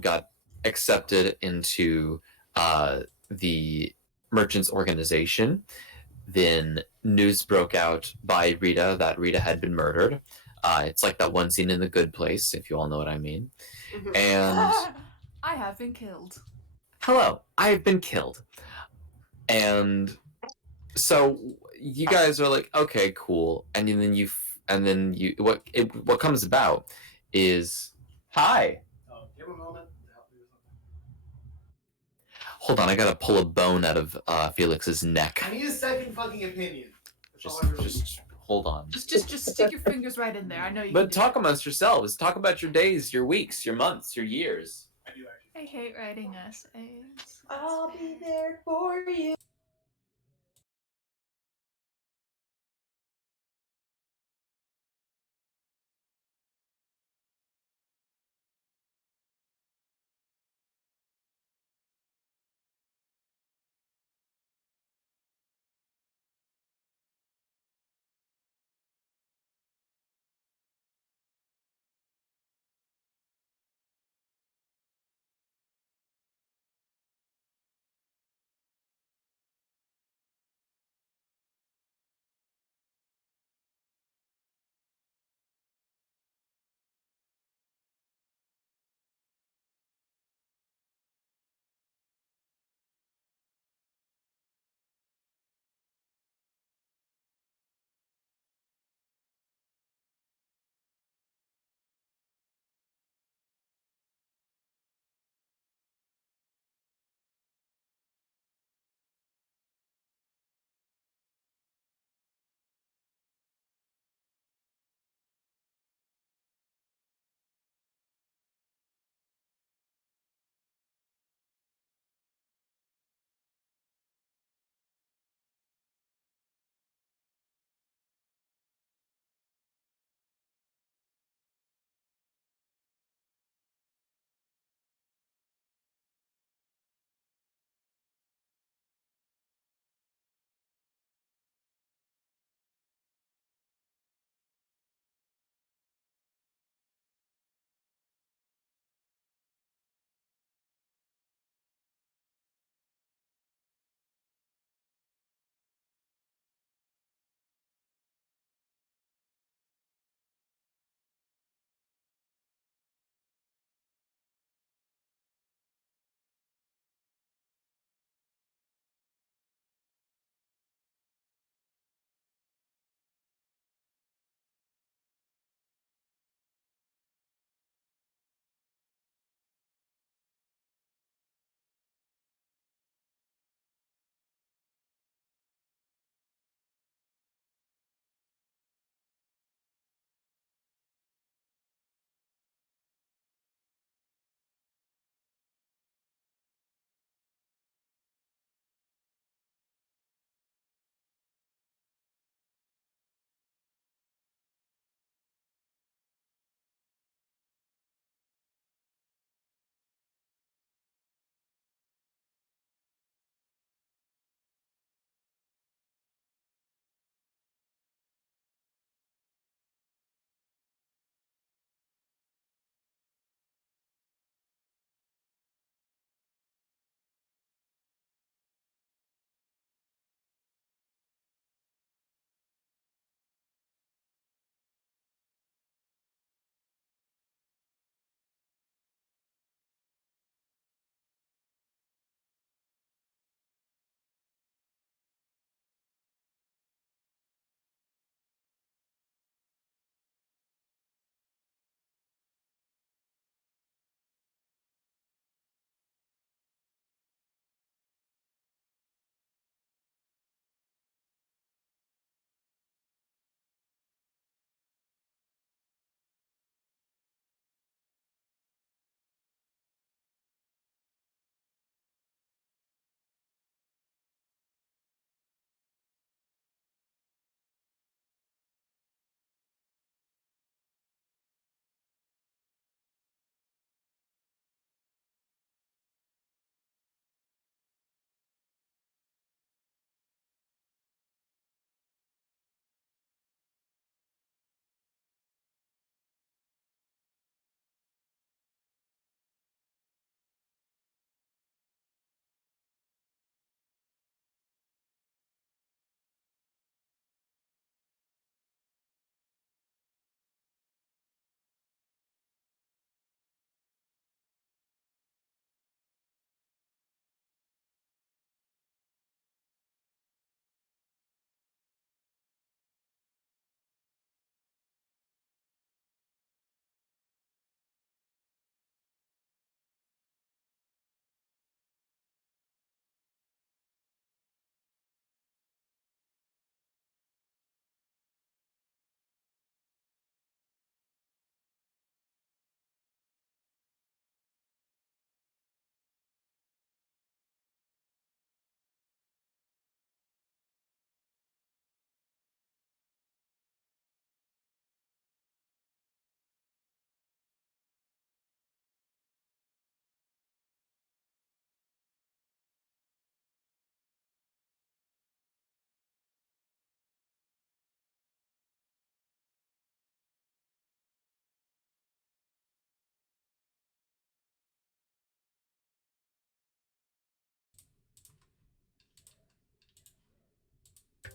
got accepted into the merchants organization. Then news broke out by Rita that Rita had been murdered. It's like that one scene in The Good Place, if you all know what I mean. And I have been killed. hello, I have been killed. And so you guys are like, okay, cool. And then you what comes about is hi. Oh, give a moment to help me with something. Hold on, I gotta pull a bone out of Felix's neck. I need a second fucking opinion. Just hold on. Just stick your fingers right in there. I know you. But talk amongst yourselves. Talk about your days, your weeks, your months, your years. I do actually. I hate writing essays. I'll be there for you.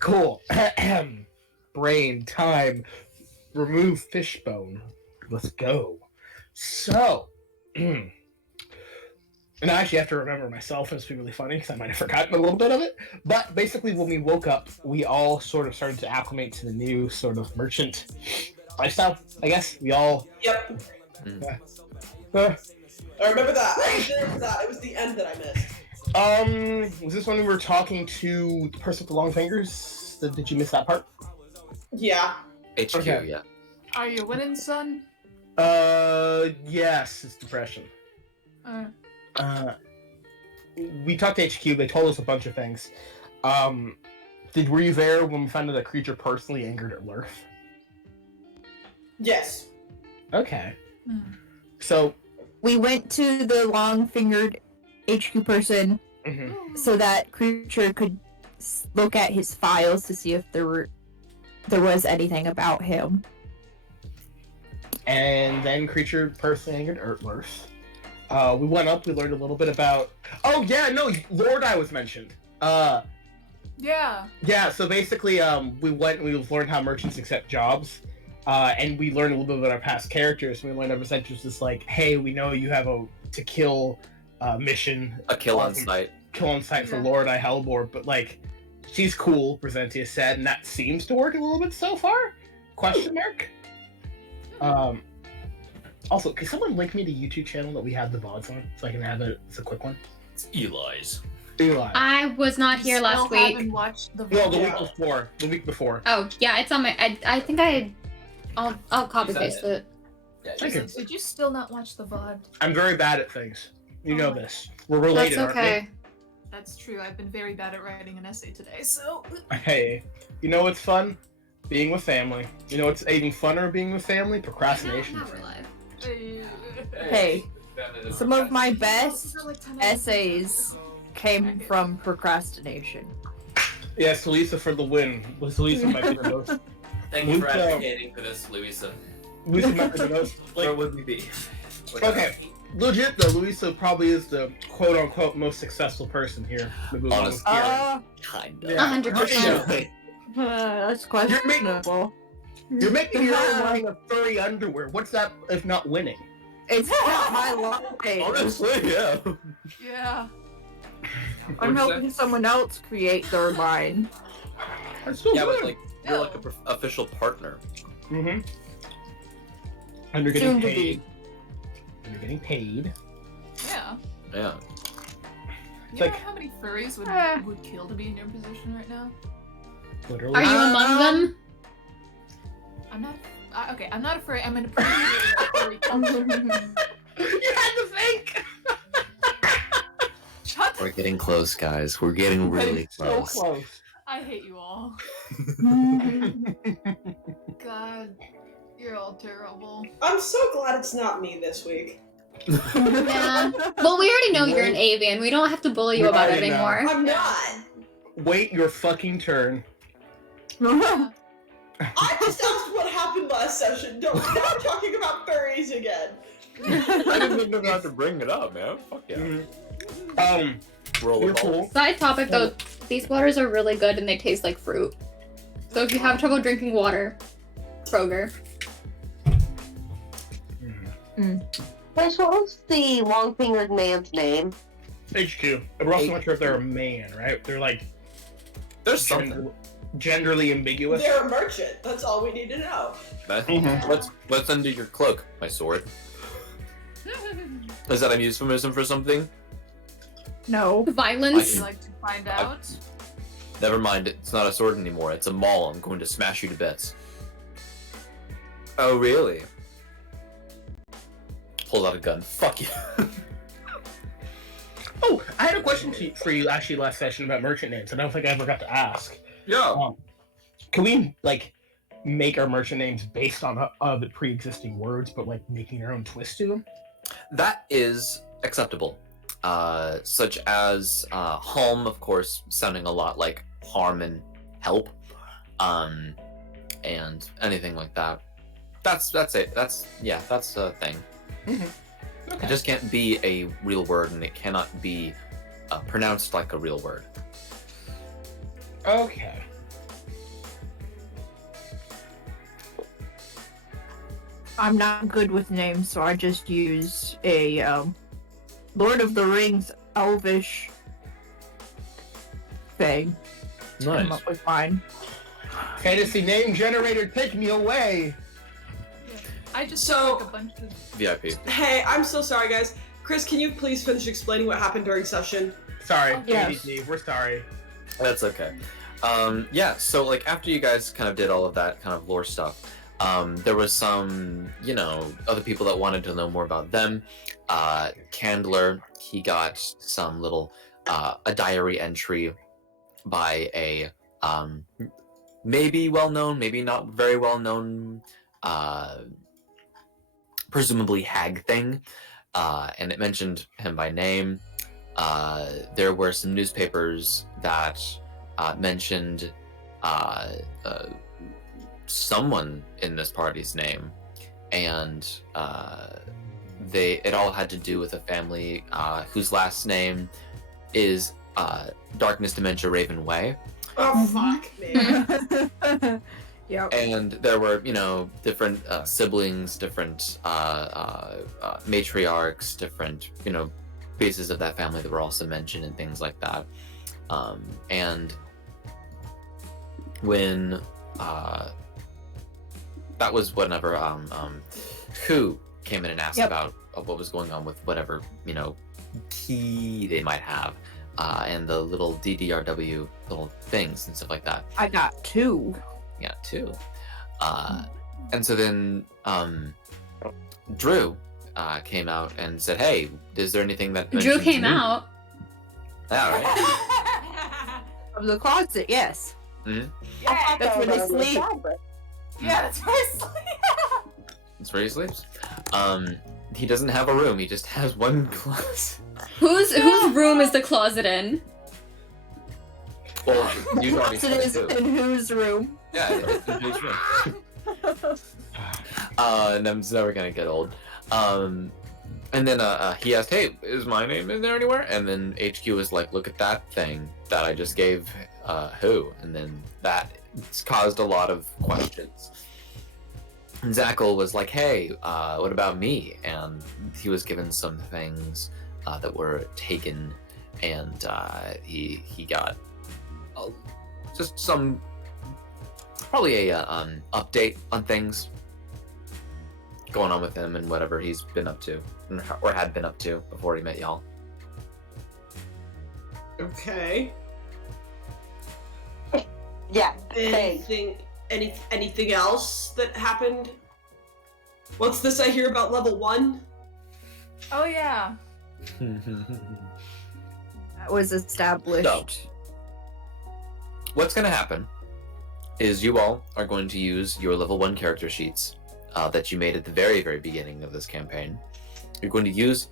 Cool. Brain time. Remove fishbone. Let's go. So, and I actually have to remember myself, and it's really funny because I might have forgotten a little bit of it. But basically, when we woke up, we all sort of started to acclimate to the new sort of merchant lifestyle. I guess we all. Yep. I remember that. I was there for that. It was the end that I missed. Was this when we were talking to the person with the long fingers? Did you miss that part? Yeah. HQ, Okay. yeah. Are you winning, son? Yes, it's depression. Uh, We talked to HQ. They told us a bunch of things. Were you there when we found out a creature personally angered at Lurth? Yes. Okay. hmm. So, We went to the long-fingered HQ person mhm. so that creature could look at his files to see if there was anything about him. And then creature personally angered Lurth. We went up. We learned a little bit about. Oh yeah, no, Lord Eye was mentioned. Yeah. Yeah. So basically, we went. We learned how merchants accept jobs. And we learned a little bit about our past characters. We learned our percentage was just like, hey, we know you have a to kill mission. A kill on Awesome. sight. Kill on sight for Yeah. Lord I Hellbore, but like, she's cool, Presentia said, and that seems to work a little bit so far? Question mark? Also, can someone link me to the YouTube channel that we have the VODs on, so I can have it as a quick one? It's Eli's. Eli. I was not here last Still week. haven't watched the No, the video. week before. The week before. Oh yeah, it's on my. I think I'll copy paste it. Yeah, Thank you. Did you still not watch the VOD? I'm very bad at things. You know Oh. this. We're related, That's okay. aren't That's true. I've been very bad at writing an essay today, so. we? Hey, you know what's fun? Being with family. You know what's even funner being with family? Procrastination. Not real life. Hey, some of my best Like 10 essays came from procrastination. Yes, Lisa for the win. Lisa might be the most. Thank you for advocating for this, Louisa. Luisa might be the most. Where Like, would we be? okay, legit though, Luisa probably is the quote unquote most successful person here. Honest. Yeah. Kinda. Yeah. 100%. That's questionable. You're making your own line of furry underwear. What's that if not winning? It's not my line. Honestly, yeah. Yeah. I'm helping someone else create their line. That's so Yeah, but good. like you're like an official partner. Mm-hmm. And you're getting Soon to paid. be. And you're getting paid. Yeah. Yeah. You like- know how many furries would kill to be in your position right now? Literally. Are you among them? I'm not. Okay, I'm not a furry. I'm in a furry culture. You had to think. Shut. We're getting close, guys. We're getting really So close. close. I hate you all. God, you're all terrible. I'm so glad it's not me this week. Yeah. Well, we already know you're an avian. We don't have to bully you We about it already know. anymore. I'm not. Wait your fucking turn. Yeah. I just asked what happened last session. Don't stop talking about furries again. I didn't even have to bring it up, man. Fuck yeah. You're Roll cool. Side topic though, these waters are really good and they taste like fruit. So if you have trouble drinking water, Kroger. Guys, what was the long-fingered man's name? HQ. We're also not sure if they're a man, right? They're like There's something. genderly ambiguous. They're a merchant. That's all we need to know. What's under your cloak, my sword? Is that a euphemism for something? No. Would Violence. you like to find out? Never mind, it's not a sword anymore. It's a maul. I'm going to smash you to bits. Oh, really? Pulls out a gun. Fuck you. Oh, I had a question for you actually last session about merchant names. I don't think I ever got to ask. Yeah. Can we like make our merchant names based on the pre-existing words, but like making our own twist to them? That is acceptable. Such as Halm, of course, sounding a lot like harm and help. And anything like that. That's it. That's a thing. Okay. It just can't be a real word, and it cannot be pronounced like a real word. Okay. I'm not good with names, so I just use a Lord of the Rings Elvish thing to come Nice. up with mine. Fantasy name generator, take me away. I just So- took a bunch of. VIP. Hey, I'm so sorry, guys. Chris, can you please finish explaining what happened during session? Sorry, Yes. ADD, we're sorry. That's okay. Yeah, so like after you guys kind of did all of that kind of lore stuff, there was some, other people that wanted to know more about them. Candler, he got some little, a diary entry by a, maybe well-known, maybe not very well-known, presumably hag thing, and it mentioned him by name. There were some newspapers that mentioned someone in this party's name, and it all had to do with a family whose last name is Darkness Dementia Raven Way. Oh, fuck, man. Yep. And there were, different siblings, different matriarchs, different, bases of that family that were also mentioned and things like that. And when that was whenever who came in and asked Yep. about what was going on with whatever key they might have, and the little DDRW little things and stuff like that. I got 2. Yeah, too. And so then Drew came out and said, "Hey, is there anything that Drew mentions came me?" out. Yeah, right. Of the closet, yes. Mhm. I thought That's that where they was in the sleep. fabric. Yeah, that's where I sleep. That's where he sleeps. He doesn't have a room. He just has one closet. Whose room is the closet in? Well, you already Closet said is it too. in whose room? Yeah, it's in his room. And I'm never gonna get old. And then he asked, "Hey, is my name in there anywhere?" And then HQ was like, "Look at that thing that I just gave who?" And then that caused a lot of questions. And Zackle was like, "Hey, what about me?" And he was given some things that were taken, and he got just some probably a update on things going on with him and whatever he's been up to or had been up to before he met y'all. Okay. Yeah, thanks. Anything else that happened? What's this I hear about level 1? Oh yeah. That was established. What's going to happen is you all are going to use your level 1 character sheets that you made at the very, very beginning of this campaign. You're going to use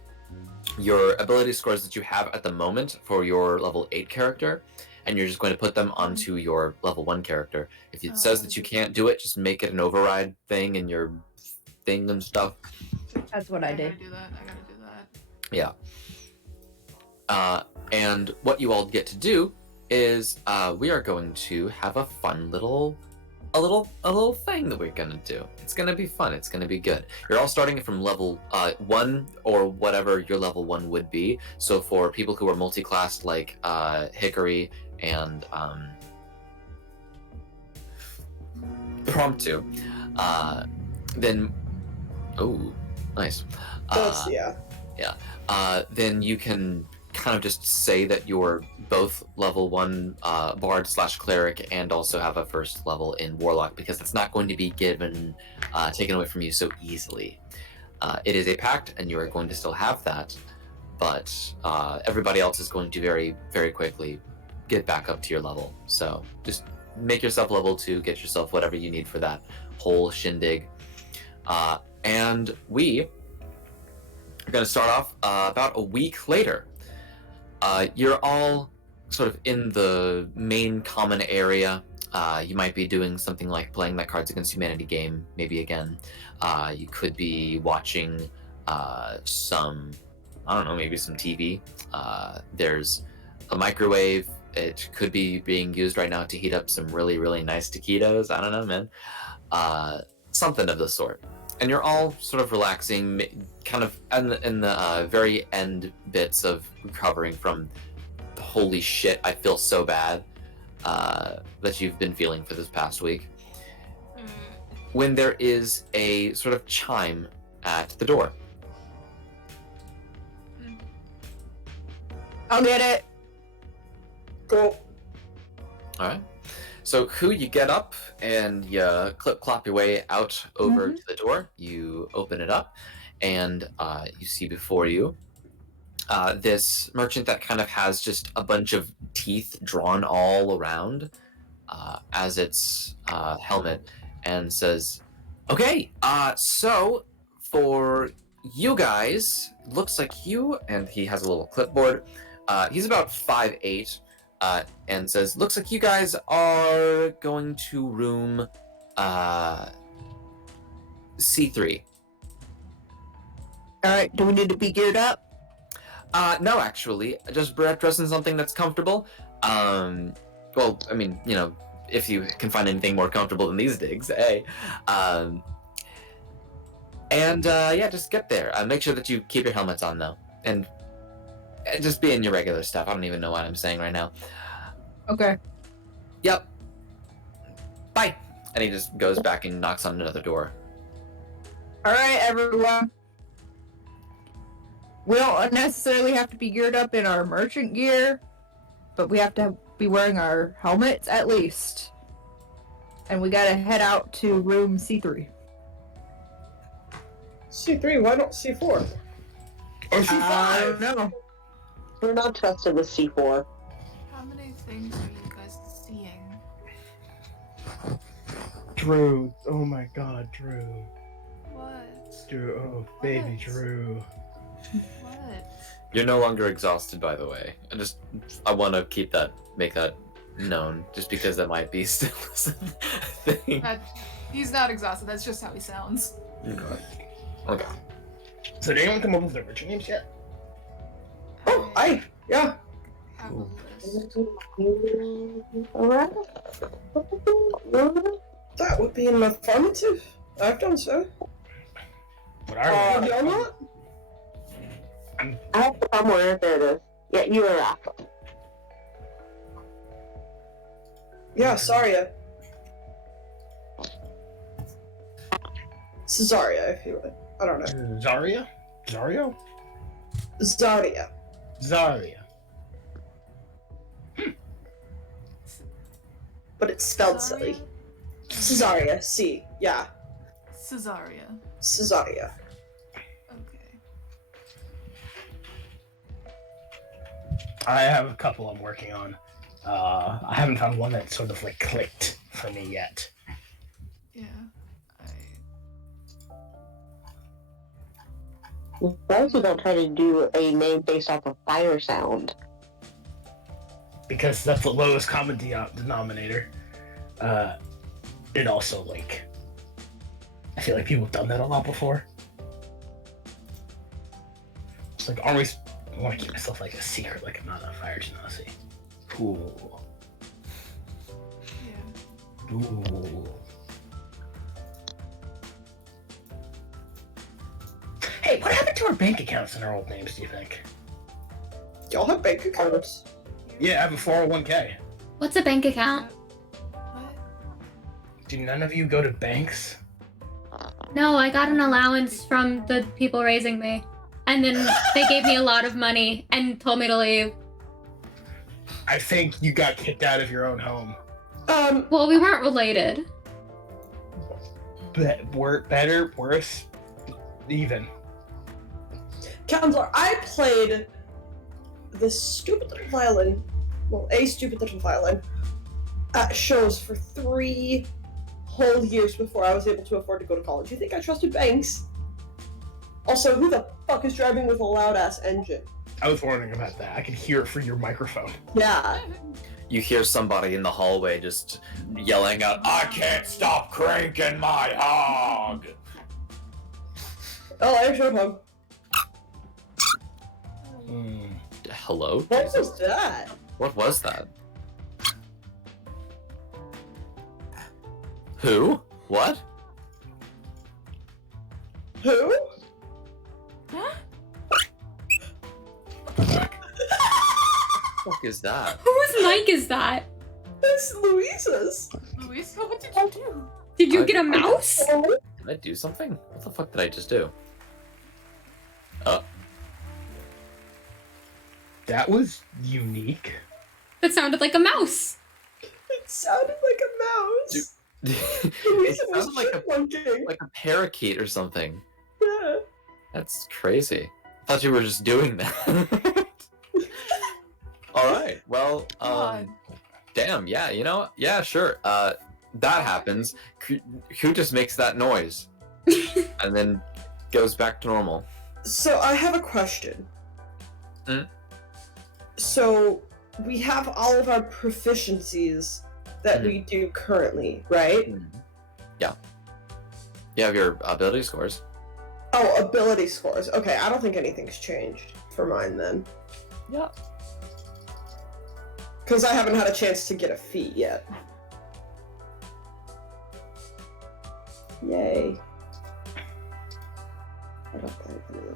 your ability scores that you have at the moment for your level 8 character, and you're just going to put them onto your level 1 character. If it says that you can't do it, just make it an override thing in your thing and stuff. That's what I did. Gotta do that. I gotta do that. Yeah. And what you all get to do is we are going to have a fun little thing that we're gonna do. It's gonna be fun. It's gonna be good. You're all starting from level 1 or whatever your level 1 would be. So for people who are multi-classed like Hickory and Promptu, then nice. That's, yeah. Then you can kind of just say that you're both level 1 bard / cleric and also have a first level in warlock, because it's not going to be taken away from you so easily. It is a pact and you are going to still have that, but everybody else is going to very, very quickly get back up to your level. So just make yourself level 2, get yourself whatever you need for that whole shindig. And we are going to start off about a week later. You're all sort of in the main common area. You might be doing something like playing that Cards Against Humanity game, maybe again. You could be watching some, I don't know, maybe some TV. There's a microwave. It could be being used right now to heat up some really, really nice taquitos. I don't know, man. Something of the sort. and you're all sort of relaxing, kind of in the very end bits of recovering from the holy shit, I feel so bad that you've been feeling for this past week. When there is a sort of chime at the door. I'll get it. Cool. All right. So, who you get up and you clip-clop your way out over to the door. You open it up, and you see before you this merchant that kind of has just a bunch of teeth drawn all around as its helmet, and says, "Okay, so for you guys, looks like you," and he has a little clipboard. He's about 5'8", and says, "Looks like you guys are going to room C3." All right. Do we need to be geared up? No, actually, just dress in something that's comfortable. Well, I mean, you know, if you can find anything more comfortable than these digs, eh? Yeah, just get there. Make sure that you keep your helmets on, though, and just be in your regular stuff. I don't even know what I'm saying right now. Okay. Yep. Bye. And he just goes back and knocks on another door. All right, everyone. We don't necessarily have to be geared up in our merchant gear, but we have to be wearing our helmets at least. And we gotta head out to room C3. C3, why not C4? Or C5? I don't know. We're not trusted with C4. How many things are you guys seeing? Drew. Oh my god, Drew. What? Drew. Oh, baby What? Drew. What? You're no longer exhausted, by the way. I want to make that known, just because that might be still a thing. He's not exhausted. That's just how he sounds. Okay. So did anyone come up with their merchant names yet? Oh, yeah. Have a list. That would be an affirmative. I've done so. What are Have y'all not? I have to somewhere. There it is. Yeah, you are right. Yeah, Saria. Cesaria, if you would. I don't know. Zarya? Zario? Zaria. Zarya. But it's spelled silly. Cesaria, C. Yeah. Cesaria. Cesaria. Okay. I have a couple I'm working on. I haven't found one that sort of like clicked for me yet. Yeah. Why also don't try to do a name based off of fire sound? Because that's the lowest common denominator. It also, like, I feel like people have done that a lot before. It's like, always, I want to keep myself like a secret, like I'm not a fire genasi. Cool. Yeah. Ooh. Hey, what happened to our bank accounts and our old names, do you think? Y'all have bank accounts? Yeah, I have a 401k. What's a bank account? What? Do none of you go to banks? No, I got an allowance from the people raising me. And then they gave me a lot of money and told me to leave. I think you got kicked out of your own home. Well, we weren't related. Better, worse, even. Counselor, I played this stupid little violin, well, a stupid little violin, at shows for 3 whole years before I was able to afford to go to college. You think I trusted banks? Also, who the fuck is driving with a loud-ass engine? I was wondering about that. I could hear it through your microphone. Yeah. You hear somebody in the hallway just yelling out, "I can't stop cranking my hog!" Oh, I showed him. Hello? What Jesus. was that? What was that? Who? What? fuck is that? Whose mic is that? It's Louisa's. Luisa, what did you do? Did you get a mouse? Did I do something? What the fuck did I just do? That was unique. That sounded like a mouse. It sounded like a mouse. it Louisa was sounded like chipmunking. a parakeet or something. Yeah. That's crazy. I thought you were just doing that. All right. Well, God. damn. Yeah. You know. Yeah. Sure. That happens. Who just makes that noise and then goes back to normal? So I have a question. Hmm? So we have all of our proficiencies that we do currently, right? Yeah. You have your ability scores. Oh, ability scores. Okay, I don't think anything's changed for mine then. Yeah. Because I haven't had a chance to get a feat yet. Yay. I don't think anything.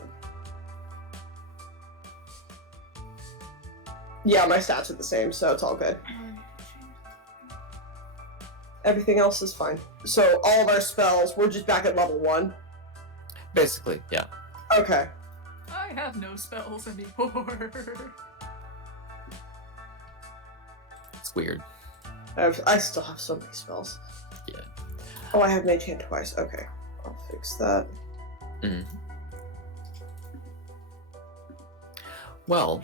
Yeah, my stats are the same, so it's all good. Everything else is fine. So all of our spells, we're just back at level 1. Basically, yeah. Okay. I have no spells anymore. It's weird. I still have so many spells. Yeah. Oh, I have Mage Hand twice. Okay. I'll fix that. Mm. Well,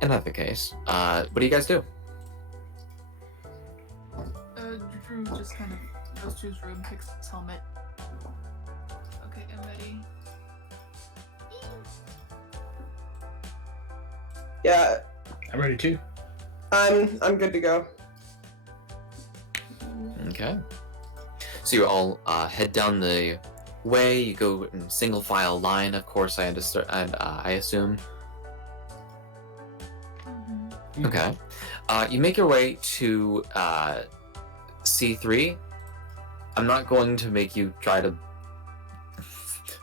in that case, what do you guys do? Drew just kind of goes to his room, picks his helmet. Okay, I'm ready. Yeah, I'm ready too. I'm good to go. Okay. So you all head down the way. You go in single file line, of course. I understand. I assume. Mm-hmm. Okay. You make your way to C3. I'm not going to make you try to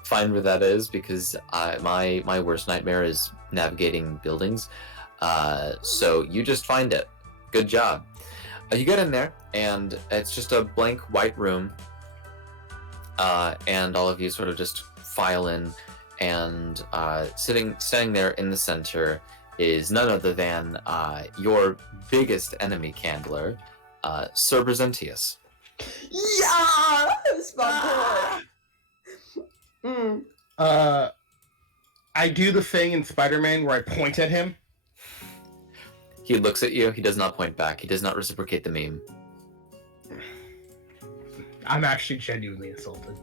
find where that is because my worst nightmare is navigating buildings. So you just find it. Good job. You get in there, and it's just a blank white room. And all of you sort of just file in, and standing there in the center is none other than your biggest enemy, Candler, Sir Presentius. Yeah! It's my boy! I do the thing in Spider-Man where I point at him. He looks at you. He does not point back. He does not reciprocate the meme. I'm actually genuinely insulted.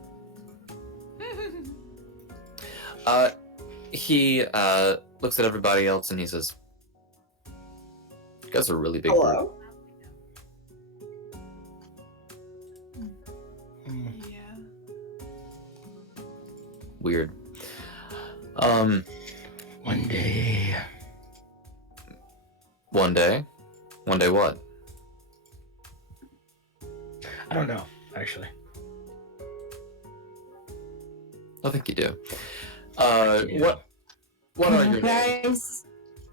He looks at everybody else and he says, "You guys are a really big group." Hello? Yeah. Weird. One day. One day? One day what? I don't know, actually. I think you do. Yeah. What are Can your you names? guys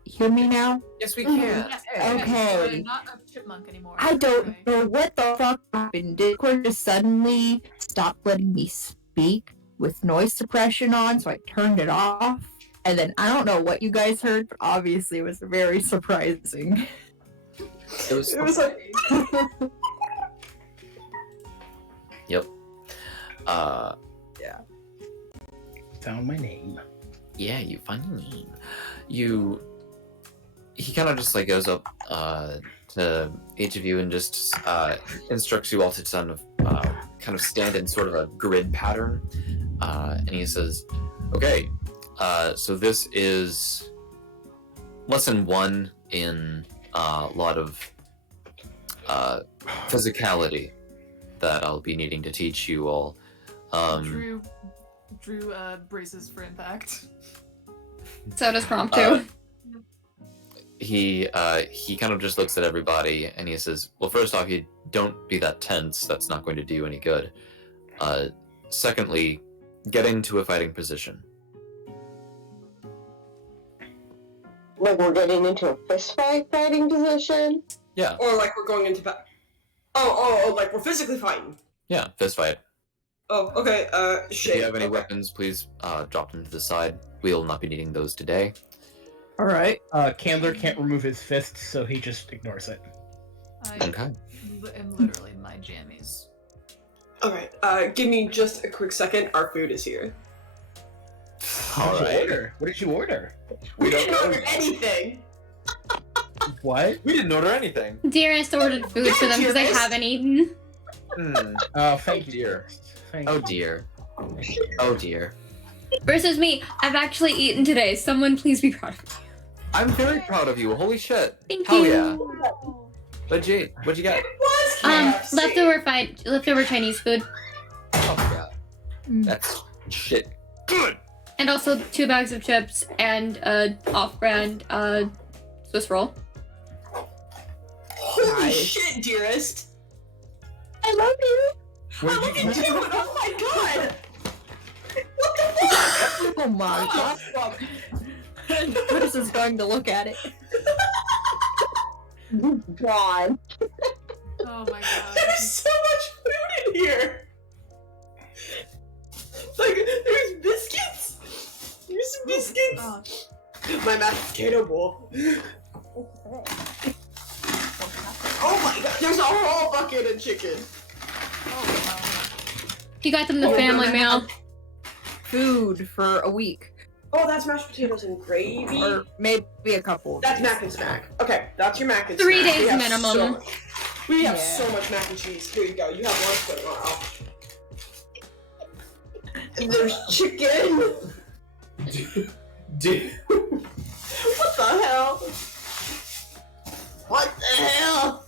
hear me now? Yes, we can. Yes, Okay. you're not a chipmunk anymore. I don't Okay. know what the fuck happened. Discord just suddenly stopped letting me speak with noise suppression on, so I turned it off. And then I don't know what you guys heard, but obviously it was very surprising. It was, It was like. Yep. Found my name. Yeah, you find your name. He kind of just like goes up to each of you and just instructs you all to kind of stand in sort of a grid pattern. And he says, "Okay, so this is lesson 1 in a lot of physicality that I'll be needing to teach you all." Drew braces for impact. So does Prompto. He kind of just looks at everybody and he says, "Well, first off, you don't be that tense. That's not going to do you any good. Secondly, get into a fighting position." Like we're getting into a fist fighting position? Yeah, Or like we're going into Oh, like we're physically fighting. yeah, fist fight. Oh, okay, If shit. you have any okay. weapons, please drop them to the side. We'll not be needing those today. All right. Candler can't remove his fists, so he just ignores it. I Okay. am literally in my jammies. Alright, give me just a quick second. Our food is here. All What did you right. order? What did you order? We didn't don't order anything! What? We didn't order anything. Dearest ordered food for them because I Dearest. haven't eaten. Oh, thank you. dear. Thank Oh you. dear. Oh dear. Versus me, I've actually eaten today. Someone please be proud of me. I'm very proud of you. Holy shit. Thank Hell you. yeah. What'd you get? What's KFC? Leftover Chinese food, Oh yeah. Mm. That's shit. Good. and also 2 bags of chips and off-brand Swiss roll. Holy Nice. shit, dearest! I love you. What Look did at you you! Oh my god! What the fuck? Oh my god. Chris is going to look at it. God. Oh my god. There's so much food in here! Like, there's biscuits! Here's some biscuits! Oh, My mashed potato bowl. Oh my god, there's a whole bucket of chicken. oh You got them the Oh, family God. meal. Food for a week. Oh, that's mashed potatoes and gravy. Or maybe a couple. That's mac and smack. Okay, that's your mac and 3 snack. days We have minimum. So much. We have Yeah. so much mac and cheese. Here you go. You have one for tomorrow. And there's chicken. Dude. What the hell? What the hell?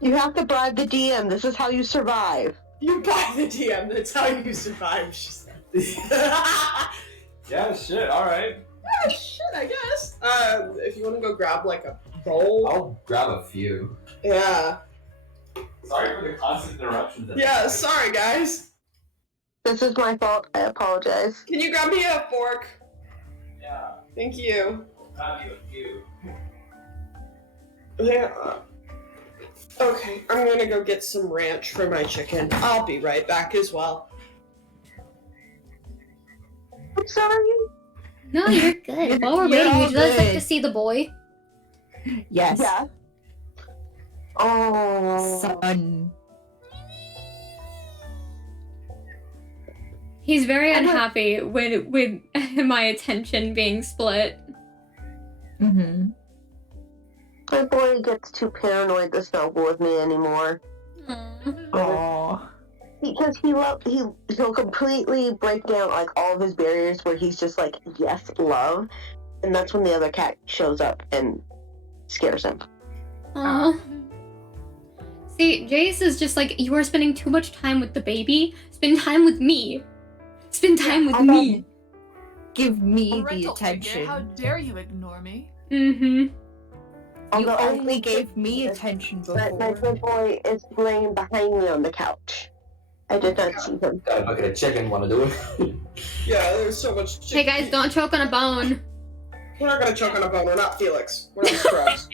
You have to bribe the DM. This is how you survive. You buy the DM. That's how you survive. She said. Yeah, shit, alright. Yeah, shit, I guess. If you want to go grab like a bowl. I'll grab a few. Yeah. Sorry for the constant interruptions. Yeah. Sorry, guys. This is my fault. I apologize. Can you grab me a fork? Yeah, Thank you. grab you a few. Yeah. Okay, I'm gonna go get some ranch for my chicken. I'll be right back as well. I'm sorry. No, you're good. While we're You're waiting, all would you guys like good. to see the boy? Yes. Yeah. Oh. Son. He's very unhappy with my attention being split. Mm-hmm. My boy gets too paranoid to snuggle with me anymore. Aww. Because he'll completely break down like all of his barriers where he's just like, yes, love. And that's when the other cat shows up and scares him. Aw. See, Jace is just like, you are spending too much time with the baby. Spend time with me. Spend time with I me. Give me A the rental figure, attention. how dare you ignore me? Mm-hmm. You Although I only think gave me attention But my before. good boy is laying behind me on the couch. I did not see him. Got a bucket of chicken, wanna do it? Yeah, there's so much chicken. Hey guys, don't choke on a bone. We're not gonna choke on a bone. We're not Felix. We're not scrubs.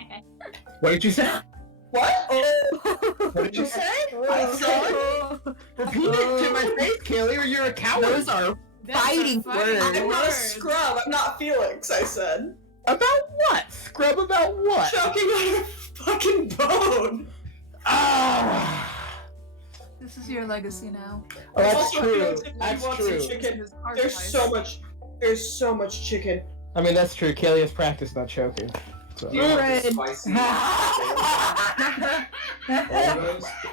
What did you say? What? What did you say? Repeat it to my face, Kaylee, or you're a coward. Those are That's a Fighting fighting words. I'm not a word. scrub. I'm not Felix. I said. About what? Scrub about what? Choking on a fucking bone. Ah. This is your legacy now. Oh, that's Also, true. Felix, if you That's want some true. chicken, His heart there's slice. so much. There's so much chicken. I mean, that's true. Kaylee has practiced not choking. So. Red.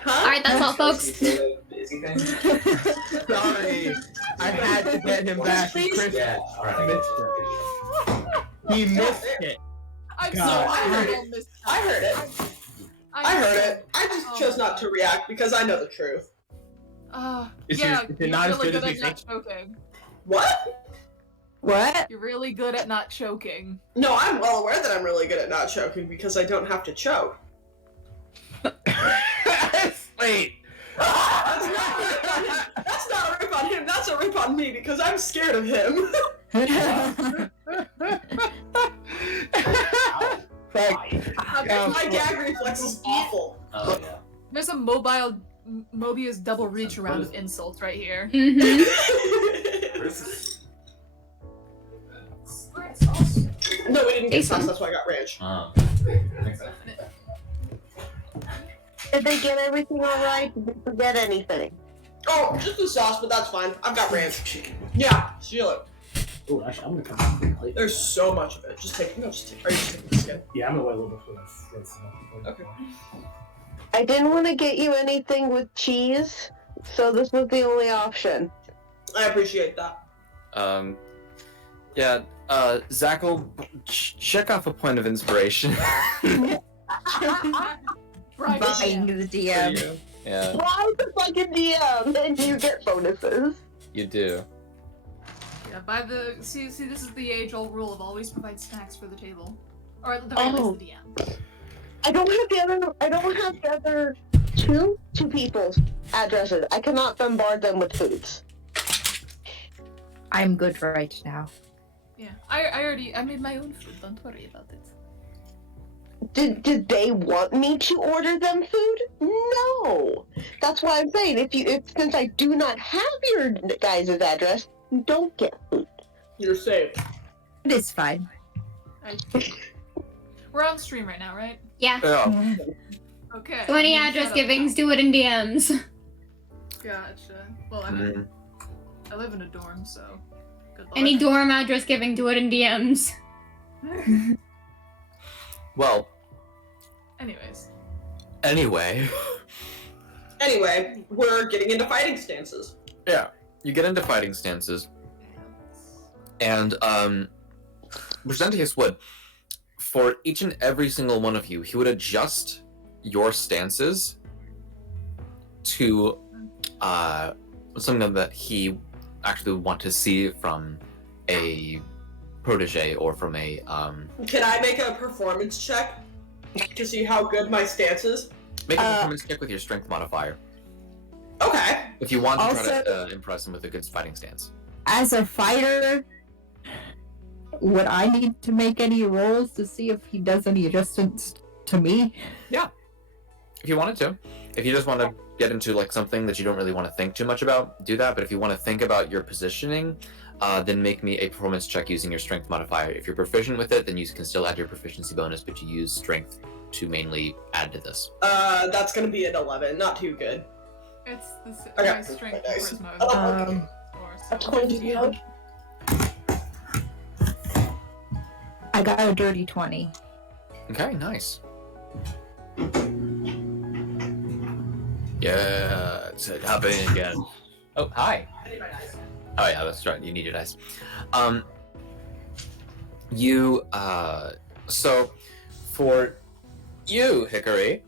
Alright, that's all, folks. Sorry, I had to get him back. Chris Yeah, alright. missed it. He missed it. I'm God. so I heard it. miss- I heard it. I heard it. I just Oh chose my not to God. react because I know the truth. Is yeah, it you're not as really good as good we at not choking. What? What? You're really good at not choking. No, I'm well aware that I'm really good at not choking because I don't have to choke. Wait. That's not a rip on him. That's a rip on me because I'm scared of him. My gag reflex is awful. Oh yeah. There's a mobile Mobius double reach around of insults right here. Mm-hmm. No, we didn't get Jason. sauce, that's why I got ranch. Did they get everything all right? Did they forget anything? Oh, just the sauce, but that's fine. I've got ranch. Yeah, seal it. Oh, actually, I'm gonna come back to the plate. There's so much of it. Just take, no, just take, are you just taking the skin? Yeah, I'm gonna wait a little bit for this. Okay. I didn't want to get you anything with cheese, so this was the only option. I appreciate that. Yeah, Zach will check off a point of inspiration. Right. Buying the for DM. you. Yeah, Why the fucking DM? And you get bonuses. you do. Yeah, by the see, this is the age-old rule of always provide snacks for the table, or at the very least the DM. I don't have the other two people's addresses. I cannot bombard them with foods. I'm good for right now. Yeah, I made my own food. Don't worry about it. Did they want me to order them food? No. That's why I'm saying if since I do not have your guys' address, you don't get food. You're safe. It is fine. We're on stream right now, right? Yeah. Yeah. Okay. So any I'm gonna address shut up givings, do it in DMs. now. Gotcha. Well, I mean, I live in a dorm, so good luck. Any dorm address giving, do it in DMs. Well, Anyways. anyway. Anyway, we're getting into fighting stances. Yeah, you get into fighting stances, and Presentius would, for each and every single one of you, he would adjust your stances to something that he actually would want to see from a protege or from a Can I make a performance check to see how good my stance is? make a performance check with your strength modifier Okay. if you want to try Also- to impress him with a good fighting stance. As a fighter, would I need to make any rolls to see if he does any adjustments to me? If you wanted to. If you just want to get into like something that you don't really want to think too much about, do that. But if you want to think about your positioning, then make me a performance check using your strength modifier. If you're proficient with it, then you can still add your proficiency bonus, but you use strength to mainly add to this. That's gonna be an 11. Not too good. It's the I got my strength my dice. charisma. Oh, Or A 20. I got a dirty 20. Okay, nice. Yeah, it's happening again. Oh, hi. Oh yeah, that's right. You need your dice. So for you, Hickory,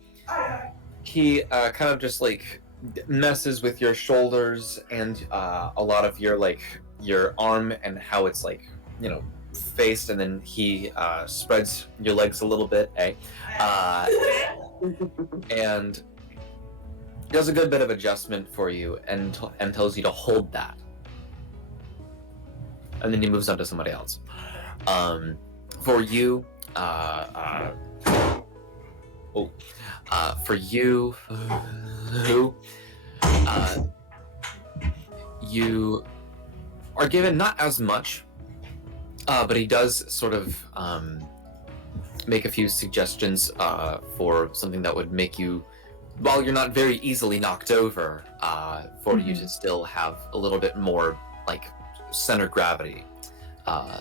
he kind of just like messes with your shoulders and a lot of your arm and how it's like, faced, and then he spreads your legs a little bit, and does a good bit of adjustment for you and tells you to hold that. And then he moves on to somebody else. For you, you are given not as much, but he does sort of make a few suggestions for something that would make you, while you're not very easily knocked over, for you to still have a little bit more like center gravity,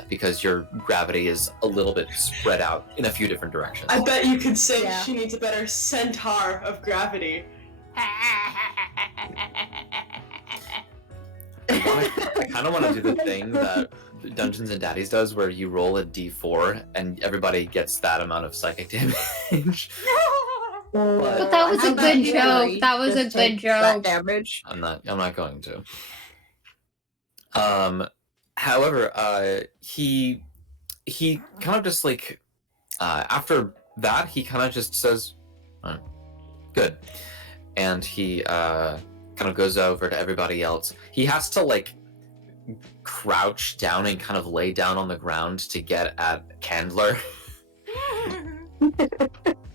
because your gravity is a little bit spread out in a few different directions. I bet you could say Yeah. she needs a better centaur of gravity. I kind of want to do the thing that Dungeons and Daddies does, where you roll a d4 and everybody gets that amount of psychic damage. But that was a good joke. That was a good joke. Damage. I'm not going to. However, he kind of just like after that he kind of just says, "Oh, good," and he kind of goes over to everybody else. He has to like crouch down and kind of lay down on the ground to get at Candler.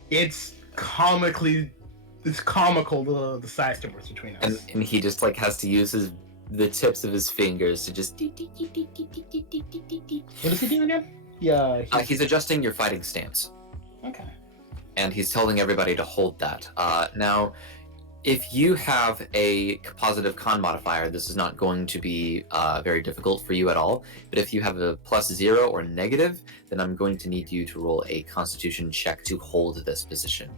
It's comical the size difference between us. And he just like has to use the tips of his fingers to just. What does he do again? Yeah. He's adjusting your fighting stance, Okay. and he's telling everybody to hold that. Now, if you have a positive con modifier, this is not going to be very difficult for you at all. But if you have a +0 or negative, then I'm going to need you to roll a Constitution check to hold this position.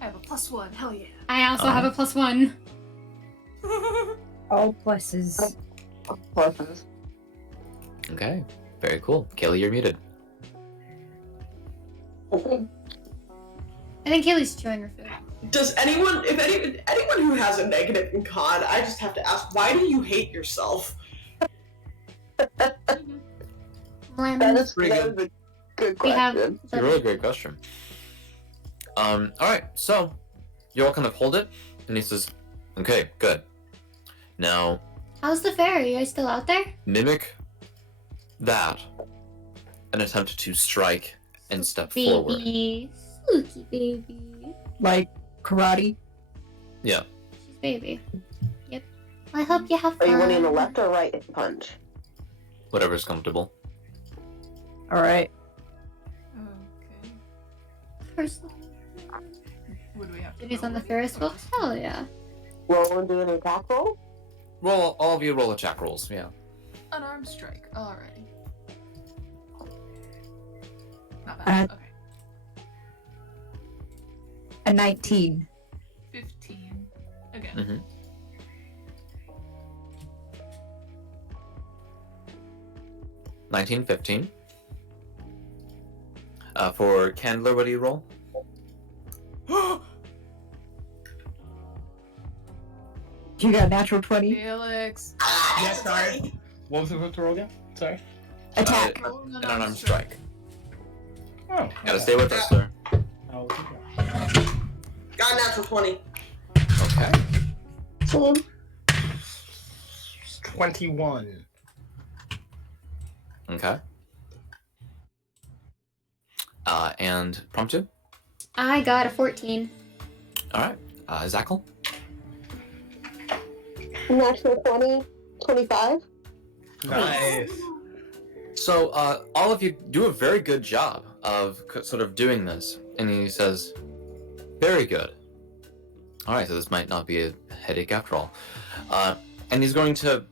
I have a +1. Hell yeah. I also have a +1. All pluses. Pluses. Okay, very cool. Kaylee, you're muted. I think Kaylee's chewing her food. Does anyone who has a negative in con, I just have to ask, why do you hate yourself? That is Pretty a good. good We have question. It's a really great question. All right, so you all kind of hold it, and he says, "Okay, good. Now How's the fairy? Are you still out there? mimic that, and attempt to strike and step forward." Baby. Spooky baby. Like karate. Yeah. She's baby. Yep. I hope you have Are fun. you wanting a left or right punch? Whatever's comfortable. All right. Okay. First, Would we have to Jenny's roll on the again? Ferris wheel. Hell yeah. Roll and do an attack roll? Roll, all of you roll attack rolls. Yeah. Unarmed strike. Alrighty. Not bad. Okay. A 19. 15. Again. Mm-hmm. $19.15. For Candler, what do you roll? You got a natural 20. Felix. Yeah, sorry. What was it to roll again? Sorry. Attack. Roll An unarmed strike. Oh. Gotta stay with us, sir. I'll do Got a natural 20. Okay. Same. 21. Okay. And promptu. I got a 14. All right. Zackle. Natural 20, 25. Nice. So, all of you do a very good job of sort of doing this. And he says, very good. All right, so this might not be a headache after all. And he's going to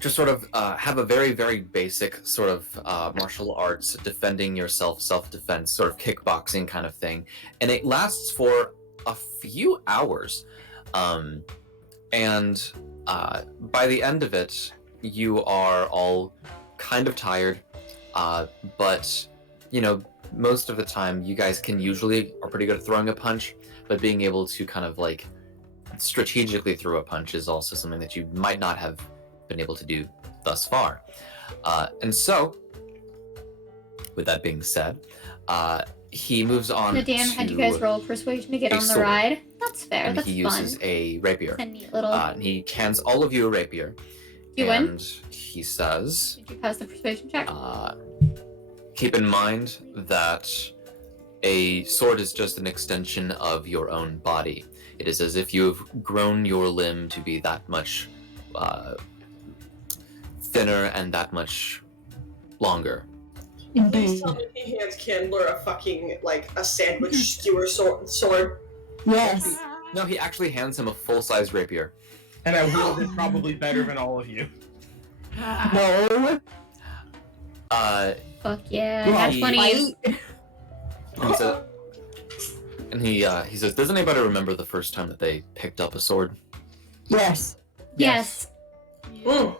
just sort of have a very, very basic sort of martial arts, defending yourself, self-defense, sort of kickboxing kind of thing. And it lasts for a few hours. And by the end of it, you are all kind of tired, but you know, most of the time you guys can usually are pretty good at throwing a punch, but being able to kind of like strategically throw a punch is also something that you might not have been able to do thus far. And so, with that being said, he moves on Nadine, had you guys roll persuasion to get a on the sword. ride? That's fair. and That's he fun. uses a rapier. A neat little. And he hands all of you a rapier. You win? And he says, Did you pass the persuasion check? keep in mind that a sword is just an extension of your own body. It is as if you have grown your limb to be that much thinner and that much longer. Please tell me he hands Candler a fucking, like, a sandwich skewer sword. Yes. No, he actually hands him a full-size rapier. And I wielded probably better than all of you. No. Fuck yeah. Well, Nat he- 20s. And he says, does anybody remember the first time that they picked up a sword? Yes. Yes. Mm.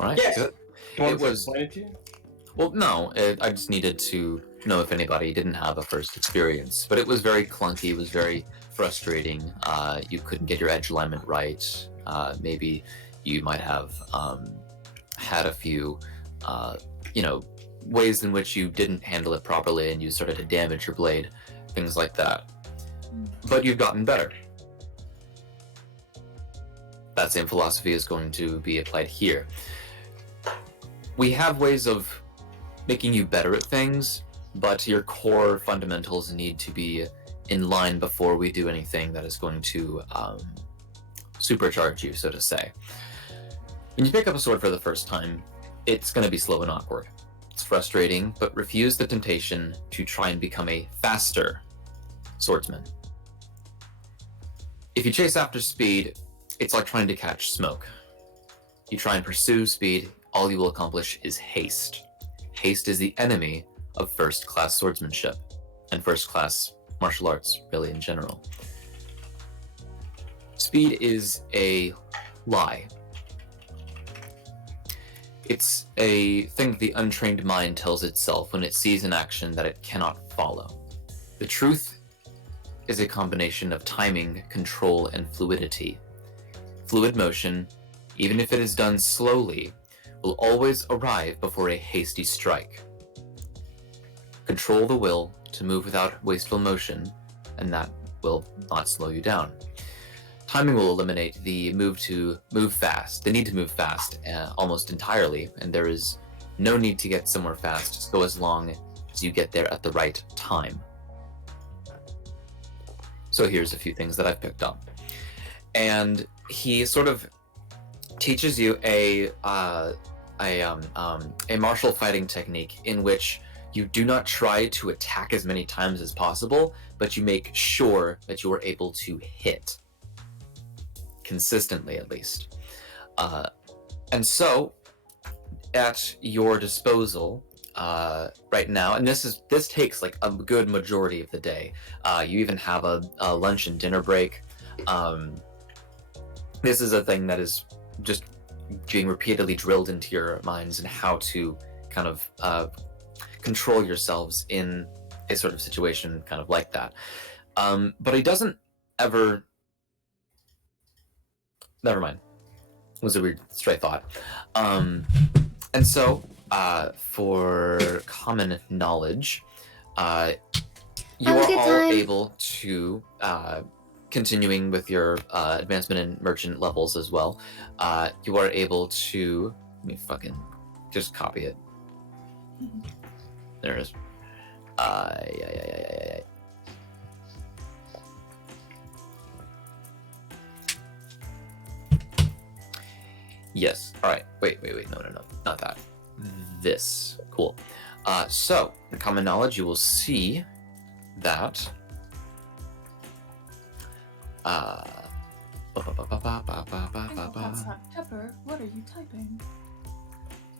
All right, Yes. good. Do you want It me to was- explain it to you? Well, no, I just needed to know if anybody didn't have a first experience. But it was very clunky, it was very frustrating. You couldn't get your edge alignment right. Maybe you might have had a few, ways in which you didn't handle it properly and you started to damage your blade, things like that. But you've gotten better. That same philosophy is going to be applied here. We have ways of making you better at things, but your core fundamentals need to be in line before we do anything that is going to supercharge you, so to say. When you pick up a sword for the first time, it's going to be slow and awkward. It's frustrating, but refuse the temptation to try and become a faster swordsman. If you chase after speed, it's like trying to catch smoke. You try and pursue speed, all you will accomplish is haste. Haste is the enemy of first-class swordsmanship, and first-class martial arts, really, in general. Speed is a lie. It's a thing that the untrained mind tells itself when it sees an action that it cannot follow. The truth is a combination of timing, control, and fluidity. Fluid motion, even if it is done slowly, will always arrive before a hasty strike. Control the will to move without wasteful motion, and that will not slow you down. Timing will eliminate the need to move fast, almost entirely, and there is no need to get somewhere fast. Just go as long as you get there at the right time. So here's a few things that I've picked up. And he sort of teaches you a martial fighting technique in which you do not try to attack as many times as possible, but you make sure that you are able to hit. Consistently, at least. And so, at your disposal right now, and this takes like a good majority of the day. You even have a lunch and dinner break. This is a thing that is just being repeatedly drilled into your minds and how to kind of control yourselves in a sort of situation kind of like that. But he doesn't ever... Never mind. It was a weird stray thought. And so, for common knowledge, you are all able to, continuing with your advancement in merchant levels as well, you are able to... Let me fucking just copy it. There it is. Yes. All right. Wait. No. Not that. This. Cool. So, in common knowledge, you will see that... That's not Pepper. What are you typing?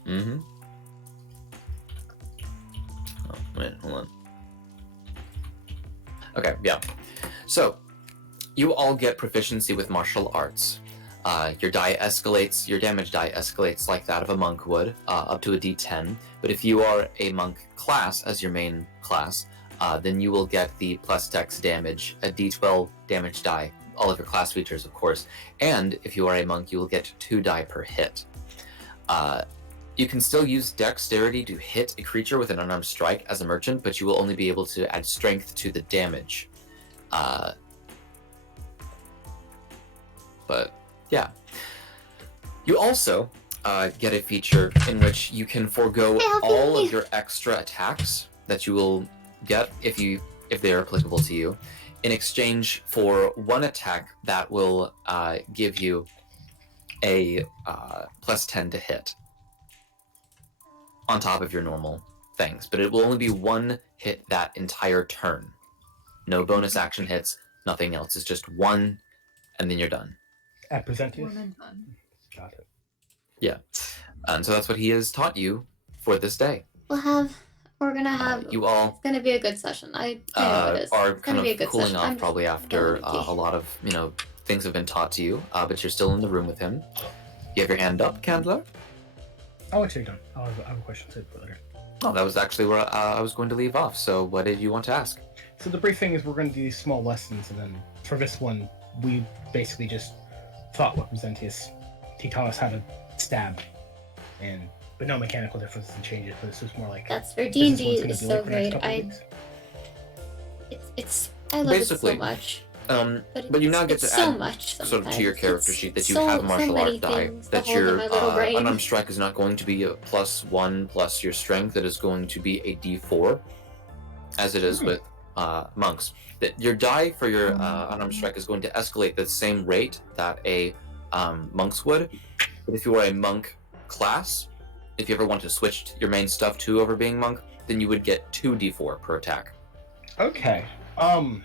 Mm-hmm. Oh, wait, hold on. Okay, yeah. So, you all get proficiency with martial arts. Your die escalates, your damage die escalates like that of a monk would, up to a d10. But if you are a monk class as your main class, then you will get the plus dex damage, a d12 damage die, all of your class features, of course. And if you are a monk, you will get 2 die per hit. You can still use dexterity to hit a creature with an unarmed strike as a merchant, but you will only be able to add strength to the damage. But yeah. You also get a feature in which you can forego all of your extra attacks that you will get if they are applicable to you, in exchange for 1 attack that will give you a plus 10 to hit on top of your normal things. But it will only be 1 hit that entire turn. No bonus action hits, nothing else. It's just 1, and then you're done. At Presentius? One and done. Got it. Yeah. And so that's what he has taught you for this day. We're gonna have... You all... It's gonna be a good session. I know it is. Are It's kind gonna be a of good cooling session. off I'm probably after really a lot of, things have been taught to you, but you're still in the room with him. You have your hand up, Candler? I'll actually done. I have a question to put later. Oh, that was actually where I was going to leave off, so what did you want to ask? So the brief thing is we're going to do these small lessons, and then for this one, we basically just thought what Presentius. He taught us how to stab, but no mechanical differences and changes, but this was more like... That's where this D&D is is so great. I love it so Basically, much. But you now get it's to so add much sort of to your sometimes. character It's sheet that you so- have so martial many art die. things to That hold in your my little brain. unarmed strike is not going to be a +1 plus your strength. It is going to be a D4, as it is with monks. That your die for your unarmed strike is going to escalate the same rate that a monks would. But if you are a monk class, if you ever want to switch your main stuff to over being monk, then you would get 2d4 per attack. Okay. You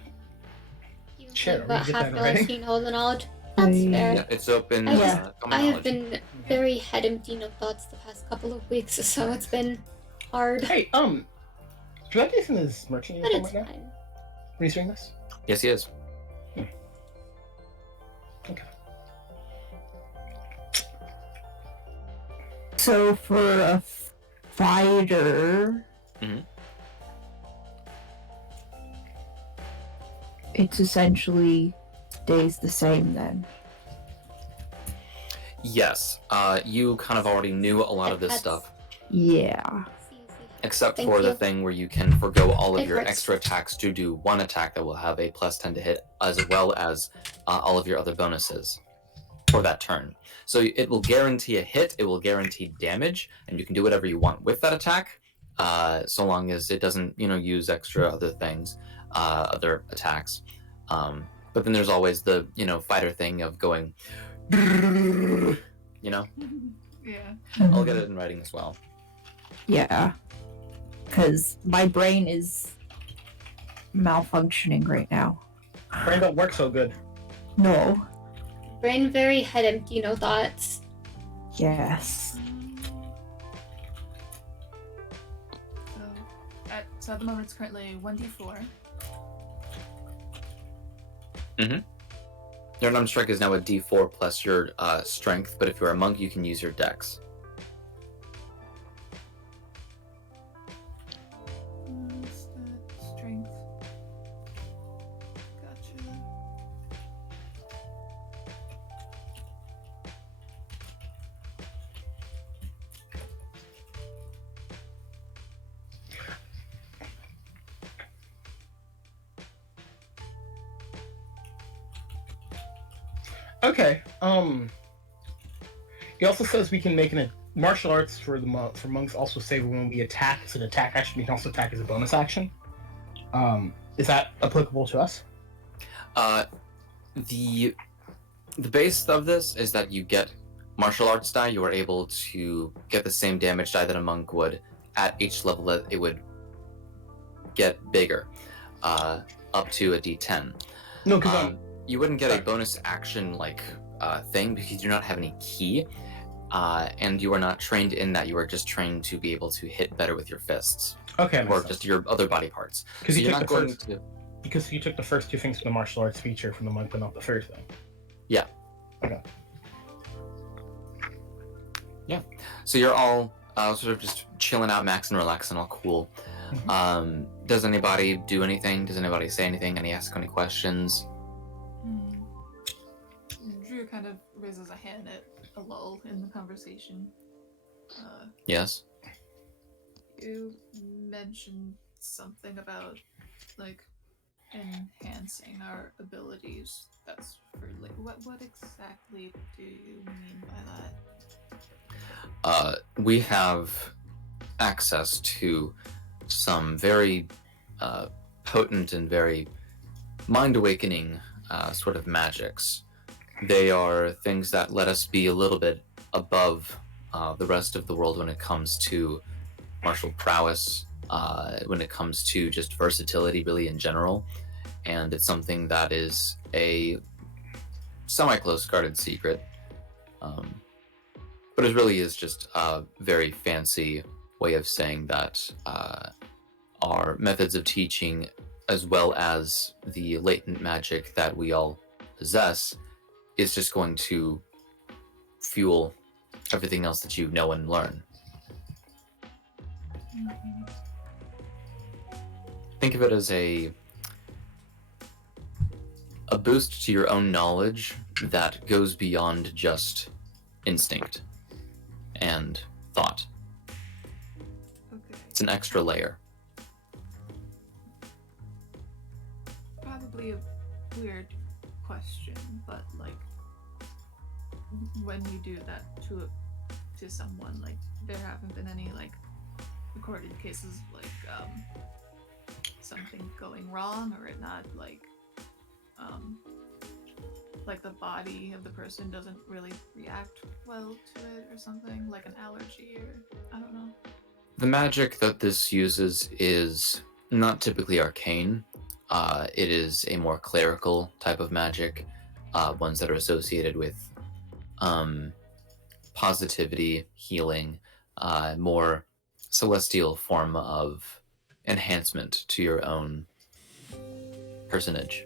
Sure, said we about get half that knowledge, already. seen all the knowledge. That's fair. Yeah, it's open. I just- common I have knowledge. been very head empty of thoughts the past couple of weeks, so it's been hard. Hey, should I do this merchant But uniform it's right now? fine. Are you doing this? Yes, he is. Okay. So for a fighter, Mhm. it's essentially stays the same then. Yes. You kind of already knew a lot of this That's- stuff, Yeah. except Thank for the you. thing where you can forgo all of It your hurts. extra attacks to do one attack that will have a +10 to hit, as well as all of your other bonuses for that turn. So it will guarantee a hit, it will guarantee damage, and you can do whatever you want with that attack, so long as it doesn't, use extra other things, other attacks. But then there's always the, fighter thing of going, Yeah. I'll get it in writing as well. Yeah. Because my brain is malfunctioning right now. Brain don't work so good. No. Brain very head empty, no thoughts. Yes. So at the moment it's currently 1d4. Your unarmed strike is now a D4 plus your strength, but if you're a monk, you can use your dex. Strength. Gotcha. Okay. He also says we can make martial arts for for monks also say when we attack, it's an attack action. We can also attack as a bonus action. Is that applicable to us? The base of this is that you get martial arts die. You are able to get the same damage die that a monk would. At each level, that it would get bigger, up to a D10. No, because You wouldn't get a bonus action thing because you do not have any key, and you are not trained in that. You are just trained to be able to hit better with your fists okay, or just your other body parts. because So you you're took not the going first to. because you took the first two things from the martial arts feature from the monk, but not the third thing. Yeah. Okay. Yeah. So you're all sort of just chilling out, maxing, relaxing, all cool. Does anybody do anything? Does anybody say anything? Ask any questions? Drew kind of raises a hand at a lull in the conversation. Yes. You mentioned something about enhancing our abilities. That's for what exactly do you mean by that? We have access to some very potent and very mind-awakening sort of magics. They are things that let us be a little bit above the rest of the world when it comes to martial prowess, when it comes to just versatility really in general. And it's something that is a semi-close guarded secret. But it really is just a very fancy way of saying that our methods of teaching, as well as the latent magic that we all possess, is just going to fuel everything else that you know and learn. Think of it as a boost to your own knowledge that goes beyond just instinct and thought. Okay. It's an extra layer. Probably a weird question, but like, when you do that to someone, like, there haven't been any like recorded cases of like something going wrong, or it not like the body of the person doesn't really react well to it, or something like an allergy, or I don't know. The magic that this uses is not typically arcane. It is a more clerical type of magic, ones that are associated with positivity, healing, more celestial form of enhancement to your own personage.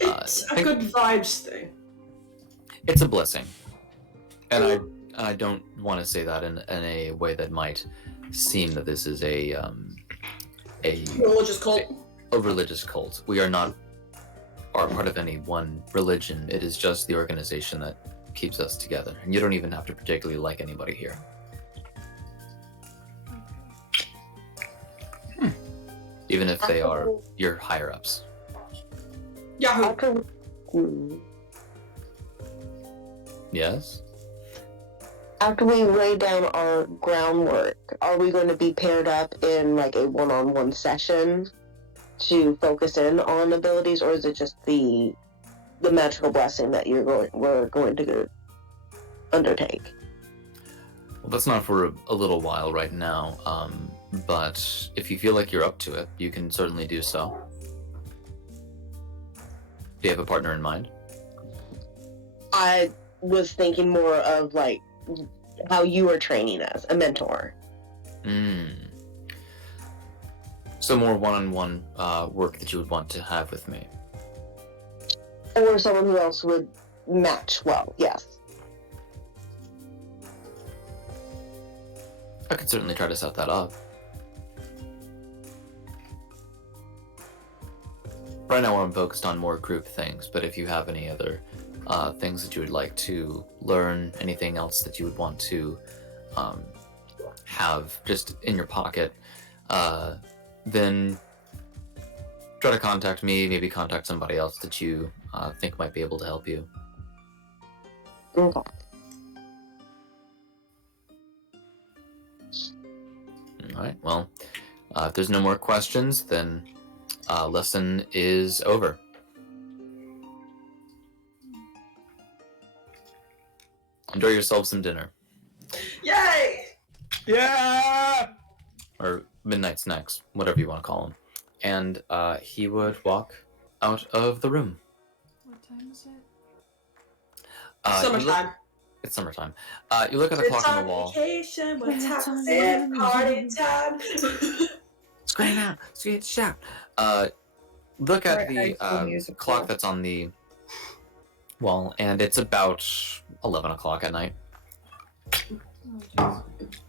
It's a good vibes thing. It's a blessing, and I don't want to say that in a way that might seem that this is a Religious cult. a religious cult. We are not part of any one religion. It is just the organization that keeps us together, and you don't even have to particularly like anybody here. Even if they are your higher ups. Yahoo! Yes? After we lay down our groundwork, are we going to be paired up in like a one-on-one session to focus in on abilities, or is it just the magical blessing that we're going to undertake? Well, that's not for a little while right now, but if you feel like you're up to it, you can certainly do so. Do you have a partner in mind? I was thinking more of like how you are training as a mentor. So more one-on-one work that you would want to have with me. Or someone who else would match well, yes. I could certainly try to set that up. Right now I'm focused on more group things, but if you have any other things that you would like to learn, anything else that you would want to have just in your pocket, then try to contact me, maybe contact somebody else that you think might be able to help you. Okay. Alright, well, if there's no more questions, then lesson is over. Enjoy yourselves some dinner. Yay! Yeah! Or midnight snacks, whatever you want to call them. And he would walk out of the room. What time is it? Summertime. It's summertime. You look at the clock on the wall. Vacation, what It's time on is it? the Party time. Scream out! Scream, shout! Look at Alright, the High School Musical. clock that's on the wall, and it's about 11 o'clock at night. Oh, jeez.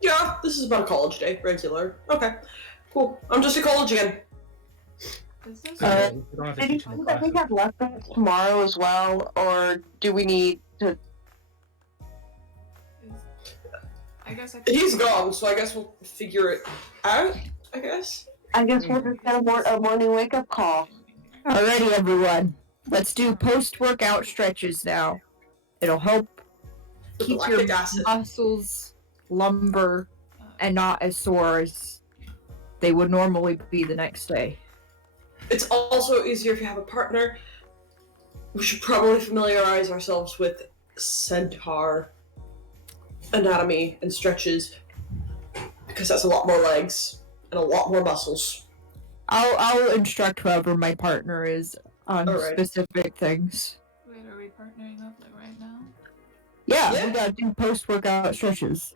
Yeah, this is about a college day, regular. Okay, cool. I'm just at college again. Is this? You don't have to Did you teach any think that we classes. have lessons tomorrow as well, or do we need to? I guess I He's gone, so I guess we'll figure it out, I guess. I guess we'll just get a morning wake-up call. Alrighty, everyone. Let's do post-workout stretches now. It'll help With keep the your lactic acid. muscles lumber and not as sore as they would normally be the next day. It's also easier if you have a partner. We should probably familiarize ourselves with centaur anatomy and stretches, because that's a lot more legs and a lot more muscles. I'll instruct whoever my partner is on Alright. specific things. Wait, are we partnering up like right now? Yeah, Yeah. we gotta do post-workout stretches.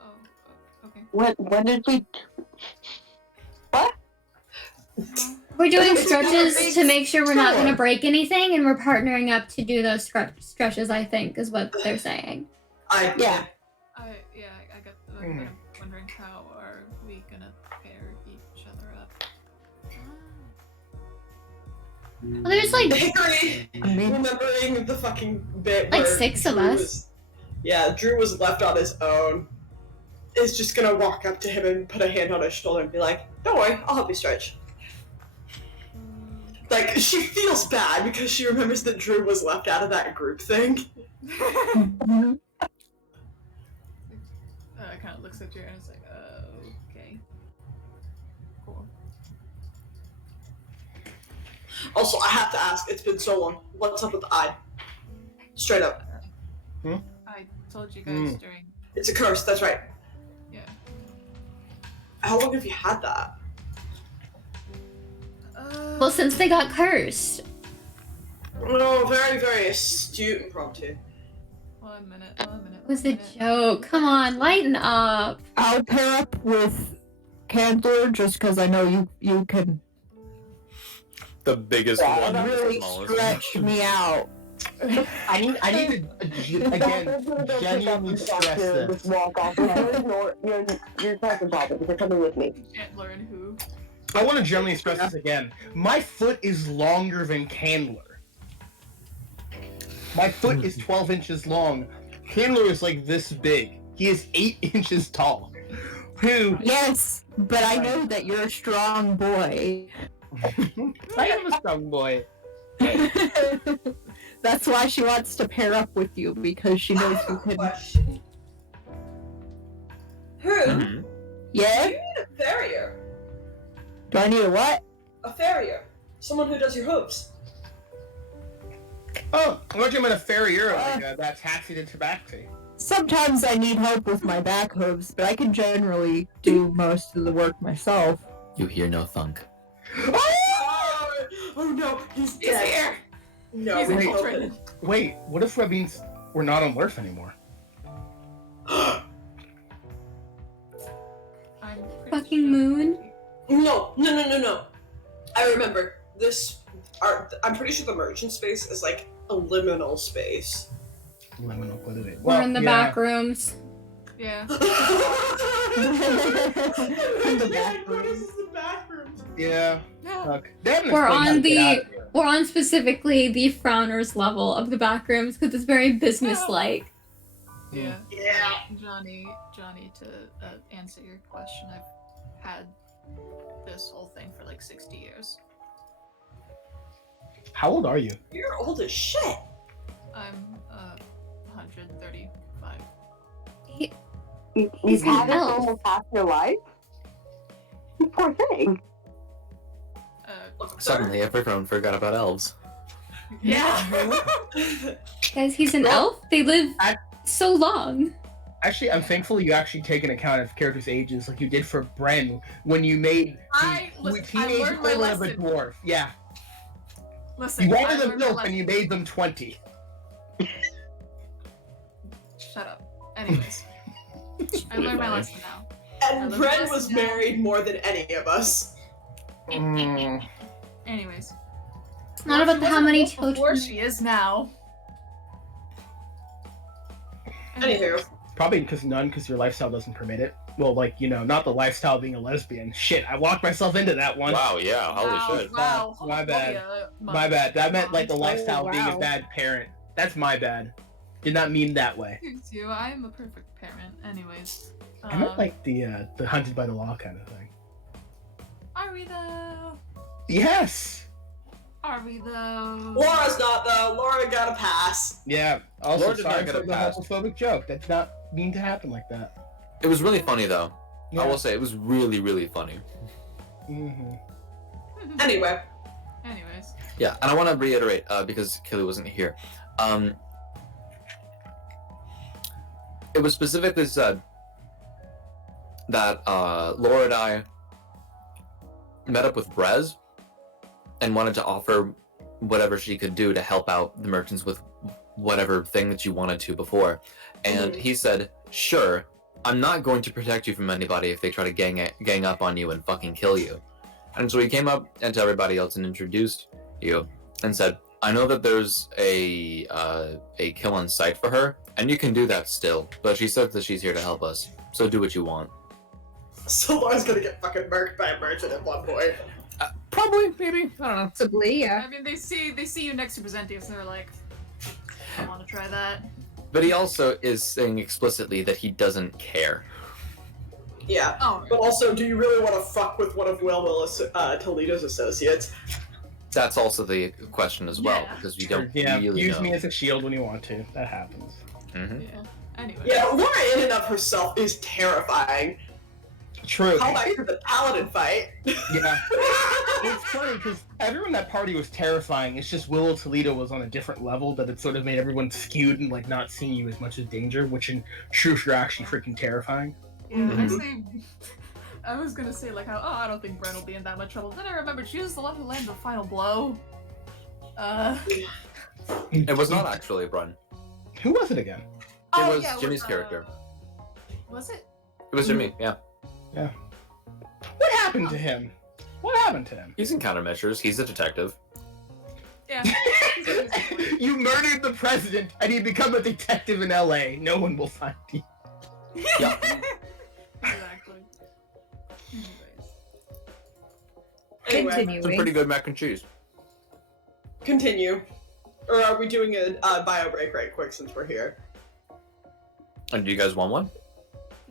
Oh, okay. When did we? What? We're doing It's not a stretches big to make sure we're not going to store. break anything, and we're partnering up to do those stretches, I think, is what they're saying. Yeah. I got. I'm wondering how are we gonna pair each other up? Well, there's like Hickory! I mean, Remembering the fucking bit Like where 6 of Drew us. was- yeah, Drew was left on his own. is just gonna walk up to him and put a hand on his shoulder and be like, "Don't worry, I'll help you stretch." Like, she feels bad because she remembers that Drew was left out of that group thing. Mhm. Kind of looks at you and is like, okay. Cool. Also, I have to ask, it's been so long. What's up with the eye? Straight up. I told you guys during. It's a curse, that's right. Yeah. How long have you had that? Well, since they got cursed. Oh, very, very astute and promptu. 1 minute. It was a joke. Come on, lighten up. I'll pair up with Candler just because I know you can The biggest one. and the really smallest stretch one. me out. I need to again genuinely stress this. Just walk off. You're talking topic. You're coming with me. Can't learn who. I want to genuinely stress this again. My foot is longer than Candler. My foot is 12 inches long. Candler is like this big. He is 8 inches tall. Who? Yes, but I know that you're a strong boy. I am a strong boy. That's why she wants to pair up with you, because she knows you can. Question. Who? Mhm. Yeah? Do you need a farrier? Do I need a what? A farrier. Someone who does your hooves. Oh, I thought you meant a farrier, like that taxi to tabaxi. Sometimes I need help with my back hooves, but I can generally do most of the work myself. You hear no thunk. Oh no, he's He's dead. here. No, He's we infiltrated. Wait, what if that means we're not on Lurf anymore? I'm pretty Fucking sure- moon. No. I remember this. I'm pretty sure the merchant space is like a liminal space. Liminal, what is it? We're in the back rooms. Yeah. In the back room. the bathroom. Yeah. Fuck. They haven't We're explained how on to get the- out of here. We're on specifically the frowners level of the back rooms because it's very business-like. Yeah. Yeah. Johnny, to answer your question, I've had this whole thing for like 60 years. How old are you? You're old as shit. I'm 135. You've He's had an it elf. almost half your life? Poor thing. Suddenly, everyone forgot about elves. Yeah. Guys, he's an Well, elf? They live I- so long. Actually, I'm thankful you actually take an account of characters' ages, like you did for Bren when you made I teenage learned my equivalent of a lesson. dwarf. Yeah, Listen, you I wanted them learned my built lesson. and you made them 20. Shut up. Anyways, I learned my lesson now. And Bren was married more than any of us. Mm. Anyways. It's not about how many Before children. she is now. Anywho. Probably because your lifestyle doesn't permit it. Well, like, not the lifestyle of being a lesbian. Shit, I walked myself into that one. Wow, yeah, holy shit. Wow. My bad. homophobia My bad. That meant like the month. lifestyle of being a wow. bad parent. That's my bad. Did not mean that way. Thanks you. I am a perfect parent. Anyways. I meant like the hunted by the law kind of thing. Are we though? Yes. Are we though? Laura's not though. Laura got a pass. Yeah. Also, Lord did not sorry get for a the pass. homophobic joke. That's not mean to happen like that. It was really funny, though. Yeah. I will say, it was really, really funny. Mm-hmm. Anyway. Anyways. Yeah, and I want to reiterate, because Kelly wasn't here. It was specifically said that Laura and I met up with Brez and wanted to offer whatever she could do to help out the merchants with whatever thing that you wanted to before. And he said, sure, I'm not going to protect you from anybody if they try to gang up on you and fucking kill you. And so he came up and to everybody else and introduced you and said, I know that there's a kill on sight for her, and you can do that still, but she said that she's here to help us, so do what you want. So Laura's gonna get fucking murked by a merchant at one point. Probably, maybe, I don't know. Possibly, yeah. I mean, they see you next to Presentius and they're like, I want to try that. But he also is saying explicitly that he doesn't care. Yeah. Oh, But also, do you really want to fuck with one of Will Toledo's associates? That's also the question as well, Yeah. because we don't Yeah, really use know. me as a shield when you want to. That happens. Mm-hmm. yeah. Anyway. Yeah, Laura in and of herself is terrifying. True. Call back to the paladin fight. Yeah. It's funny because everyone in that party was terrifying. It's just Willow Toledo was on a different level that it sort of made everyone skewed and like not seeing you as much as danger, which in truth you're actually freaking terrifying. Yeah, I was gonna say like how I don't think Bren will be in that much trouble. Then I remembered she was the one who landed the final blow. It was not actually Brun. Who was it again? It was yeah, Jimmy's character. Was it? It was Jimmy, yeah. What happened to him? What happened to him? He's in countermeasures. He's a detective. Yeah. You murdered the president and you become a detective in LA. No one will find you. Yeah. Exactly. Anyways. Anyway, Some Continuing. pretty good mac and cheese. continue. Or are we doing a bio break right quick since we're here? And do you guys want one?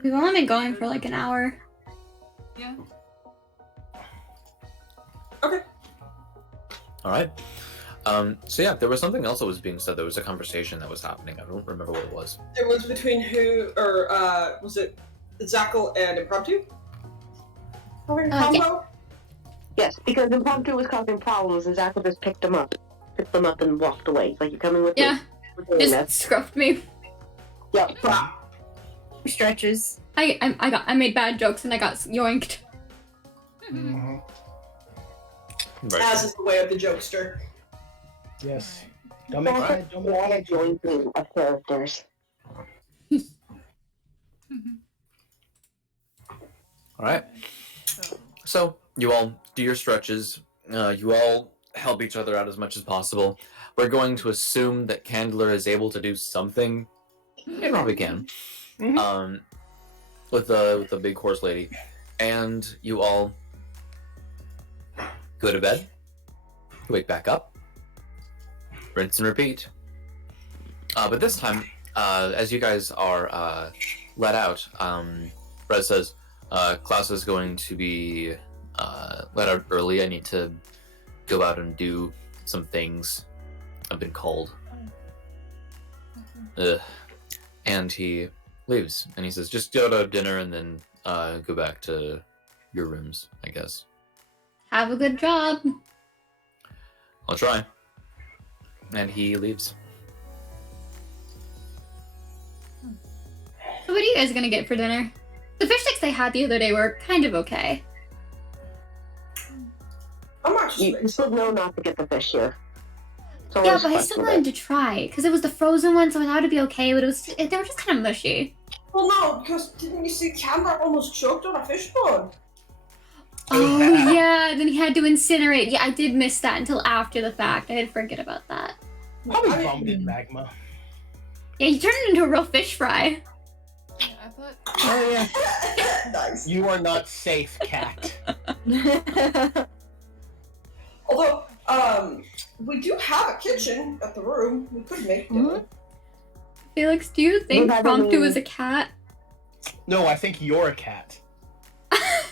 We've only been going for like an hour. Yeah. All right. So yeah, there was something else that was being said. There was a conversation that was happening. I don't remember what it was. It was between was it Zackle and Impromptu? Having a Yeah. combo? Yes, because Impromptu was causing problems and Zach just picked them up and walked away. He's like, you're coming with Yeah. me. We're doing Just this. scruffed me. Yep. Stretches. I made bad jokes and I got yoinked. Mm-hmm. Right. As is the way of the jokester. Yes. Don't make That's don't a lot make of jointing of characters. All right. So, So you all do your stretches. You all help each other out as much as possible. We're going to assume that Candler is able to do something. He probably can. Mhm. With the big horse lady, and you all go to bed. Wake back up. Rinse and repeat. But this time, as you guys are let out, Brett says, class is going to be let out early. I need to go out and do some things. I've been called. Ugh. And he leaves, and he says, just go to dinner and then go back to your rooms, I guess. Have a good job. I'll try. And he leaves. So what are you guys gonna get for dinner? The fish sticks I had the other day were kind of okay. I'm actually You said no not to get the fish here. So Yeah, was but I still questionable. wanted to try because it was the frozen one, so I thought it'd be okay. But they were just kind of mushy. Well, no, because didn't you see Camber almost choked on a fish bone? Oh yeah. yeah, then he had to incinerate. Yeah, I did miss that until after the fact. I did forget about that. Probably I mean- vomited magma. Yeah, he turned it into a real fish fry. yeah, I thought. Oh yeah. Nice. You are not safe, cat. Although, we do have a kitchen at the room. We could make dinner. Felix, do you think have Promptu any- is a cat? No, I think you're a cat. I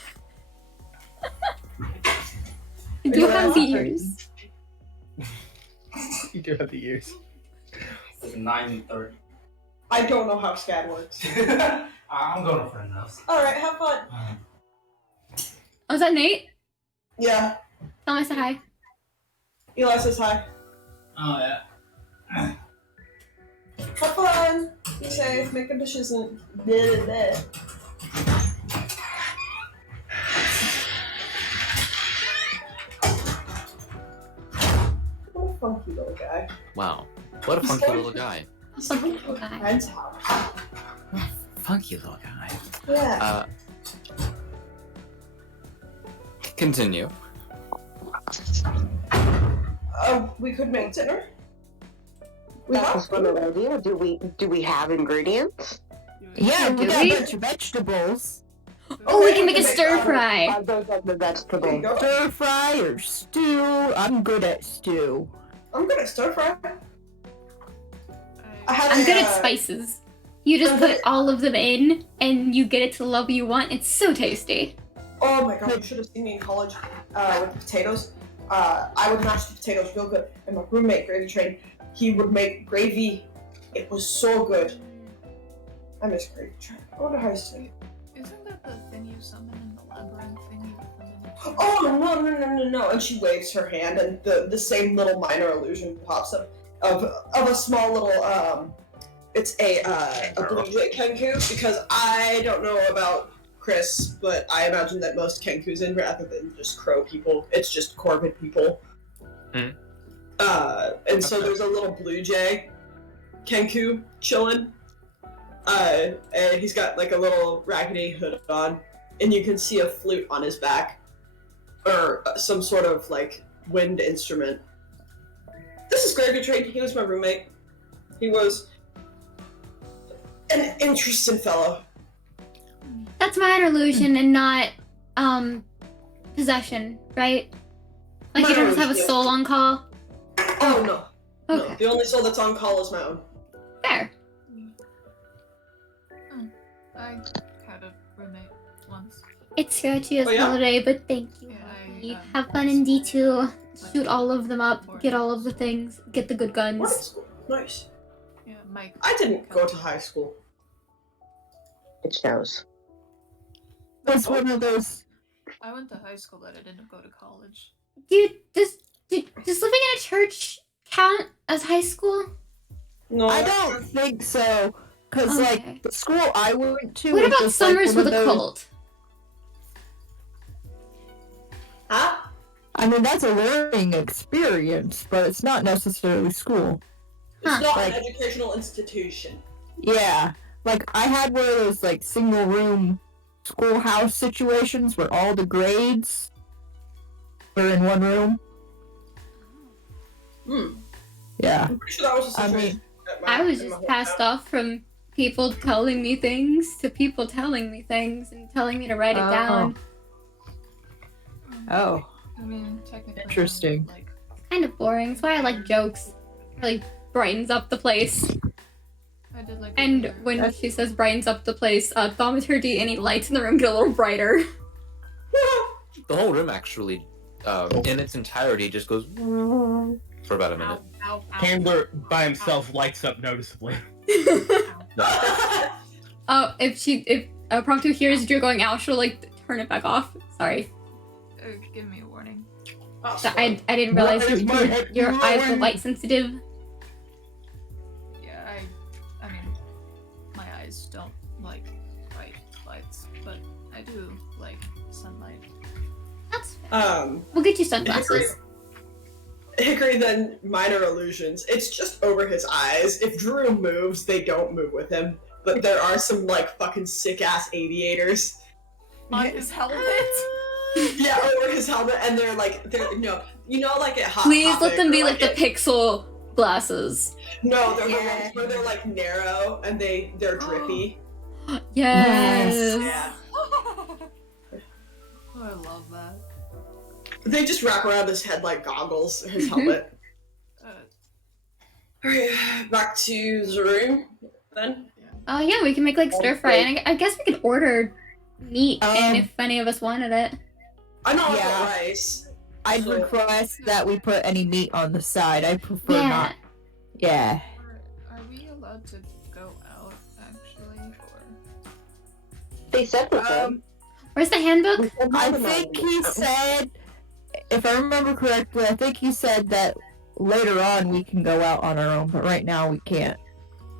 do Yeah. have the ears. You do have the ears. It's 9:30. I don't know how SCAD works. I'm going to a friend's house. Alright, have fun. Oh, is that Nate? Yeah. Tell him I said hi. Eli says hi. Oh, yeah. Have fun. Be safe. Make good dishes and blah, blah, blah. What a funky little guy. Wow. What a He's funky going little to- guy. He's going to a guy. friend's house. Funky little guy. Yeah. Continue. We could make dinner. We That have was a good idea. Do we have ingredients? Yeah, we Do got we? a bunch of vegetables. Oh, we can make a Okay, stir make- fry. I don't have the There you vegetable. go. Stir fry or stew. I'm good at stew. I'm good at stir fry. I had I'm a, good at spices. You just put all of them in, and you get it to the level you want. It's so tasty. Oh my god, you should have seen me in college with the potatoes. I would mash the potatoes real good. And my roommate, Gravy Train, he would make gravy. It was so good. I miss Gravy Train. I wonder how he's doing. Isn't that the thing you summon in the labyrinth thing you summon in? Oh, no. And she waves her hand, and the same little minor illusion pops up of a small little, it's a blue jay kenku, because I don't know about Chris, but I imagine that most kenkus in rather than just crow people, it's just corvid people. Mm. And so there's a little blue jay kenku chilling. And he's got like a little raggedy hood on, and you can see a flute on his back, or some sort of like wind instrument. This is Gravy Train. He was my roommate. He was an interesting fellow. That's minor illusion and not possession, right? Like you Minor don't just have a illusion, soul on call. Oh no. Okay. No, the only soul that's on call is my own. Fair. I had a roommate once. It's Scratchy's Oh, yeah? holiday, but thank you. Yeah, Happy. Have fun in D2. Shoot all of them up. Get all of the things. Get the good guns. What? Nice. Yeah, Mike. I didn't go to high school. It shows. It's one of those. I went to high school, but I didn't go to college. Dude, does living in a church count as high school? No, I don't think so. Cause Okay. like the school I went to. What was about just, like, summers one with of a those- cult? Huh? I mean, that's a learning experience, but it's not necessarily school. It's Huh. not Like- an educational institution. Yeah, like I had one of those like single room schoolhouse situations where all the grades were in one room. Yeah. I'm pretty sure that was the I situation. mean, at my- I was in my just passed hometown. off from people telling me things to people telling me things and telling me to write it Oh. down. Oh. I mean, technically. I'm, Interesting. Like, Kind of boring. That's why I like jokes. Really brightens up the place. I did like. a And year. when she says brightens up the place, thaumaturgy, any lights in the room get a little brighter. The whole room actually, in its entirety, just goes for about a minute. Ow, ow. Handler by himself lights up noticeably. If Prompto hears Drew going out, she'll like turn it back off. Sorry. Give me a warning. That's So fine. I didn't realize Why is my head your eyes were glowing? light sensitive. Yeah, I mean, my eyes don't like bright lights, but I do like sunlight. That's fair. Um, We'll get you sunglasses. Hickory then minor illusions. It's just over his eyes. If Drew moves, they don't move with him. But there are some like fucking sick ass aviators. On his helmet. Yeah, over his helmet, and they're no, you know, like at Hot Please Topic, let them be or, like the pixel glasses. No, they're the Yeah. ones where they're like narrow and they're drippy. Yes. Yeah, Oh, I love that. they just wrap around his head like goggles. His helmet. Okay, back to the room then. Oh yeah, we can make like stir fry, and I guess we could order meat, and if any of us wanted it. I know Yeah. about rice. I'd So- request that we put any meat on the side. I prefer Yeah. not. Yeah. Are we allowed to go out actually, or? They said we could. Where's the handbook? I think he said, if I remember correctly, I think he said that later on we can go out on our own, but right now we can't.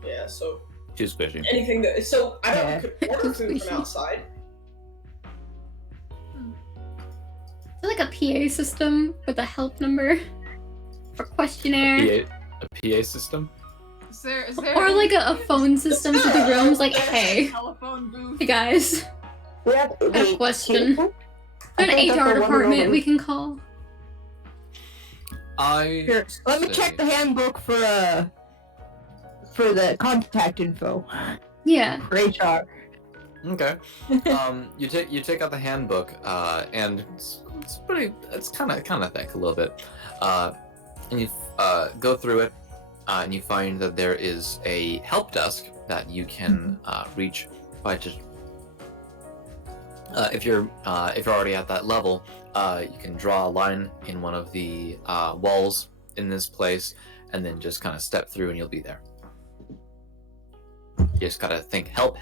Yeah, so Too squishy. anything that so I don't Yeah. could order food from outside. Is there like a PA system with a help number for questionnaire? A PA system? Is there Or like a phone system to the rooms, like, hey, telephone booth? hey guys, We have I have a question. I An think that's HR the one department room. we can call. Here, let me check the handbook for the contact info Yeah. for HR. Okay. You take out the handbook, and it's pretty. It's kind of thick a little bit, and you go through it, and you find that there is a help desk that you can reach by just. If you're already at that level, you can draw a line in one of the walls in this place, and then just kind of step through, and you'll be there. You just gotta think, help,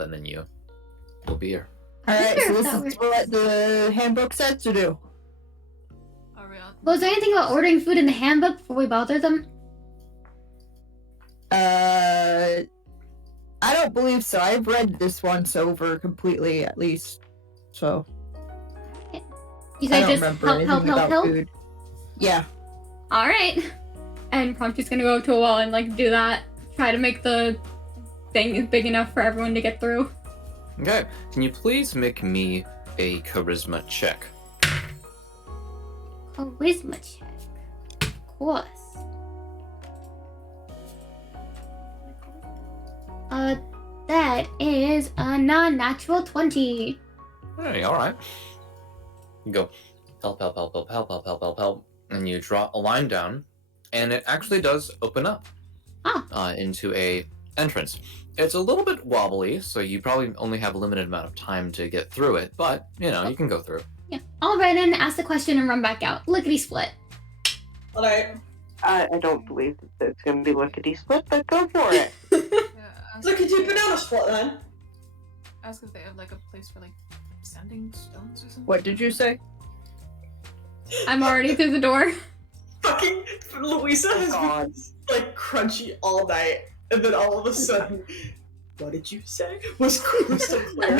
and then you'll be here. Alright, so Sure, this that is what the handbook said to do. Are we on? Was there anything about ordering food in the handbook before we bother them? I don't believe so. I've read this once over completely, at least. So You I said don't just remember help, anything about food. Yeah. Alright. And Prompty's gonna go up to a wall and like do that. Try to make the thing big enough for everyone to get through. Okay, can you please make me a charisma check? Charisma check. Of course. That is a non-natural 20. Hey, all right. You go, help, and you draw a line down, and it actually does open up into a entrance. It's a little bit wobbly, so you probably only have a limited amount of time to get through it, but, you know, you can go through. Yeah. I'll run in, ask the question, and run back out. Lickety split. Alright. I don't believe that it's going to be lickety split, but go for it. Look at your banana split then. Ask if they have like a place for like sending stones or something. What did you say? I'm already through the door. Fucking Louisa has been like crunchy all night, and then all of a sudden, what did you say? Was crystal clear. I'm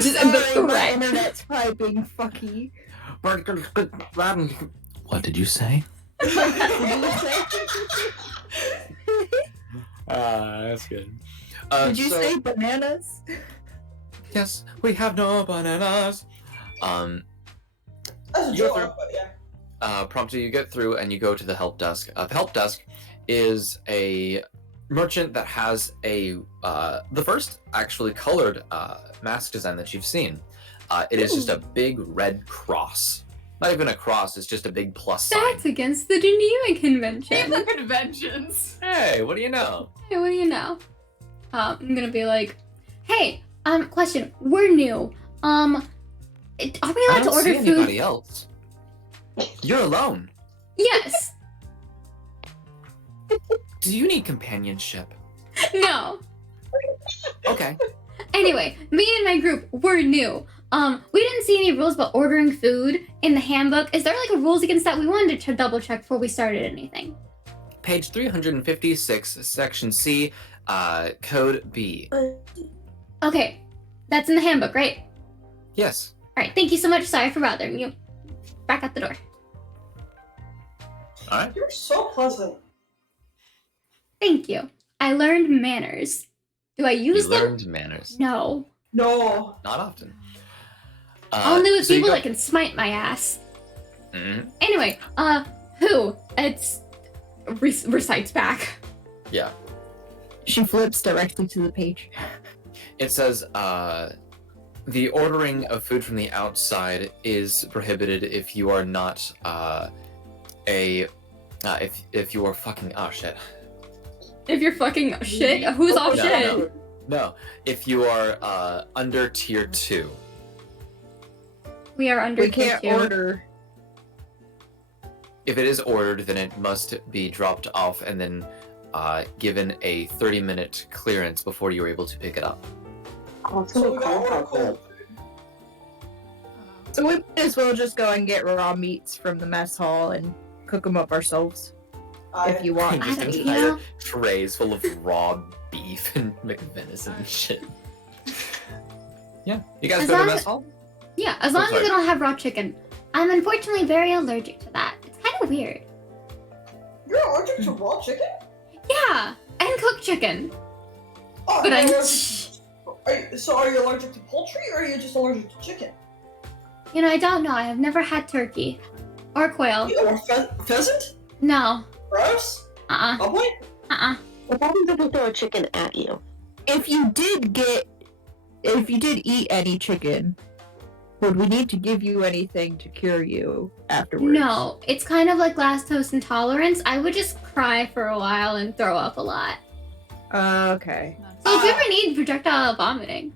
just- sorry, the my threat. internet's probably being fucky. What did you say? That's good. Did you say bananas? Yes, we have no bananas. That's a You joke, go through. but yeah. Promptly, you get through and you go to the help desk. The help desk is a merchant that has the first actually colored mask design that you've seen. It is just a big red cross. Not even a cross, it's just a big plus sign. That's against the Geneva Convention. The conventions. Hey, what do you know? Hey, what do you know? I'm gonna be like, hey, question. We're new. Are we I allowed to don't order see anybody food? else. You're alone. Yes. Do you need companionship? No. Okay. Anyway, me and my group, we're new. We didn't see any rules about ordering food in the handbook. Is there like a rules against that? We wanted to double check before we started anything. Page 356, section C, code B. Okay, that's in the handbook, right? Yes. All right, thank you so much. Sorry for bothering you. Back out the door. All right. You're so pleasant. Thank you. I learned manners. Do I use You them? learned manners. No. No. Not often. Only with so you people go- that can smite my ass. Mhm. Anyway, who? It's recites back. Yeah. She flips directly to the page. It says, the ordering of food from the outside is prohibited if you are not, if you are fucking, oh shit. If you're fucking shit, who's off No, shit? No, if you are, under tier 2. We are under We can't tier two. order. If it is ordered, then it must be dropped off and then, given a 30-minute clearance before you're able to pick it up. So we gotta order cold. So we might as well just go and get raw meats from the mess hall and cook them up ourselves. If you want. Just I don't- entire yeah. trays full of raw beef and McVenison and shit. Yeah, you guys As go to long mess as- hall? Yeah, as long as sorry. they don't have raw chicken. I'm unfortunately very allergic to that. It's kind of weird. You're allergic to raw chicken? Yeah, and cooked chicken. Oh, But you're I'm. allergic- so are you allergic to poultry or are you just allergic to chicken? You know, I don't know. I've never had turkey or quail. Or pheasant? No. Gross? Uh-uh. Oh boy. Uh-uh. What happens if we throw a chicken at you? If you did eat any chicken, would we need to give you anything to cure you afterwards? No, it's kind of like lactose intolerance. I would just cry for a while and throw up a lot. Okay. Not So if you ever need projectile vomiting,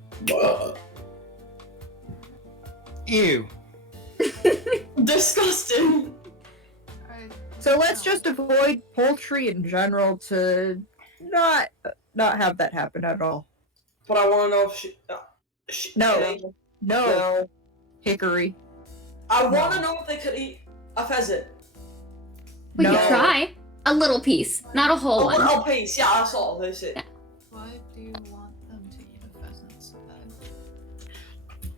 Ew. Disgusting. Alright, So let's no. just avoid poultry in general to not have that happen at all. But I want to know if she No. can- No, No. Hickory. I want to know if they could eat a pheasant. we No. could try a little piece, not a whole one. Oh, piece. Yeah, that's all. That's it. Why do you want them to eat a pheasant so bad?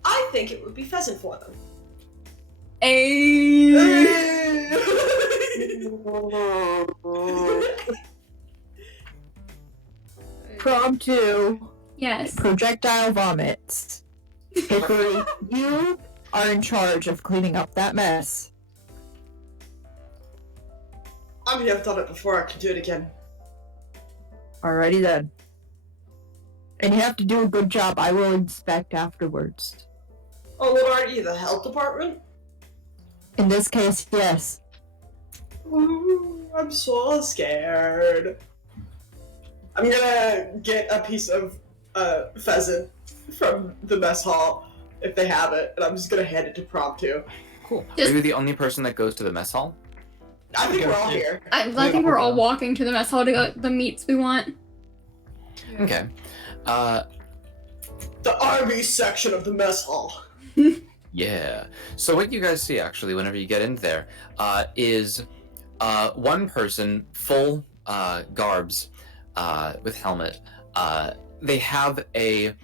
I think it would be pheasant for them. Prompt 2. Yes. Projectile vomits. Hickory, you are in charge of cleaning up that mess. I mean, I've done it before. I can do it again. Alrighty then. And you have to do a good job. I will inspect afterwards. Oh, what are you? The health department? In this case, yes. Ooh, I'm so scared. I'm gonna get a piece of pheasant from the mess hall if they have it, and I'm just gonna hand it to Prom 2. Cool. Just- Are you the only person that goes to the mess hall? I think we're all here. I think we're all walking to the mess hall to get the meats we want. Yeah. Okay. The army section of the mess hall. Yeah. So what you guys see actually, whenever you get in there, is one person, full garbs, with helmet. They have a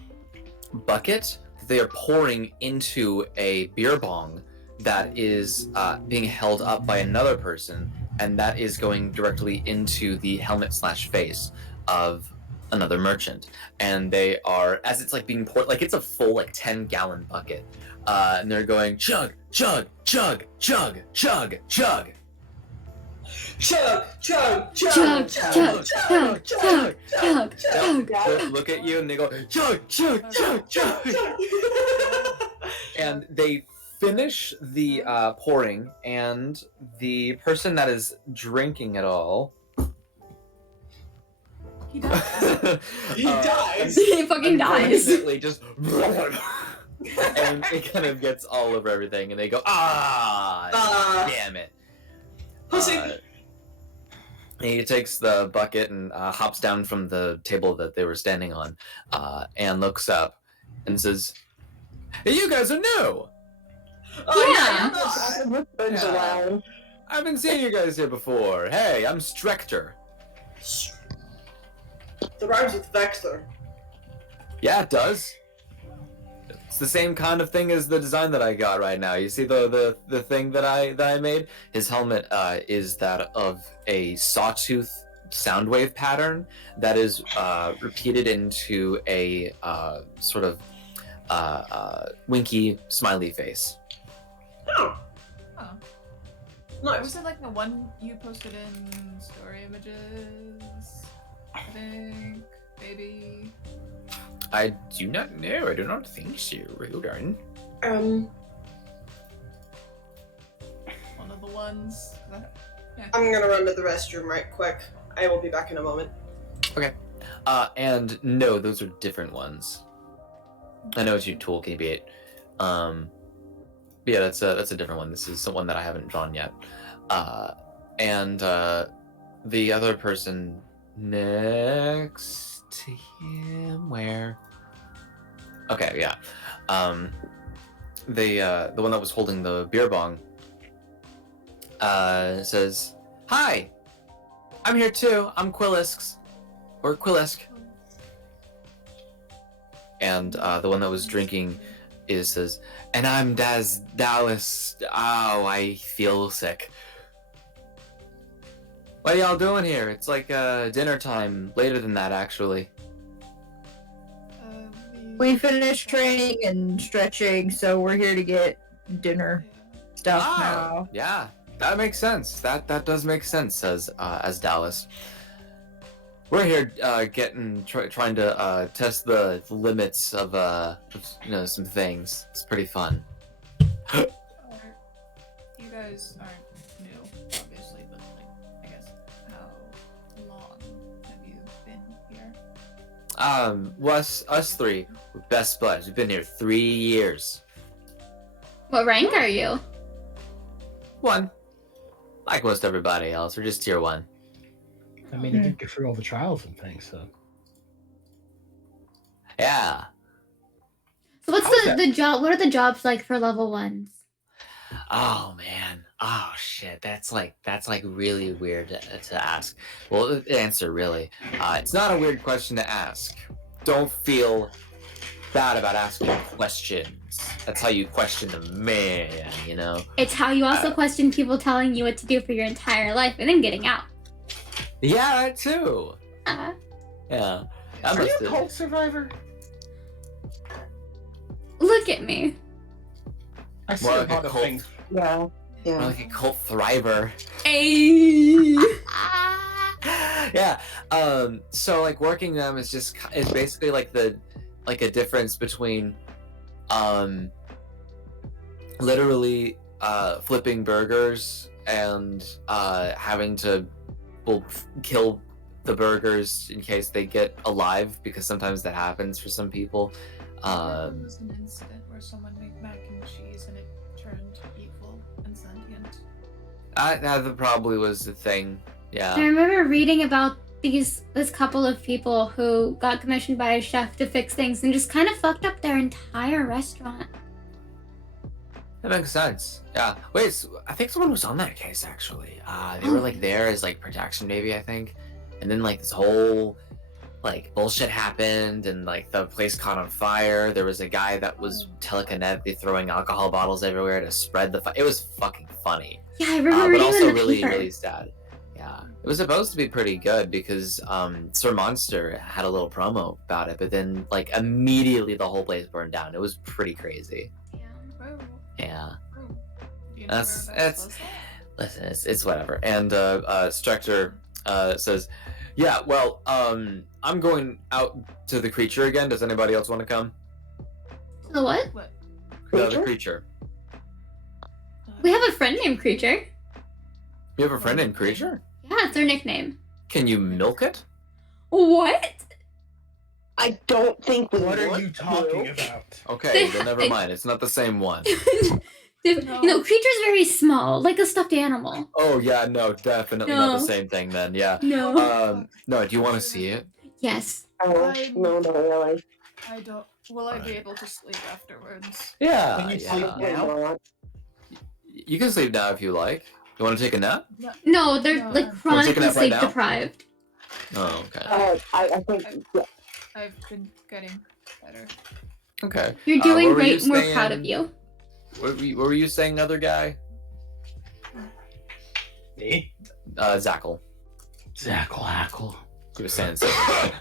bucket that they are pouring into a beer bong that is being held up by another person, and that is going directly into the helmet/face of another merchant. And they are, as it's like being poured, like it's a full like 10-gallon bucket, and they're going chug, chug, chug, chug, chug, chug. Chug, chug, chug, Chug, chug, chug, chug, chug, chug. They look at you and they go chug, chug, chug, chug. And they finish the pouring, and the person that is drinking it all He does. He dies. He fucking dies. unfortunately just and it kind of gets all over everything, and they go damn it. Pussy. He takes the bucket and hops down from the table that they were standing on, and looks up and says, "Hey, you guys are new! Yeah. Turns Yeah. around. I haven't seen you guys here before. Hey, I'm Strector." The rhymes with Vexler. Yeah, it does. It's the same kind of thing as the design that I got right now. You see the thing that I made? His helmet is that of a sawtooth sound wave pattern that is repeated into a sort of winky smiley face. Oh. Oh. Nice. Was it like the one you posted in story images? I think. Maybe. I do not know. I do not think so, Rodin. One of the ones that. I'm gonna run to the restroom right quick. I will be back in a moment. And no, those are different ones. I know it's your toolkit bit. But yeah, that's a different one. This is one that I haven't drawn yet. And the other person next to him, where? Okay, yeah. The one that was holding the beer bong says, "Hi, I'm here too. I'm Quillisks, or Quillisk." And the one that was drinking says, "And I'm Dallas. Oh, I feel sick." What are y'all doing here? It's like dinner time. Later than that, actually. We finished training and stretching, so we're here to get dinner stuff now. Yeah, that makes sense. That does make sense. Says as Dallas. We're here trying to test the limits of some things. It's pretty fun. You guys aren't new, obviously, but like, I guess, how long have you been here? us three, we're best buds. We've been here 3 years. What rank are you? 1. Like most everybody else, we're just tier 1. I mean, you did get through all the trials and things, so. Yeah. So what's the job? What are the jobs like for level 1s? Oh man. Oh shit. That's like really weird to ask. Well, the answer really. It's not a weird question to ask. Don't feel bad about asking questions. That's how you question the man, you know? It's how you also question people telling you what to do for your entire life and then getting out. Yeah, that too. Uh, Yeah. Are you a cult survivor? look at me. I see More a like a lot of cult. things. Yeah. More Yeah. like a cult thriver. Hey. Yeah. So like working them is just it's basically like a difference between literally flipping burgers and having to kill the burgers in case they get alive, because sometimes that happens for some people. There was an incident where someone made mac and cheese and it turned evil and sentient. That probably was the thing. I Yeah. remember reading about this couple of people who got commissioned by a chef to fix things and just kind of fucked up their entire restaurant. That makes sense. Yeah. Wait, so I think someone was on that case actually. They were like there as like protection maybe, I think. And then like this whole like bullshit happened and like the place caught on fire. There was a guy that was telekinetically throwing alcohol bottels everywhere to spread the fire. It was fucking funny. Yeah, I remember But reading also in the really, paper. really sad. Yeah. It was supposed to be pretty good because Sir Monster had a little promo about it, but then like immediately the whole place burned down. It was pretty crazy. Oh, Yeah. oh. Do you know That's whereabouts it's was that? listen, it's whatever. And Structure says, yeah, well, I'm going out to the creature again. Does anybody else want to come? The what? What? No, the creature. We have a friend named Creature. You have a friend named Creature? Yeah, it's our nickname. Can you milk it? What? I don't think we What are want you talking to. about? Okay, then never mind. It's not the same one. You know, Creature's very small, like a stuffed animal. Oh yeah, no, definitely not the No. same thing then. Yeah. No. No. Do you want to see it? Yes. Oh, no, not really. I don't. Will I be able to sleep afterwards? Yeah. Can you yeah. sleep now? Probably not. You can sleep now if you like. You want to take a nap? No, they're No, like I'm- chronically taking that right sleep now? deprived. Oh, okay. I think, yeah. I've been getting better. Okay. You're what doing were great. you We're proud of saying? you. What were you saying, other guy? Me? Zackle. Zackle hackle. You were saying something.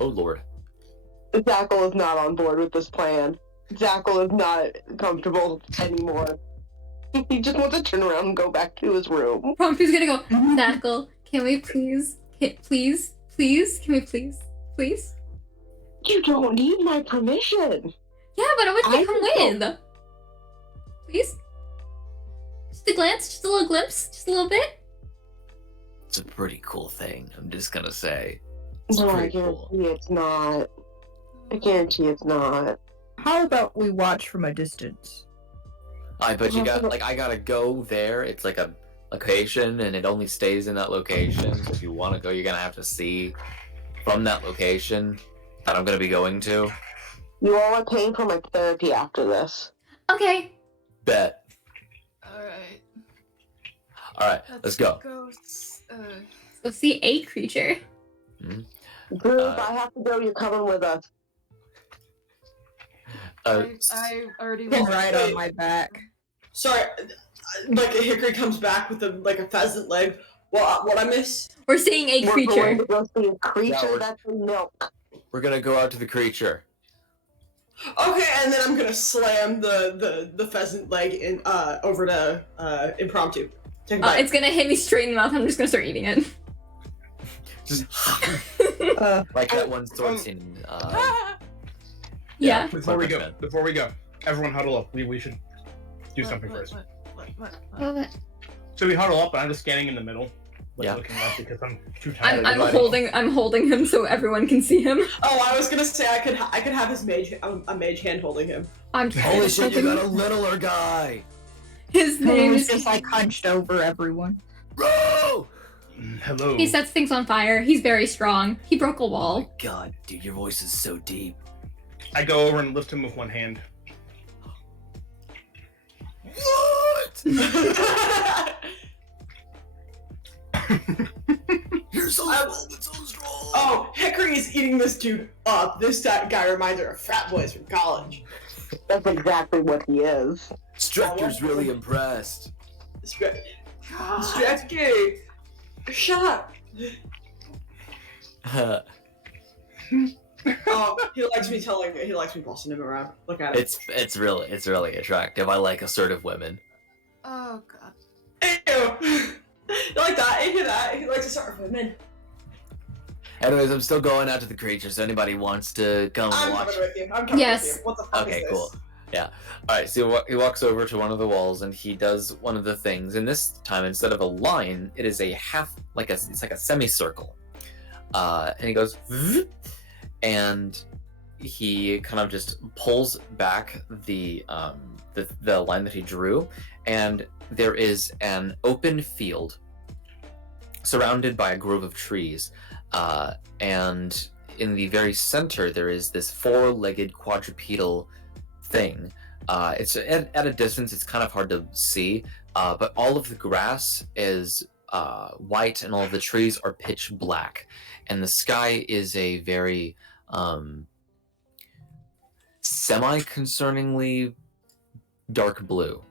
Oh lord. Zackle is not on board with this plan. Zackle is not comfortable anymore. He just wants to turn around and go back to his room. Promptu's gonna go, Zackle, can we please, can we please? You don't need my permission. Yeah, but I want you I to come don't- with. Please? Just a glance, just a little glimpse, just a little bit. It's a pretty cool thing. I'm just gonna say. It's No, I pretty cool. guarantee it's not. I guarantee it's not. How about we watch from a distance? But you got like I gotta go there. It's like a location, and it only stays in that location. So if you want to go, you're gonna have to see from that location that I'm gonna be going to. You all are paying for my therapy after this. Okay. Bet. Alright. All right, let's go. Go see a creature. Group, Uh, I have to go. You're coming with us. I already Can went. ride on my back. Sorry, like a hickory comes back with a pheasant leg. What I miss? We're seeing a We're going creature. to go see a creature we're- that's in milk. We're gonna go out to the creature. Okay, and then I'm gonna slam the pheasant leg in over to impromptu. Take a bite. It's gonna hit me straight in the mouth. I'm just gonna start eating it. Just Uh, like that one sword scene. Yeah. Before we go, everyone huddle up. We should do something first. What? Oh, So we huddle up, and I'm just standing in the middle. like, Yeah. looking up because I'm too tired. I'm holding him so everyone can see him. Oh, I was gonna say I could have his a mage hand holding him. I'm Holy shit, you got a littler guy! His He name was is. just like hunched over everyone. Bro! Hello. He sets things on fire. He's very strong. He broke a wall. God, dude, your voice is so deep. I go over and lift him with one hand. What? You're so small but so strong. Oh, Hickory is eating this dude up. This guy reminds her of frat boys from college. That's exactly what he is. Structure's really impressed. Strategy. Shut up. Oh, he likes me bossing him around. Look at it. it's really attractive. I like assertive women. Oh god. Ew. You like that? You hear that? He likes assertive women. Anyways, I'm still going out to the creature, so anybody wants to come I'm watch. coming with you. I'm coming Yes. with you. What the fuck Okay, is this? cool. Yeah. All right. So he walks over to one of the walls and he does one of the things. And this time, instead of a line, it is a half, it's like a semicircle. And he goes, "Vzz," and he kind of just pulls back the line that he drew, and there is an open field surrounded by a grove of trees, and in the very center there is this four-legged quadrupedal thing. It's at a distance, it's kind of hard to see, but all of the grass is white and all of the trees are pitch black, and the sky is a very semi-concerningly dark blue.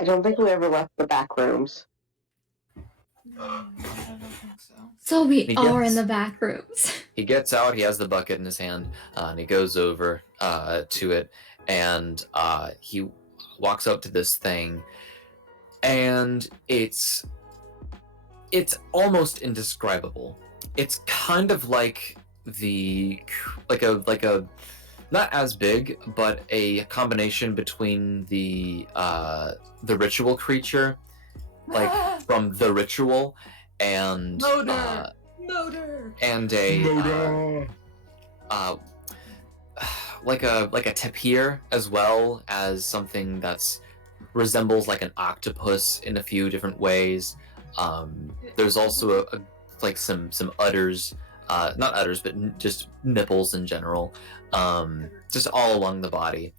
I don't think we ever left the back rooms. I don't think so. So we He are gets- in the back rooms. He gets out, he has the bucket in his hand, and he goes over to it, and he walks up to this thing, and it's almost indescribable. It's kind of like a not as big, but a combination between the ritual creature, like from the ritual, and Motor! Motor! and a like a tapir, as well as something that's resembles like an octopus in a few different ways. There's also like some udders, not udders, but just nipples in general, just all along the body.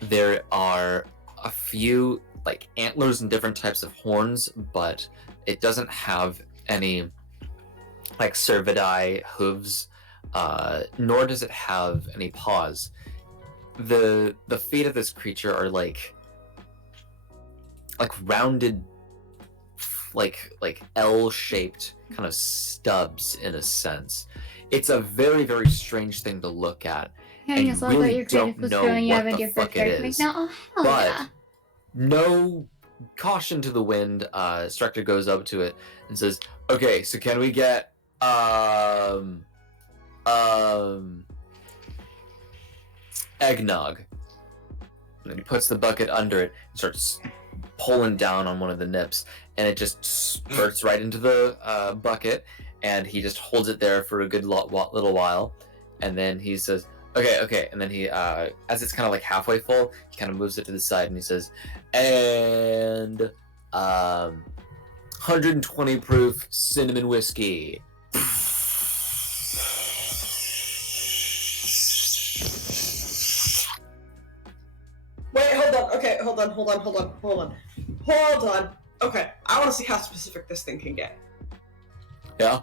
There are a few like antlers and different types of horns, but it doesn't have any like cervidae hooves, nor does it have any paws. The feet of this creature are like rounded, like L-shaped kind of stubs in a sense. It's a very, very strange thing to look at. Yeah, And you you saw what really your don't creative was know doing. You what haven't the your first fuck it character is. make now. Oh hell But yeah! no caution to the wind, Structure goes up to it and says, "Okay, so can we get eggnog?" And then he puts the bucket under it and starts pulling down on one of the nips, and it just spurts right into the bucket, and he just holds it there for a good little while, and then he says, okay, and then he, as it's kind of like halfway full, he kind of moves it to the side, and he says, and 120 proof cinnamon whiskey. Wait, hold on. Okay, hold on. Okay, I want to see how specific this thing can get. Yeah?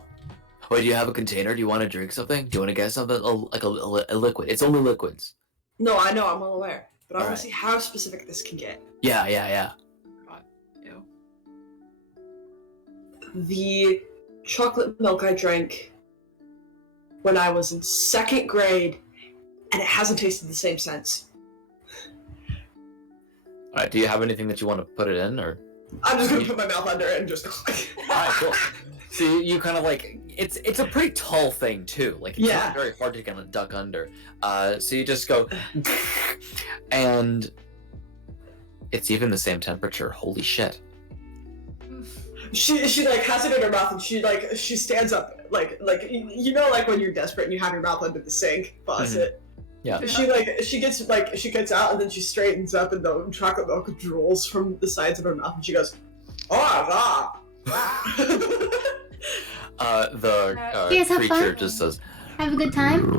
Wait, do you have a container? Do you want to drink something? Do you want to get something? Like a liquid. It's only liquids. No, I know, I'm well aware. But I want Alright. to see how specific this can get. Yeah. God. Ew. The chocolate milk I drank when I was in 2nd grade, and it hasn't tasted the same since. Alright, do you have anything that you want to put it in, or? I'm just gonna put my mouth under it and just. Alright, cool. So you kind of like, it's a pretty tall thing too. Like it's Yeah. not very hard to kind of duck under. So you just go, and it's even the same temperature. Holy shit! She like has it in her mouth and she stands up like you know like when you're desperate and you have your mouth under the sink faucet. Yeah. She gets out and then she straightens up and the chocolate milk drools from the sides of her mouth and she goes, "Oh, The You guys have creature fun? just says, Have a good time.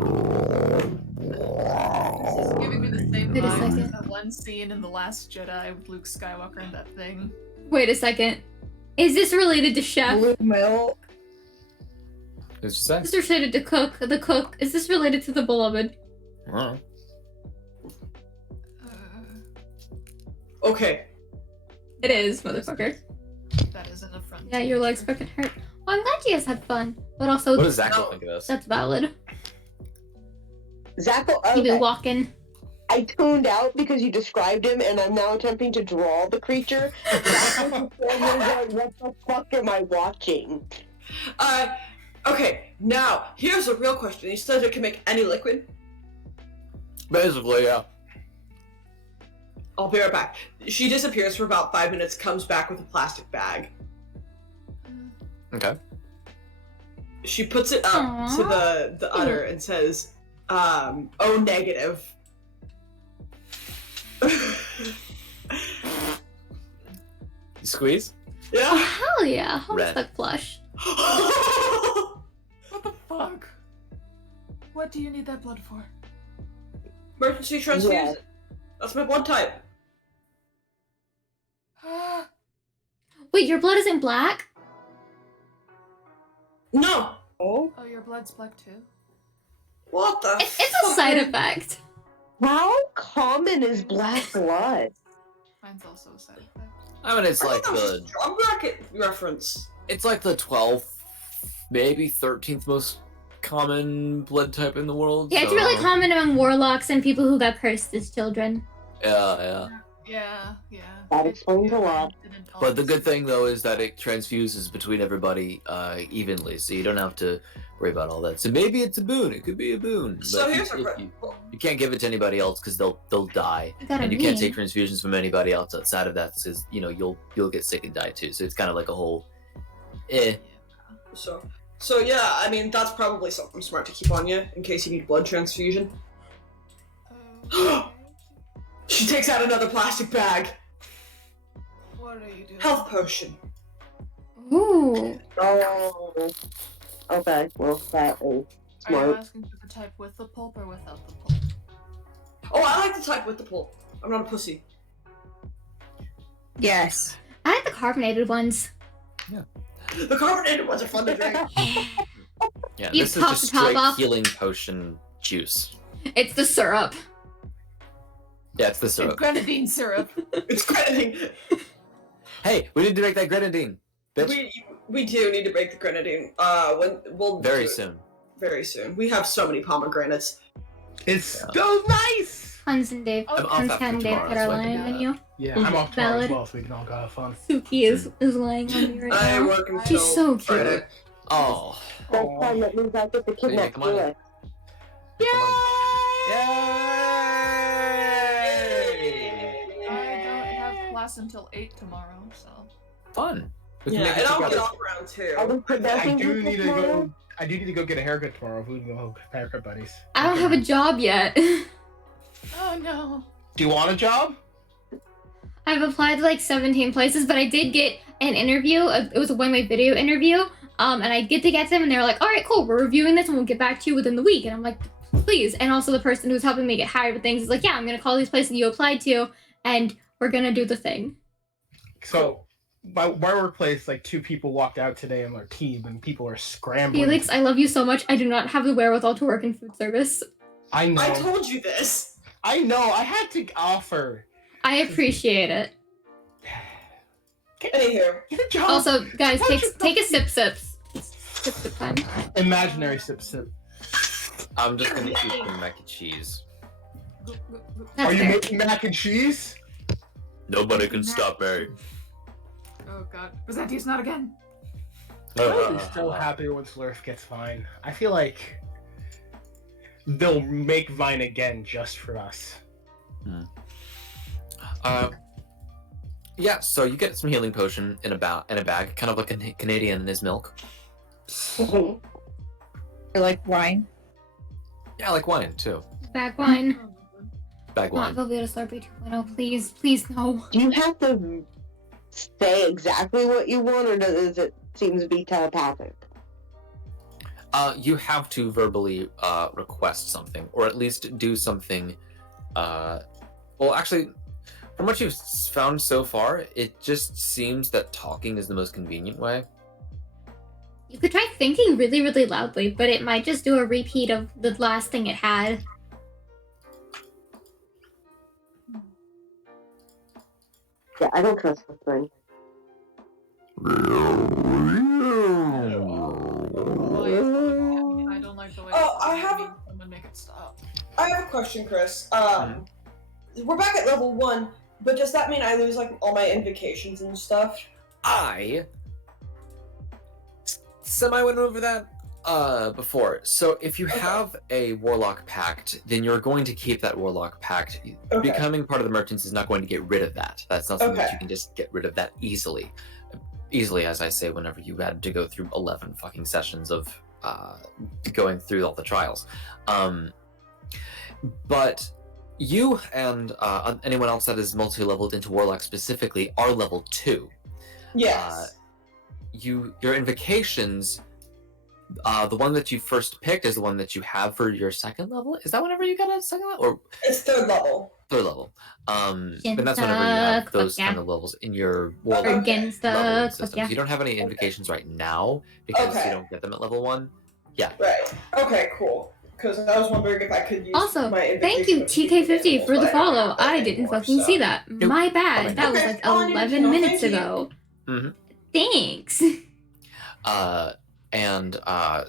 This is giving me the same Wait a vibe second. as that one scene in The Last Jedi with Luke Skywalker and that thing. Wait a second. Is this related to Chef? Blue milk. "Who's she say?" Is this related to Cook? The Cook. Is this related to the Beloved? I don't know. okay." It is, motherfucker. That is an affront. Yeah, your legs fucking hurt. Well, I'm glad you guys had fun. But also, What does Zach think of this? that's valid. Zach, You be okay. walking. I tuned out because you described him, and I'm now attempting to draw the creature. Zach was like, what the fuck am I watching? Okay, now here's a real question. You said it can make any liquid. Basically, yeah. I'll be right back. She disappears for about 5 minutes, comes back with a plastic bag. Okay. She puts it up to the udder and says, "O negative." You squeeze? Oh, Yeah. hell yeah. Red. Homestuck plush. What the fuck? What do you need that blood for? Emergency transfusion. Yeah. That's my blood type. Wait, your blood isn't black? No. Oh? Oh, your blood's black too? What the? It's a side effect. How common is black blood? Mine's also a side effect. I mean, it's I like thought that was the a drum bracket reference. it's like the 12th, maybe 13th most common blood type in the world. Yeah, it's so- really common among warlocks and people who got cursed as children. Yeah. Yeah. That explains a lot. But the good thing though is that it transfuses between everybody evenly, so you don't have to worry about all that. So maybe it's a boon. It could be a boon. So but here's you can't give it to anybody else because they'll die, I gotta and you can't read. take transfusions from anybody else outside of that because you'll get sick and die too. So it's kind of like a whole, So yeah, I mean that's probably something smart to keep on you in case you need blood transfusion. She takes out another plastic bag. What are you doing? Health potion. Ooh. Oh. Okay, well, that is Are you smart. asking for the type with the pulp or without the pulp? Oh, I like the type with the pulp. I'm not a pussy. Yes. I like the carbonated ones. The carbonated ones are fun to drink. yeah. You This is pop just the top straight off. healing potion juice. It's the syrup. Yeah, it's the It's syrup. grenadine syrup. It's grenadine. Hey, we need to make that grenadine, bitch. We do need to break the grenadine. When we'll Very do it soon. Very soon. We have so many pomegranates. It's so nice. Hans and Dave. I'm off Hans after and Dave tomorrow, had so our I can line do on that. you. Yeah, I'm off tomorrow Valid. as well, so we can all go have fun. Suki is lying on me right I now. work until She's so cute. Friday. Oh. That's fine, that means I get the kid Yeah, next come on. door. I don't have class until 8 tomorrow, so. Fun. We can Yeah, make it and I'll get together. off around 2. Are we I progressing do this need to tomorrow? go. I do need to go get a haircut tomorrow. Who's the haircut buddies? I don't have a job yet. Oh no. Do you want a job? I've applied to like 17 places, but I did get an interview. It was a one-way video interview. And I get to them, and they're like, "All right, cool. We're reviewing this, and we'll get back to you within the week." And I'm like, "Please." And also, the person who's helping me get hired with things is like, "Yeah, I'm gonna call these places you applied to, and we're gonna do the thing." So, my workplace, like 2 people walked out today on their team, and people are scrambling. Felix, I love you so much. I do not have the wherewithal to work in food service. I know. I told you this. I know. I had to offer. I appreciate it. Anywho, Get a job. Also, guys, Why don't you take a sip. Sip time. Imaginary sip. I'm just gonna keep the mac and cheese. That's Are you fair. making mac and cheese? Nobody can stop me. Oh god. Byzantius, not again. I'll be so happy when Slurf gets Vine. I feel like they'll make Vine again just for us. Yeah, so you get some healing potion in a bag, kind of like a Canadian in his milk. Or like wine. Yeah, like wine too. Bag wine. Bag Not wine. Velveeta Slurpee 2.0, please. Please, no. Do you have to say exactly what you want, or does it seem to be telepathic? You have to verbally request something, or at least do something. Well, actually, from what you've found so far, it just seems that talking is the most convenient way. You could try thinking really, really loudly, but it might just do a repeat of the last thing it had. Yeah, I don't trust this thing. I don't like the way I have a- someone make it stop. I have a question, Chris. We're back at level 1, but does that mean I lose like all my invocations and stuff? I semi went over that before. So if you have a Warlock Pact, then you're going to keep that Warlock Pact. Okay. Becoming part of the Merchants is not going to get rid of that. That's not something that Okay. you can just get rid of that easily. Easily, as I say, whenever you had to go through 11 fucking sessions of going through all the trials. But you and anyone else that is multi-leveled into Warlock specifically are level 2. Yes. Your invocations, the one that you first picked is the one that you have for your second level. Is that whenever you got a second level, or It's 3rd level. 3rd level? And that's whenever you have those kind of levels in your Warlock leveling systems. You don't have any invocations right now because you don't get them at level 1. Yeah. Right. Okay, cool. Because I was wondering if I could use Also, my thank you, TK50, for the follow. I didn't fucking see that. My bad. That was like 11 minutes ago. Mm-hmm. Thanks. And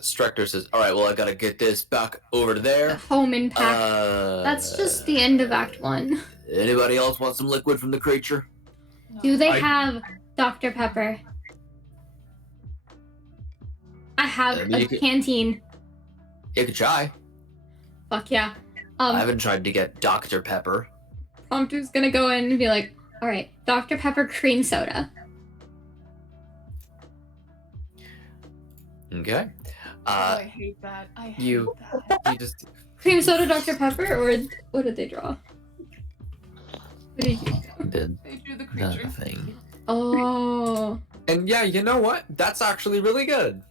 Strector says, "All right, well, I gotta get this back over to there." Home impact. That's just the end of Act 1. Anybody else want some liquid from the creature? Do they have Dr. Pepper? I have a canteen. You could try. Fuck yeah. I haven't tried to get Dr. Pepper. Promptu's gonna go in and be like, alright, Dr. Pepper cream soda. Okay. I hate that. I hate You just Cream soda, Dr. Pepper, or what did they draw? What did you draw? did They drew the creature. nothing. Oh. And yeah, you know what? That's actually really good.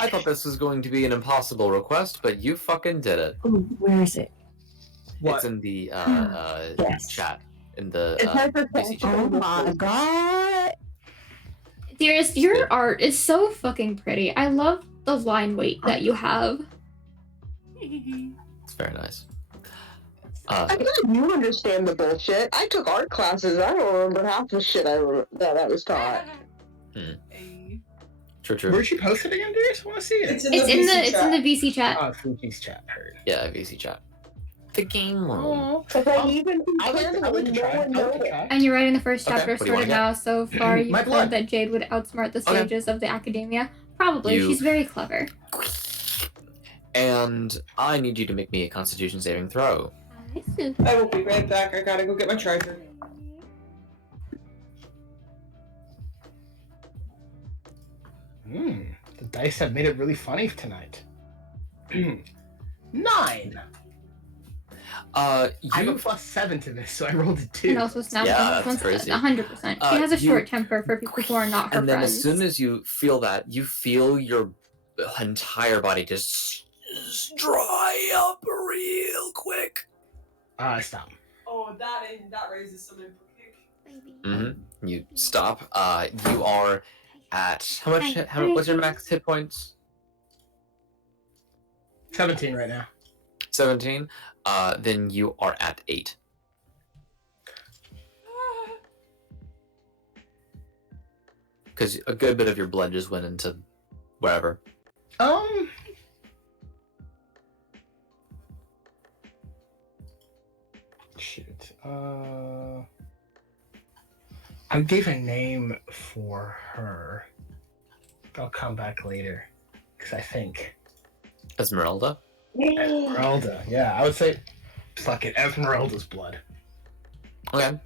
I thought this was going to be an impossible request, but you fucking did it. Ooh, where is it? It's in the Yes. chat. In the It's VC chat. Oh my god. Dearest, your art is so fucking pretty. I love the line weight that you have. It's very nice. I'm glad you understand the bullshit. I took art classes. I don't remember half the shit that I was taught. Hey. True. Where'd you post it again, Darius? I want to see it. It's in the VC chat. Oh, Fluky's chat. Heard. Yeah, VC chat. The game room. Oh, But I even I like to try. I like to try. And you're writing the first Okay, chapter what do you wanna started now. So far, you've My said blood. that Jade would outsmart the Okay. sages of the academia. Probably. You- She's very clever. And I need you to make me a Constitution saving throw. I will be right back. I gotta go get my charger. The dice have made it really funny tonight. 9. I have a You +7 to this, so I rolled a 2. And also Snap Yeah, that's crazy. 100%. She has a you- short temper for people who are not her and then friends. as soon as you feel that, you feel your entire body just dry up real quick. Stop. Oh, that raises some implications. Mm-hmm. You stop. You are at how much? What's your max hit points? 17 right now. 17. Then you are at 8. Because a good bit of your blood just went into wherever. Shoot. I gave a name for her. I'll come back later. Because I think. Esmeralda. Esmeralda. Yeah, I would say. Fuck it. Esmeralda's blood. Okay.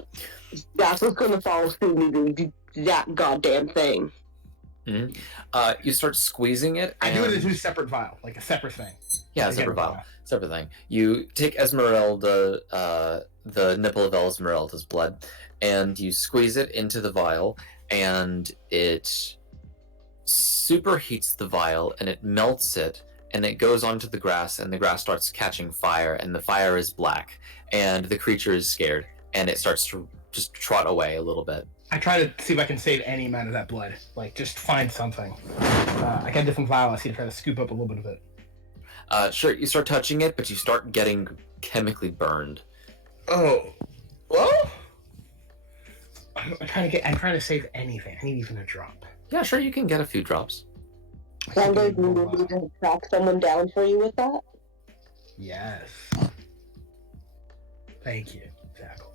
That's what's gonna follow suit me to do that goddamn thing. You start squeezing it. I do it and- into a separate vial, like a separate thing. Yeah, separate vial. Separate thing. You take Esmeralda, the nipple of Esmeralda's blood, and you squeeze it into the vial, and it superheats the vial, and it melts it, and it goes onto the grass, and the grass starts catching fire, and the fire is black, and the creature is scared, and it starts to just trot away a little bit. I try to see if I can save any amount of that blood. Like, just find something. I got a different vial. I see to try to scoop up a little bit of it. Sure, you start touching it, but you start getting chemically burned. Oh. Well? I'm trying to save anything. I need even a drop. Yeah, sure, you can get a few drops. Thunder, do you need me to track someone down for you with that? Yes. Thank you, Jackal.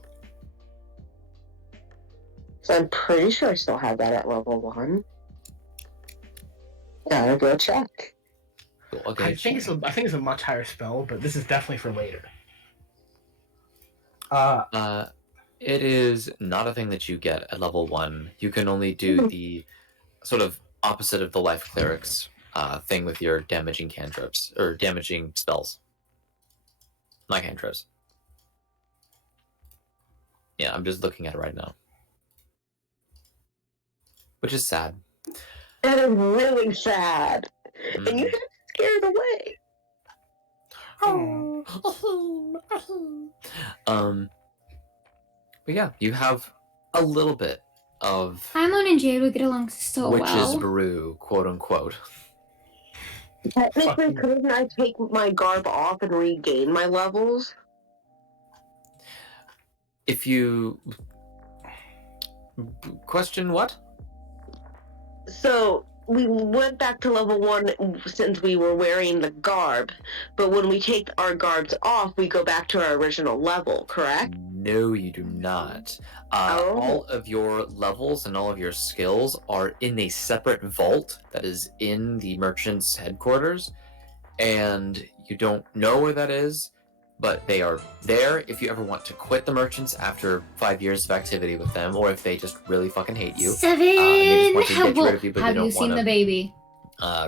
So I'm pretty sure I still have that at level 1. Gotta go check. Okay. I think it's a much higher spell, but this is definitely for later. It is not a thing that you get at level 1. You can only do the sort of opposite of the life clerics thing with your damaging cantrips or damaging spells. Not cantrips. Yeah, I'm just looking at it right now. Which is sad. That is really sad. And you had scared away. But yeah, you have a little bit of Paimon and Jade would get along so witch's well. brew, quote unquote. Technically, couldn't I take my garb off and regain my levels? If you question what? So, we went back to level 1 since we were wearing the garb, but when we take our garbs off, we go back to our original level, correct? No, you do not. Oh. All of your levels and all of your skills are in a separate vault that is in the merchant's headquarters, and you don't know where that is, but they are there if you ever want to quit the merchants after 5 years of activity with them, or if they just really fucking hate you. Seven. They just want to get rid of you, but Have they don't you seen want the to baby?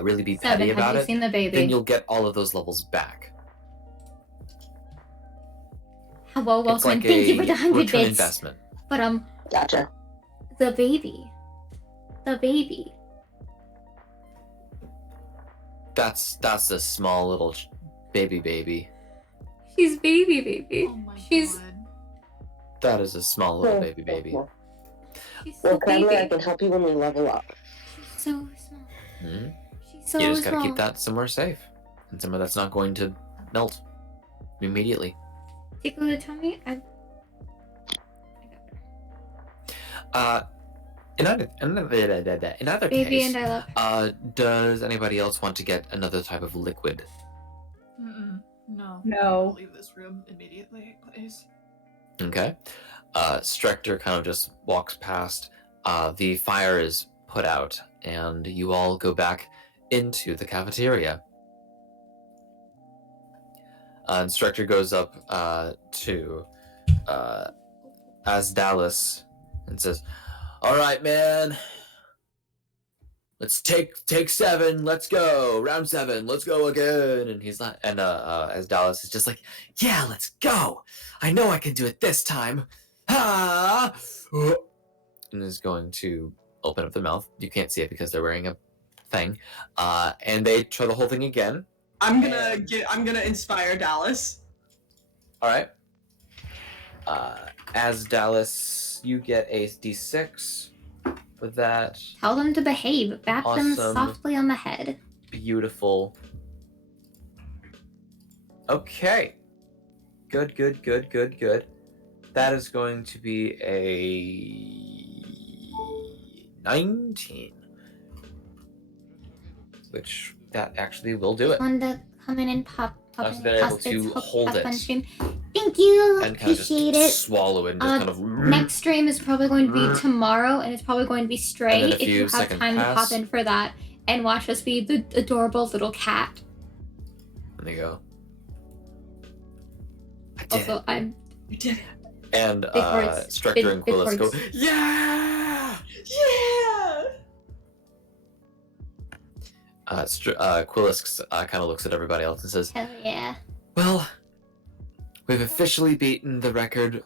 really be Seven. petty Have about you it. seen the baby? Then you'll get all of those levels back. Well, It's Wilson, like thank you for a the 100 return bits. investment. But Gotcha. the baby. That's a small little baby. She's baby. Oh my She's- god. That is a small little baby. She's Well, so Cradley, I baby. can help you when we level up. She's so small. Hmm? She's so You just gotta small. keep that somewhere safe, and somewhere that's not going to melt immediately. Tickle the tummy. In other Baby case, and I love. does anybody else want to get another type of liquid? Mm-mm. No. No. I'll leave this room immediately, please. Okay. Strector kind of just walks past. The fire is put out, and you all go back into the cafeteria. And Strector goes up to Asdalis and says, "All right, man. Let's take 7. Let's go. Round 7. Let's go again." And he's like, and Asdalis is just like, "Yeah, let's go. I know I can do it this time." Ha! And is going to open up the mouth. You can't see it because they're wearing a thing. And they try the whole thing again. I'm gonna inspire Dallas. All right. As Dallas, you get a d6 for that. Tell them to behave. Bat them Awesome. softly on the head. Beautiful. Okay. Good. That is going to be a 19. Which, that actually will do it. Want to come in and pop So in they're able to hold pop it. on stream. Thank you. And kind of just Appreciate it. swallow it and just kind of... Next stream is probably going to be tomorrow, and it's probably going to be And Stray. then a If you few have seconds time to pass. pop in for that and watch us be the adorable little cat. And they go... I did Also, it. I'm You did it. And Bitcoins. Structure and Quillis go, Bitcoins. yeah! Yeah! Quillis kind of looks at everybody else and says, Hell yeah. well, we've officially beaten the record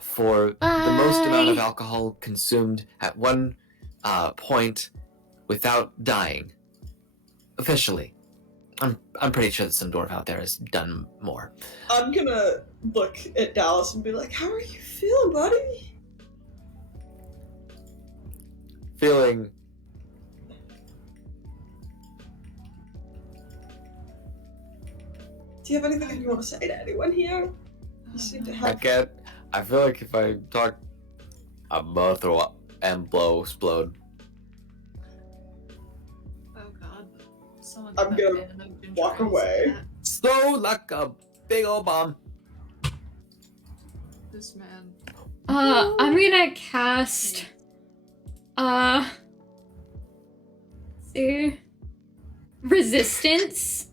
for the most amount of Bye. alcohol consumed at one point without dying. Officially. I'm pretty sure that some dwarf out there has done more. I'm gonna look at Dallas and be like, how are you feeling, buddy? Feeling Do you have anything you want to say to anyone here? You seem to have. I feel like if I talk, I'm gonna throw up and explode. Oh god. Someone I'm gonna walk away. Slow like a big old bomb. This man. I'm gonna cast. See. Resistance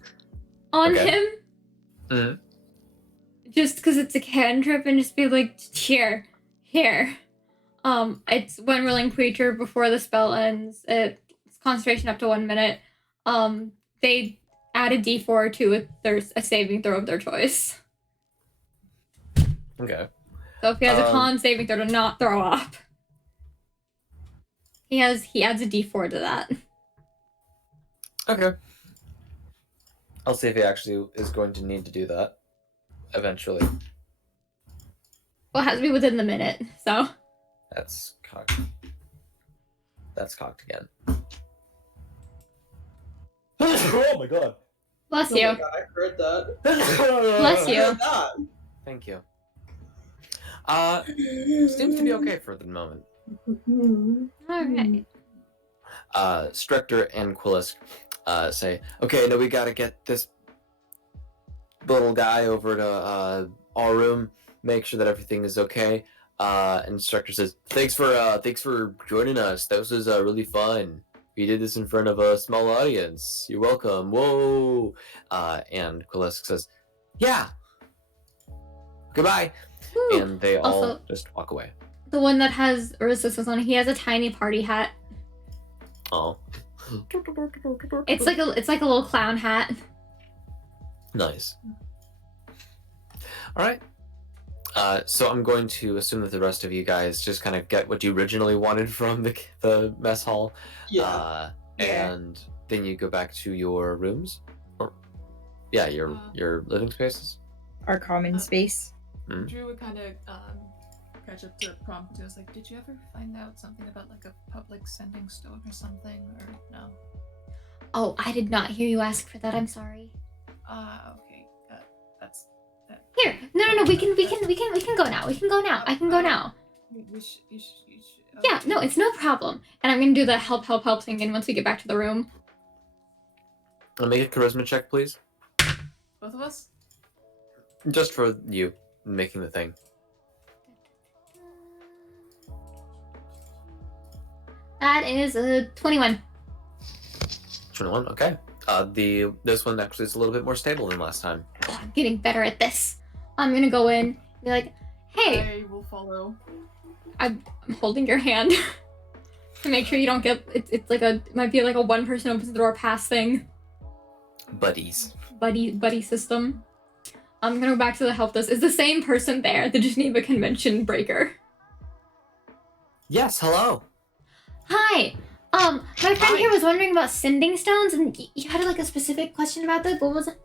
on Okay. him. Mhm. Just because it's a cantrip and just be like, here. It's one willing creature before the spell ends. It's concentration up to 1 minute. They add a d4 to it. There's a saving throw of their choice. Okay. So if he has a con saving throw to not throw up, he adds a d4 to that. Okay. I'll see if he actually is going to need to do that eventually. Well, it has to be within the minute, so. That's cocked. That's cocked again. Oh my god. Bless Oh you. my god, I heard that. Bless I you. heard that. Thank you. Seems to be okay for the moment. Alright. Structure and Quillis say, okay, now we gotta get this little guy over to our room, make sure that everything is okay. And Structure says, thanks for joining us. That was really fun. We did this in front of a small audience. You're welcome. Whoa. And Quillis says, yeah. Goodbye. Woo. And they all Also- just walk away. The one that has resistance on it, he has a tiny party hat. Oh. It's like a little clown hat. Nice. All right. So I'm going to assume that the rest of you guys just kind of get what you originally wanted from the mess hall. Yeah. And then you go back to your rooms. Or, yeah, your living spaces. Our common space. Drew would kind of catch up to prompt. I was like, did you ever find out something about like a public sending stone or something, or no? Oh, I did not hear you ask for that. I'm sorry. Okay. That's that. Here, no. We can go now. We can go now. I can go now. You should, Yeah, no, it's no problem. And I'm gonna do the help thing. And once we get back to the room, Make a charisma check, please. Both of us? Just for you making the thing. that is a 21. 21. Okay. This one actually is a little bit more stable than last time. Oh, I'm getting better at this. I'm gonna go in, and be like, hey, I will follow. I'm holding your hand to make sure you don't get. It's like it might be like a one person opens the door pass thing. Buddies. Buddy system. I'm gonna go back to the help desk. Is the same person there, the Geneva Convention breaker? Yes, hello. Hi. My friend here was wondering about sending stones, and you had like a specific question about that. What was it?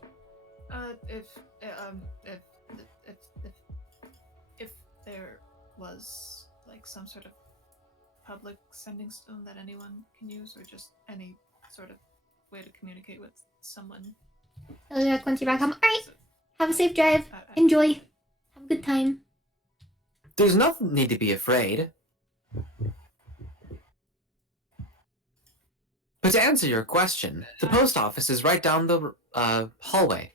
If there was like some sort of public sending stone that anyone can use, or just any sort of way to communicate with someone. Once you're back home. All right. Have a safe drive. I- Enjoy. Have a good time. There's nothing need to be afraid. But to answer your question, the post office is right down the hallway.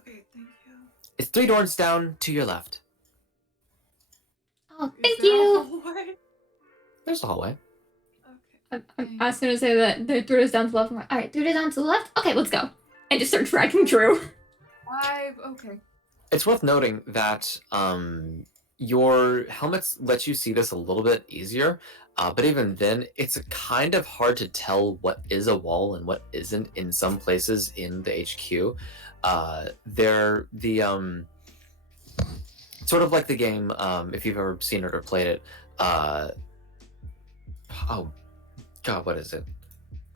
Okay, thank you. It's 3 doors down to your left. Oh, Is thank there a you. hallway? There's the hallway. Okay. As soon as I say that, the 3 doors down to the left. I'm like, all right, 3 doors down to the left. Okay, let's go. And just start dragging Drew. Okay. It's worth noting that your helmets let you see this a little bit easier, but even then, it's kind of hard to tell what is a wall and what isn't in some places in the HQ. They're the sort of like the game, if you've ever seen it or played it. Oh God, what is it?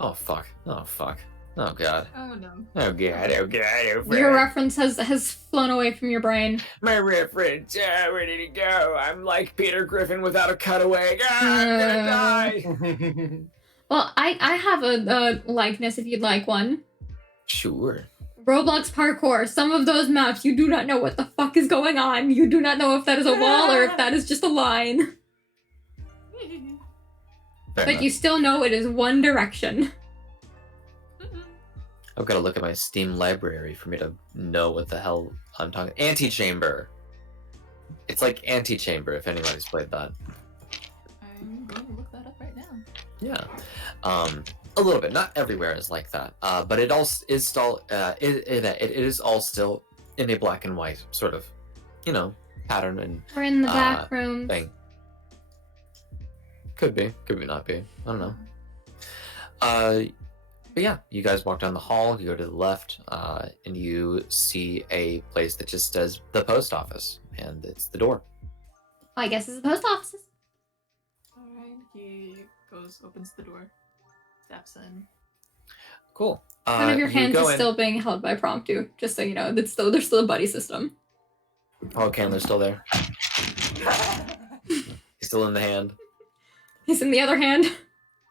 Oh fuck! Oh fuck! Oh God! Oh no. Oh God! Oh God! Oh fuck. Your reference has flown away from your brain. My reference, where did it go? I'm like Peter Griffin without a cutaway. I'm gonna die. Well, I have a likeness if you'd like one. Sure. Roblox parkour. Some of those maps, you do not know what the fuck is going on. You do not know if that is a wall or if that is just a line. Fair But enough. you still know it is one direction. I've got to look at my Steam library for me to know what the hell I'm talking. Antechamber. It's like Antechamber, if anybody's played that. I'm going to look that up right now. Yeah. A little bit. Not everywhere is like that. But it all is still. It is all still in a black and white sort of, pattern and We're in the back room. thing. Could be not be. I don't know. But yeah, you guys walk down the hall, you go to the left, and you see a place that just says the post office, and it's the door. I guess it's the post office. Alright, he opens the door, steps in. Cool. One of your you hands go is in- still being held by Promptu, just so you know. There's still a buddy system. Paul Candler's still there. He's still in the hand. He's in the other hand.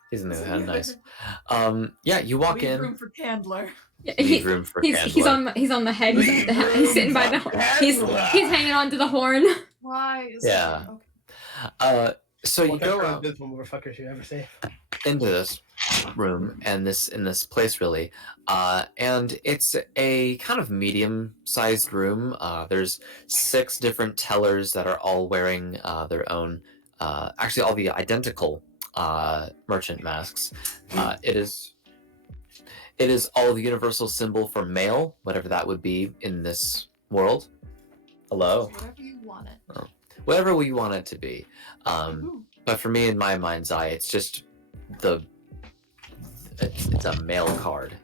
He's in the other hand. Nice. Yeah, you walk Leave in. room for Candler. Yeah, Leave room for he's Candler. on the head. He's sitting by the he's hanging on to the horn. Why is Yeah. Okay. So you What go kind out of motherfuckers you ever see? into this room and in this place really, and it's a kind of medium-sized room. There's 6 different tellers that are all wearing their own, actually all the identical merchant masks. It is all the universal symbol for male, whatever that would be in this world. Hello. Whatever you want it. Whatever we want it to be. Ooh. But for me, in my mind's eye, it's just it's a mail card,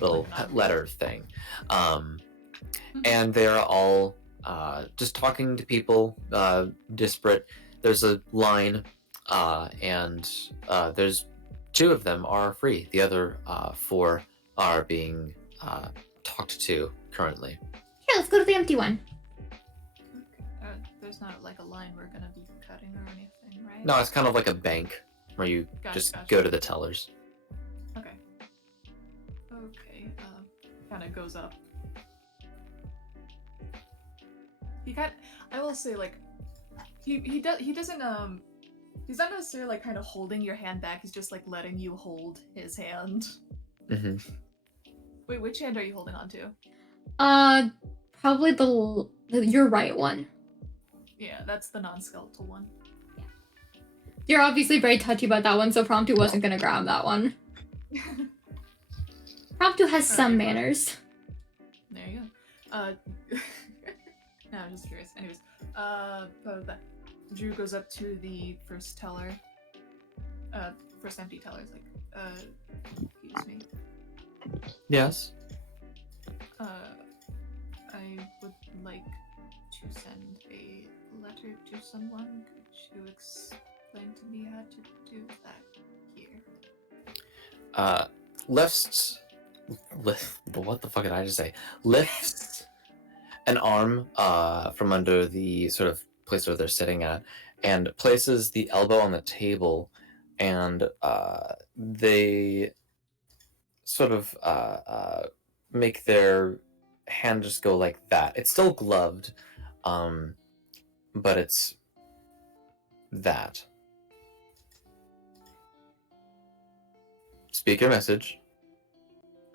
little letter thing, and they are all just talking to people, disparate. There's a line, and there's 2 of them are free. The other 4 are being talked to currently. Here, let's go to the empty one. There's not like a line we're gonna be cutting or anything, right? No, it's kind of like a bank where you just go to the tellers. Okay. Okay. Kind of goes up. I will say, like, he doesn't he's not necessarily like kind of holding your hand back. He's just like letting you hold his hand. Mm-hmm. Wait, which hand are you holding on to? Probably the your right one. Yeah, that's the non-skeletal one. You're obviously very touchy about that one, so Promptu wasn't gonna grab that one. Promptu has some manners. There you go. No, I'm just curious. Anyways, Drew goes up to the first teller. First empty teller. Is like, excuse me. Yes. I would like to send a letter to someone. Could you explain to me how to do that here? What the fuck did I just say? Lifts an arm from under the sort of place where they're sitting at and places the elbow on the table, and they sort of make their hand just go like that. It's still gloved, but it's that. Speak your message.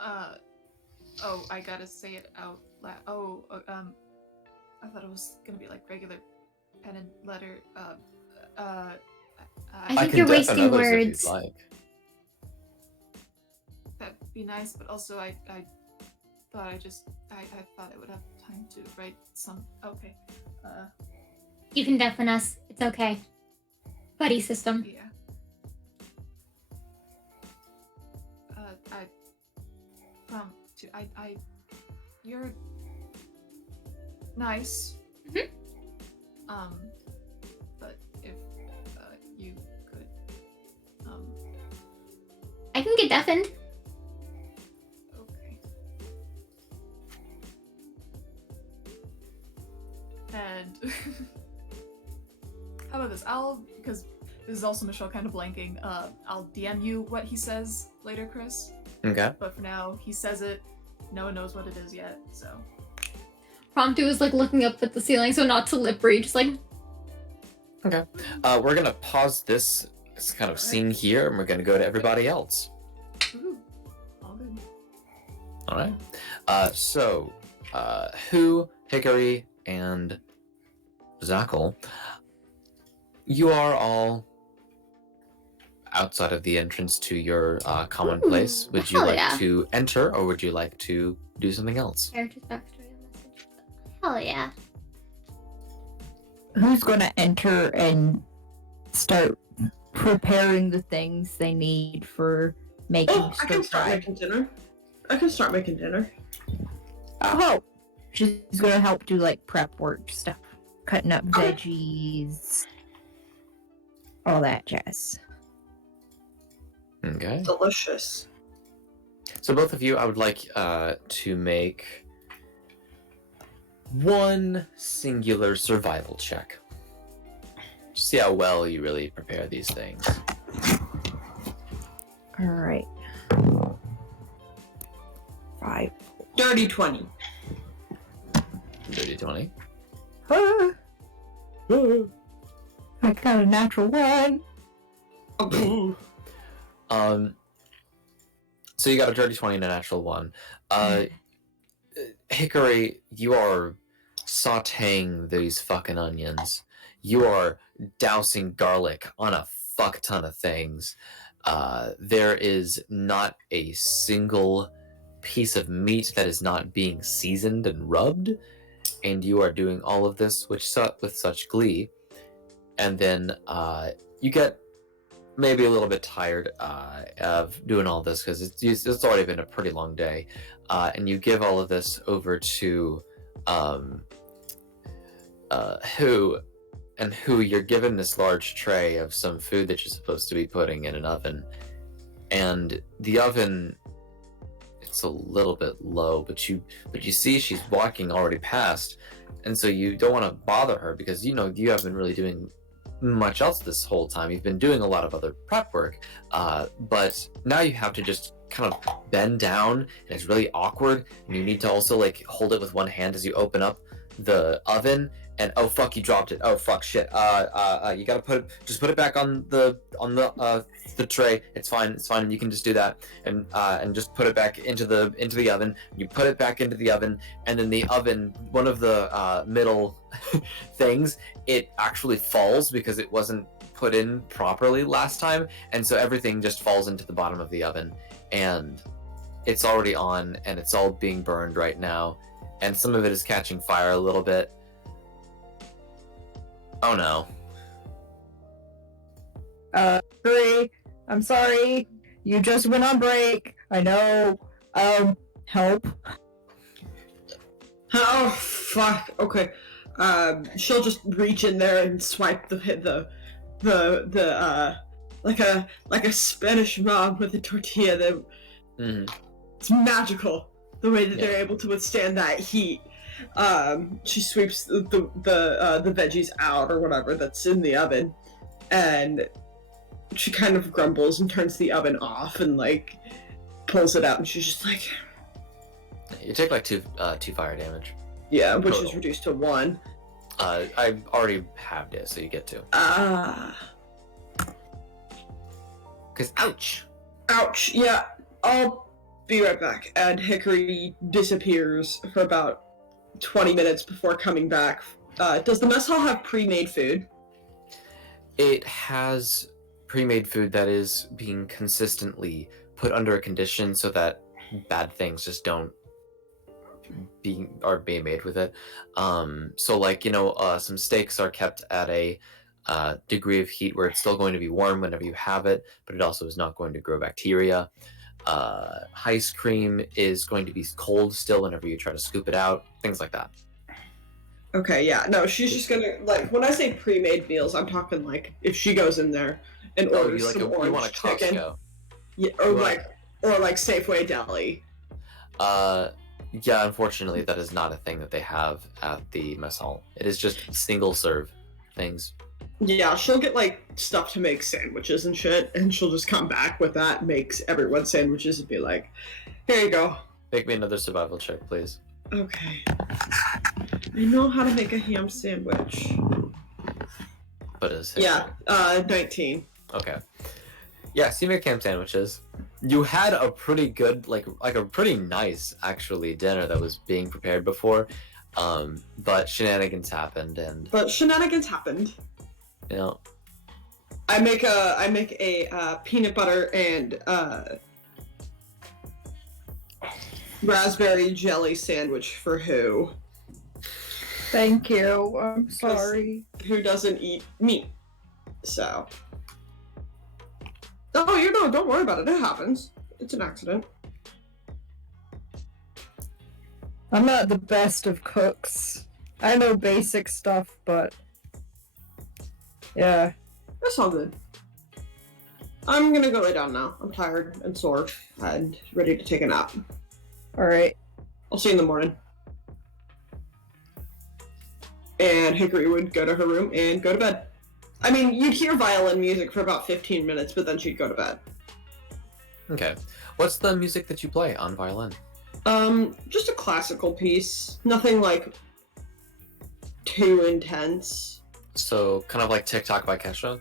Oh, I gotta say it out loud. I thought it was gonna be like regular pen and letter. I think you're deafen wasting others if you'd words. like. That'd be nice, but also I thought I thought I would have time to write some. Okay. You can deafen us. It's okay. Buddy system. Yeah. You're nice. Mhm. But if you could, I can get deafened. okay. And how about this? Because this is also Michelle kind of blanking. I'll DM you what he says later, Chris. Okay. But for now, he says it. No one knows what it is yet, so. Promptu is like looking up at the ceiling, so not to lip read, just like Okay. We're gonna pause this kind of scene here, and we're gonna go to everybody else. Ooh, all good. All right. Who, Hickory, and Zackle, you are all outside of the entrance to your common place. Would you hell like yeah. to enter, or would you like to do something else? character's backstory message. Hell yeah. Who's gonna enter and start preparing the things they need for making Oh, I can stir start fry? making dinner. I can start making dinner. Oh, she's gonna help do like prep work stuff, cutting up veggies, all that jazz. Okay. Delicious. So both of you, I would like to make one singular survival check. See how well you really prepare these things. All right. 5. Dirty 20. Dirty 20. Ah. I got a natural 1. So you got a dirty 20 and a natural 1. Hickory, you are sauteing these fucking onions. You are dousing garlic on a fuck ton of things. There is not a single piece of meat that is not being seasoned and rubbed, and you are doing all of this with such glee. And then you get maybe a little bit tired of doing all this because it's already been a pretty long day, and you give all of this over to who you're given this large tray of some food that you're supposed to be putting in an oven, and the oven, it's a little bit low, but you see she's walking already past, and so you don't want to bother her because you haven't been really doing much else this whole time. You've been doing a lot of other prep work, but now you have to just kind of bend down, and it's really awkward, and you need to also like hold it with one hand as you open up the oven, and oh fuck, you dropped it. Oh fuck, shit. You gotta put it back on the tray. It's fine. You can just do that, and just put it back into the oven. You put it back into the oven, and then the oven, one of the middle things, it actually falls because it wasn't put in properly last time, and so everything just falls into the bottom of the oven, and it's already on, and it's all being burned right now, and some of it is catching fire a little bit. Oh no. Hurry. I'm sorry. You just went on break. I know. Help. Oh fuck. Okay. She'll just reach in there and swipe the like a Spanish mom with a tortilla. It's magical the way that they're able to withstand that heat. She sweeps the veggies out or whatever that's in the oven, and she kind of grumbles and turns the oven off and like pulls it out, and she's just like, you take like two fire damage. Yeah, which Total. is reduced to 1. I already halved it, so you get 2. Cause ouch. Ouch. Yeah, I'll be right back. And Hickory disappears for about 20 minutes before coming back. Does the mess hall have pre-made food? It has pre-made food that is being consistently put under a condition so that bad things just don't being made with it. So like, you know, some steaks are kept at a degree of heat where it's still going to be warm whenever you have it, but it also is not going to grow bacteria. Ice cream is going to be cold still whenever you try to scoop it out, things like that. Okay, yeah. No, she's just gonna, like, when I say pre-made meals, I'm talking like if she goes in there and orders you like some you orange want a chicken, Costco. yeah, or like Safeway Deli. Yeah, unfortunately, that is not a thing that they have at the mess hall. It is just single serve things. Yeah, she'll get like stuff to make sandwiches and shit, and she'll just come back with that, makes everyone sandwiches, and be like, "Here you go." Make me another survival check, please. Okay. I know how to make a ham sandwich. But it's 19. Okay. Yeah, so you make ham sandwiches. You had a pretty good, like a pretty nice, actually, dinner that was being prepared before, but shenanigans happened, and you know. I make a peanut butter and raspberry jelly sandwich for Who. Thank you. I'm sorry. Who doesn't eat meat? So. Oh, don't worry about it. It happens. It's an accident. I'm not the best of cooks. I know basic stuff, but yeah. That's all good. I'm gonna go lay down now. I'm tired and sore and ready to take a nap. Alright. I'll see you in the morning. And Hickory would go to her room and go to bed. I mean, you'd hear violin music for about 15 minutes, but then she'd go to bed. Okay. What's the music that you play on violin? Just a classical piece. Nothing like too intense. So kind of like TikTok by Kesha?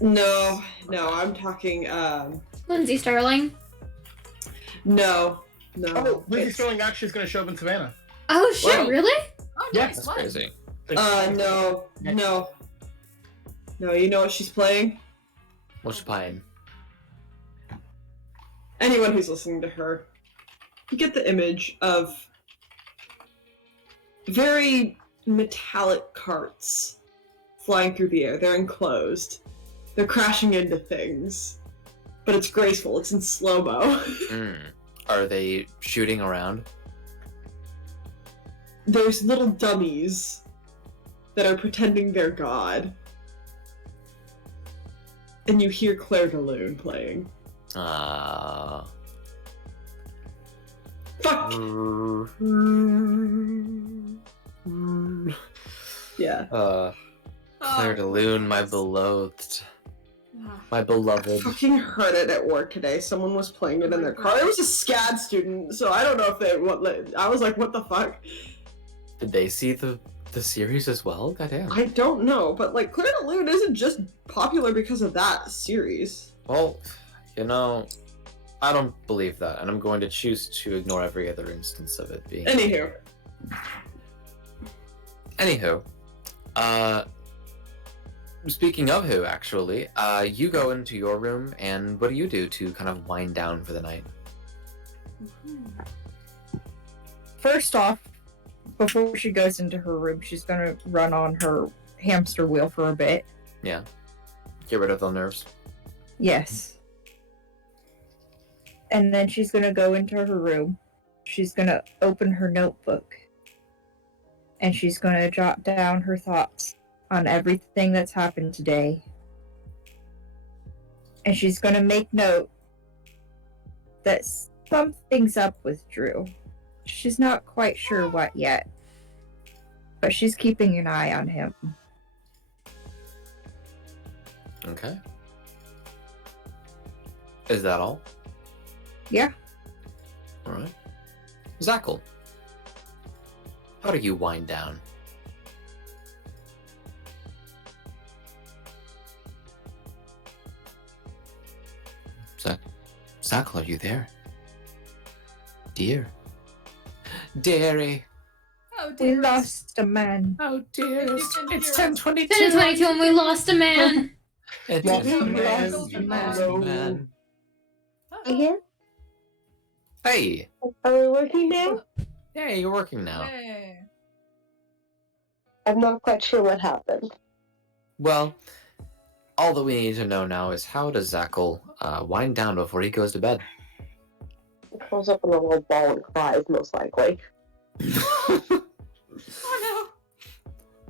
No, I'm talking Lindsay Sterling. No. Oh, Lindsay Sterling actually is going to show up in Savannah. Oh shit! Wow. Really? Oh, Yeah, nice. That's Fun. crazy. No, you know what she's playing? What's she playing? Anyone who's listening to her, you get the image of very metallic carts flying through the air. They're enclosed. They're crashing into things. But it's graceful. It's in slow-mo. Are they shooting around? There's little dummies that are pretending they're God. And you hear Claire de Lune playing. Fuck! Yeah. Claire de Lune, my beloved. My beloved. Fucking heard it at work today. Someone was playing it in their car. It was a SCAD student, so I don't know if they... I was like, what the fuck? Did they see the series as well? Goddamn. I don't know, but like Claire de Lune isn't just popular because of that series. Well, you know, I don't believe that, and I'm going to choose to ignore every other instance of it being. Anywho, speaking of Who, actually, you go into your room, and what do you do to kind of wind down for the night? First off, before she goes into her room, she's gonna run on her hamster wheel for a bit. Yeah. Get rid of the nerves. Yes. And then she's gonna go into her room. She's gonna open her notebook. And she's gonna jot down her thoughts on everything that's happened today. And she's gonna make note that something's up with Drew. She's not quite sure what yet. But she's keeping an eye on him. Okay. Is that all? Yeah. Alright. Zackle, how do you wind down? Zackle, are you there? Dear. Dearie. Oh, We dear. lost a man. Oh dearest, it's it's 10:22. 10:22 and we lost a man. It's Lost a man. lost a man. Again? Hey, Are we working now? Yeah, you're working now. Yay. I'm not quite sure what happened. Well, all that we need to know now is how does Zackle wind down before he goes to bed? He curls up in a little ball and cries, most likely.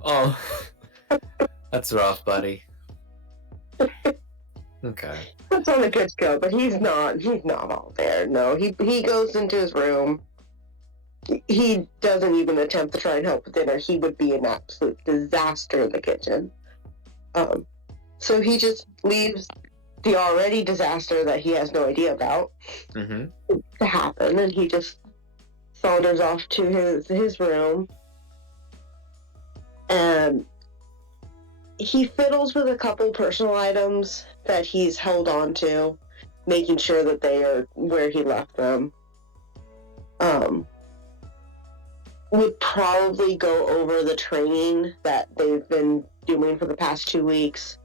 Oh Oh, that's rough, buddy. Okay. That's not a good show, but he's not all there. No, he goes into his room. He doesn't even attempt to try and help with dinner. He would be an absolute disaster in the kitchen. So he just leaves the already disaster that he has no idea about to happen, and he just saunters off to his room, and he fiddles with a couple personal items that he's held on to, making sure that they are where he left them. Would probably go over the training that they've been doing for the past 2 weeks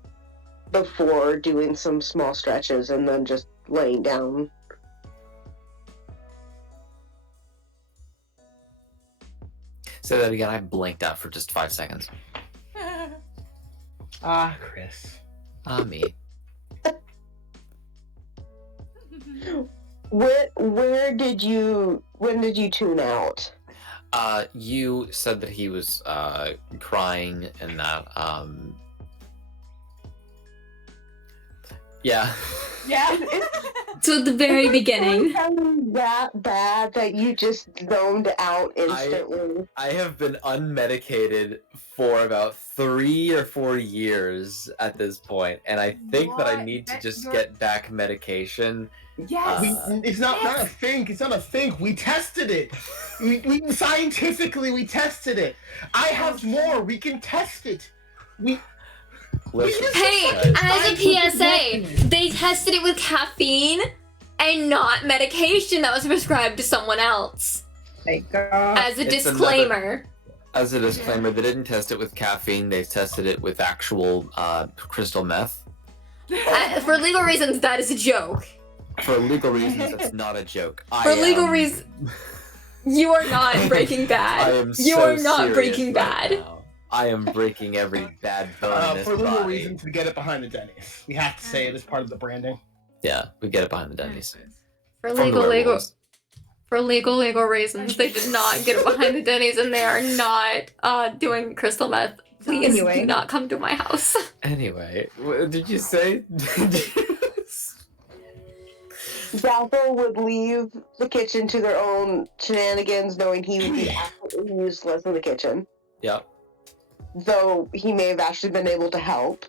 before doing some small stretches and then just laying down. Say that again. I blinked out for just 5 seconds. Ah, Chris. Me. When did you tune out? You said that he was crying and that yeah. Yeah. So at the very beginning. That bad that you just zoned out instantly. I have been unmedicated for about 3 or 4 years at this point, and I think that I What? need to just You're- get back medication. Yes. It's not a thing. It's not a thing. We tested it. We scientifically we tested it. I have more. We can test it. Listen, Hey, as a PSA, they tested it with caffeine and not medication that was prescribed to someone else. Thank God. As a It's disclaimer. as a disclaimer, they didn't test it with caffeine. They tested it with actual crystal meth. For legal reasons, that is a joke. For legal reasons, it's not a joke. For legal reasons, you are not Breaking I Bad. am You so are not serious Breaking right Bad. now. I am breaking every bad bone in this For legal body. reasons, we get it behind the Denny's. We have to say it as part of the branding. Yeah, we get it behind the Denny's. For From the legal werewolves. For legal reasons, they did not get it behind the Denny's, and they are not doing crystal meth. Please Anyway. do not come to my house. Anyway, what did you say? Dazzle would leave the kitchen to their own shenanigans, knowing he would be absolutely useless in the kitchen. Yeah. Though he may have actually been able to help,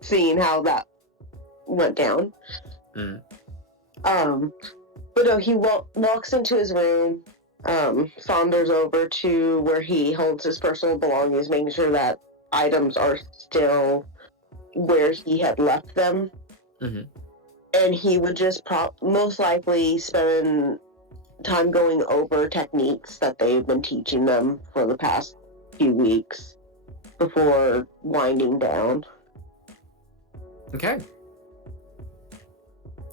seeing how that went down. Mm. But no, he walks into his room, saunters over to where he holds his personal belongings, making sure that items are still where he had left them. Mhm. And he would just most likely spend time going over techniques that they've been teaching them for the past few weeks before winding down. Okay.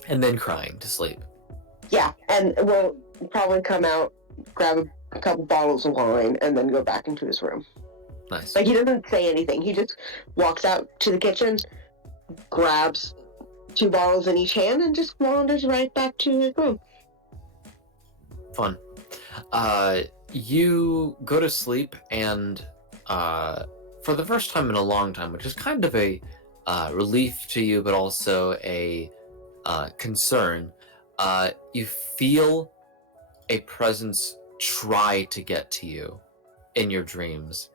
And then crying to sleep. Yeah, and we'll probably come out, grab a couple bottles of wine, and then go back into his room. Nice. Like, he doesn't say anything. He just walks out to the kitchen, grabs 2 bottles in each hand, and just wanders right back to his room. Fun. You go to sleep, and for the first time in a long time, which is kind of a relief to you, but also a concern, you feel a presence try to get to you in your dreams,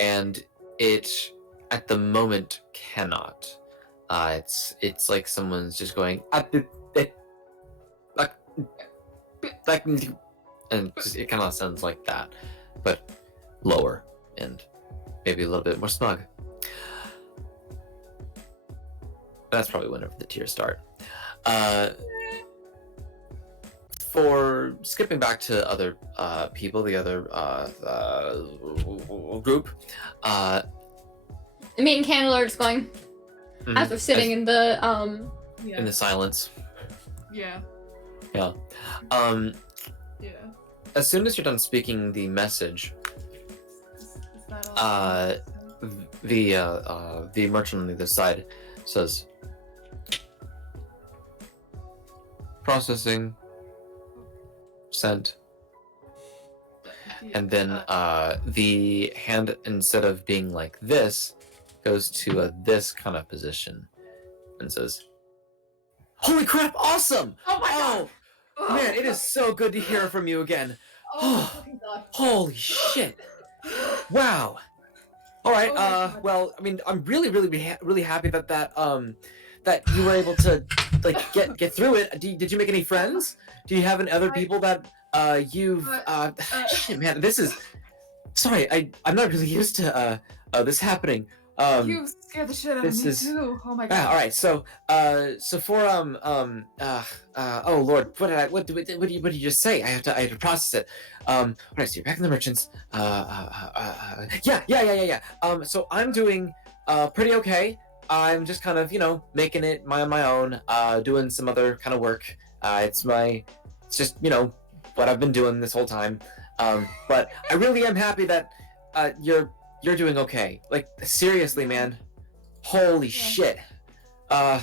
and it at the moment cannot. It's like someone's just going and just, it kind of sounds like that, but lower and maybe a little bit more smug. That's probably whenever the tears start. For skipping back to other people, the other group. Me and Candle are just going as we're sitting in the in the silence. Yeah. Yeah. Yeah. as soon as you're done speaking the message, Is that all? the merchant on the other side says, processing, sent, and then the hand, instead of being like this, goes to this kind of position and says, holy crap, awesome! Oh my god! Oh, man, it is so good to hear from you again. Oh my fucking god. Holy shit. Wow. All right. Oh my God. Well, I mean, I'm really happy that you were able to like get through it. Did you make any friends? Do you have any other people that you've shit, man, this is sorry. I'm not really used to this happening. You scared the shit out of this me is- too. Oh my god. All right. So for oh Lord, what did you just say? I have to process it. All right, so you're back in the merchants. Yeah. So I'm doing pretty okay. I'm just kind of, making it on my own, doing some other kind of work. It's just, what I've been doing this whole time. But I really am happy that you're doing okay. Like, seriously, man. Holy shit. Are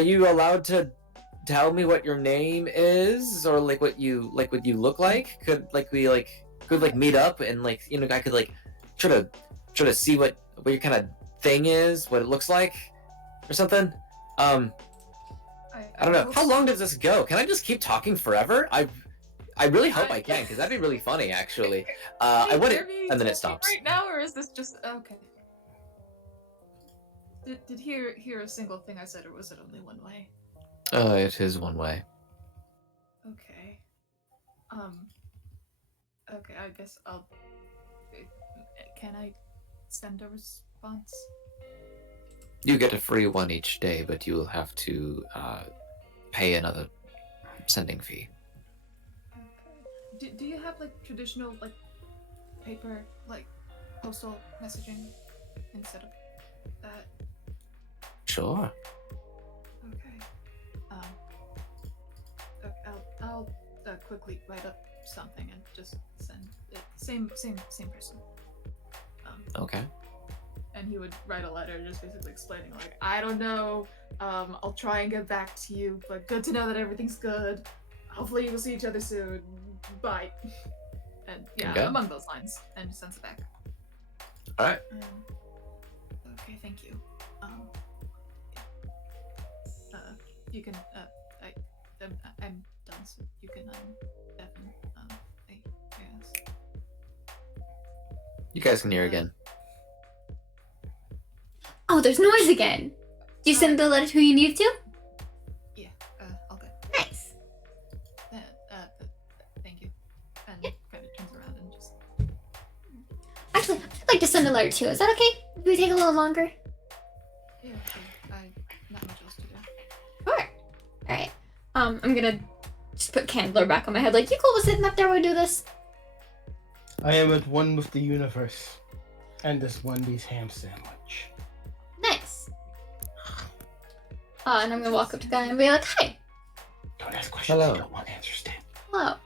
you allowed to tell me what your name is, or what you look like? Could we meet up and I could try to see what your kind of thing is, what it looks like, or something. I don't know. How long does this go? Can I just keep talking forever? I really hope I can, because that'd be really funny, actually. I wouldn't, and then it stops. Right now, or is this just okay? Did hear a single thing I said, or was it only one way? It is one way. Okay. Okay, I guess I'll. Can I send a response? You get a free one each day, but you will have to pay another sending fee. Okay. Do you have traditional paper postal messaging instead of that? Sure. Okay. I'll quickly write up something and just send it. Same person. Okay. And he would write a letter just basically explaining I don't know, I'll try and get back to you, but good to know that everything's good. Hopefully we'll see each other soon. Bye. And yeah, Okay. among those lines, and sends it back. All right. Okay, thank you. You can I'm done, so you can definitely I guess. You guys can hear again. Oh, there's noise again. Do you send the letter to who you need to? Yeah, all good. Nice. Thank you. And kind of turns around and just. Actually, I'd like to send a letter too. Is that okay? Maybe we take a little longer. Yeah, sure. Not much else to do. Sure. Alright. I'm gonna just put Candler back on my head. You cool with sitting up there while we do this? I am at one with the universe and this Wendy's ham sandwich. Nice. And I'm gonna walk up to the guy and be like, hi. Don't ask questions. Hello. You don't want answers, Dan. Hello.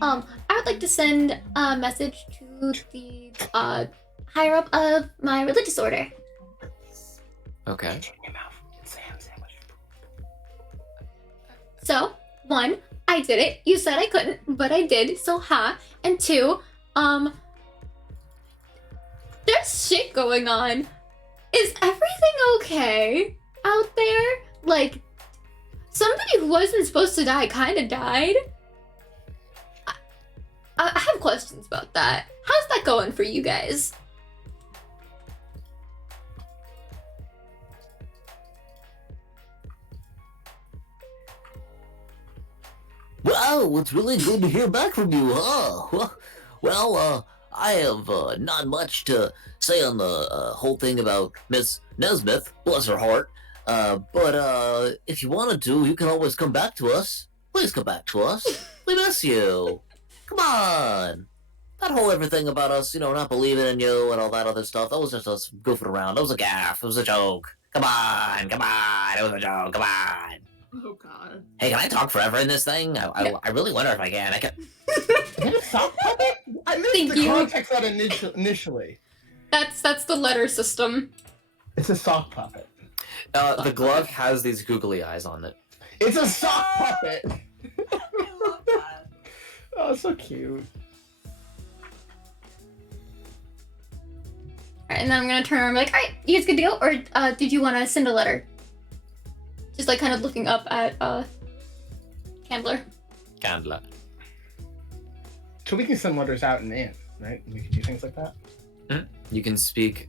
I would like to send a message to the higher up of my religious order. Okay. Get in your mouth. It's a ham sandwich. So, 1, I did it. You said I couldn't, but I did. So, ha. And 2, there's shit going on. Is everything okay out there? Somebody who wasn't supposed to die kind of died. I have questions about that. How's that going for you guys? Wow, it's really good to hear back from you, huh? Well, I have not much to say on the whole thing about Miss Nesmith, bless her heart. But if you wanted to, you can always come back to us. Please come back to us. We miss you. Come on. That whole everything about us, not believing in you and all that other stuff, that was just us goofing around. That was a gaff. It was a joke. Come on. It was a joke. Come on. Oh god. Hey, can I talk forever in this thing? I really wonder if I can. sock puppet? I missed Thank the you. context of that initially. That's the letter system. It's a sock puppet. The glove has these googly eyes on it. It's a sock puppet! I love that. Oh, so cute. Alright, and then I'm gonna turn around and be like, alright, you guys good to go? Or did you want to send a letter? Just like kind of looking up at Candler. Candler. So we can send letters out and in, right? We can do things like that? You can speak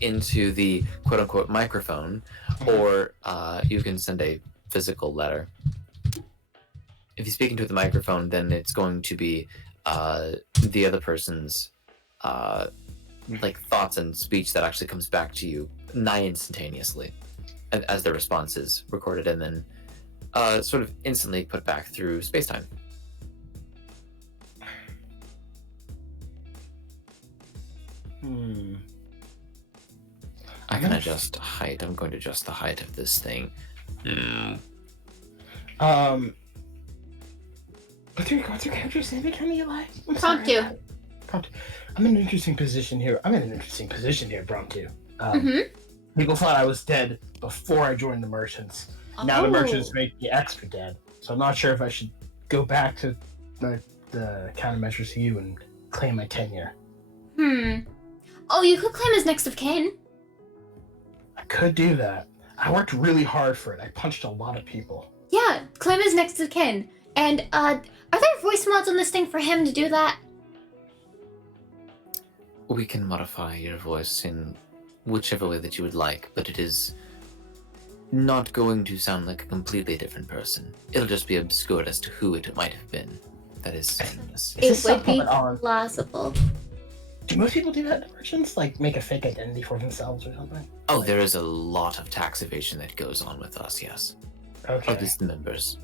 into the quote-unquote microphone, or you can send a physical letter. If you speak into the microphone, then it's going to be the other person's like thoughts and speech that actually comes back to you nigh instantaneously, as their response is recorded and then sort of instantly put back through space-time. I can adjust height. I'm going to adjust the height of this thing. What's your character's name again, Eli? I'm Prompt sorry. you. I'm in an interesting position here. Broncu. Mhm. People thought I was dead before I joined the merchants. Now the merchants make me extra dead. So I'm not sure if I should go back to the countermeasures to you and claim my tenure. Oh, you could claim as next of kin. I could do that. I worked really hard for it. I punched a lot of people. Yeah, claim as next of kin. And are there voice mods on this thing for him to do that? We can modify your voice in whichever way that you would like, but it is not going to sound like a completely different person. It'll just be obscured as to who it might have been. That is saying this. It would be plausible. Do most people do that in merchants? Like make a fake identity for themselves or something? Oh, there is a lot of tax evasion that goes on with us, yes. Okay. At least the members.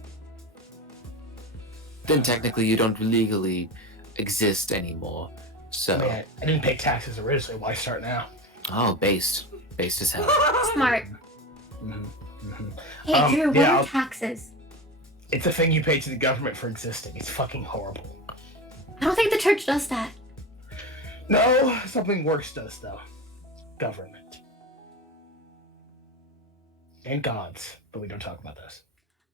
Then technically you don't legally exist anymore, so... Man, I didn't pay taxes originally. Why start now? Oh, based. Based as hell. Smart. Hey, Drew, what are taxes? It's a thing you pay to the government for existing. It's fucking horrible. I don't think the church does that. No, something worse does, though. Government. And gods, but we don't talk about those.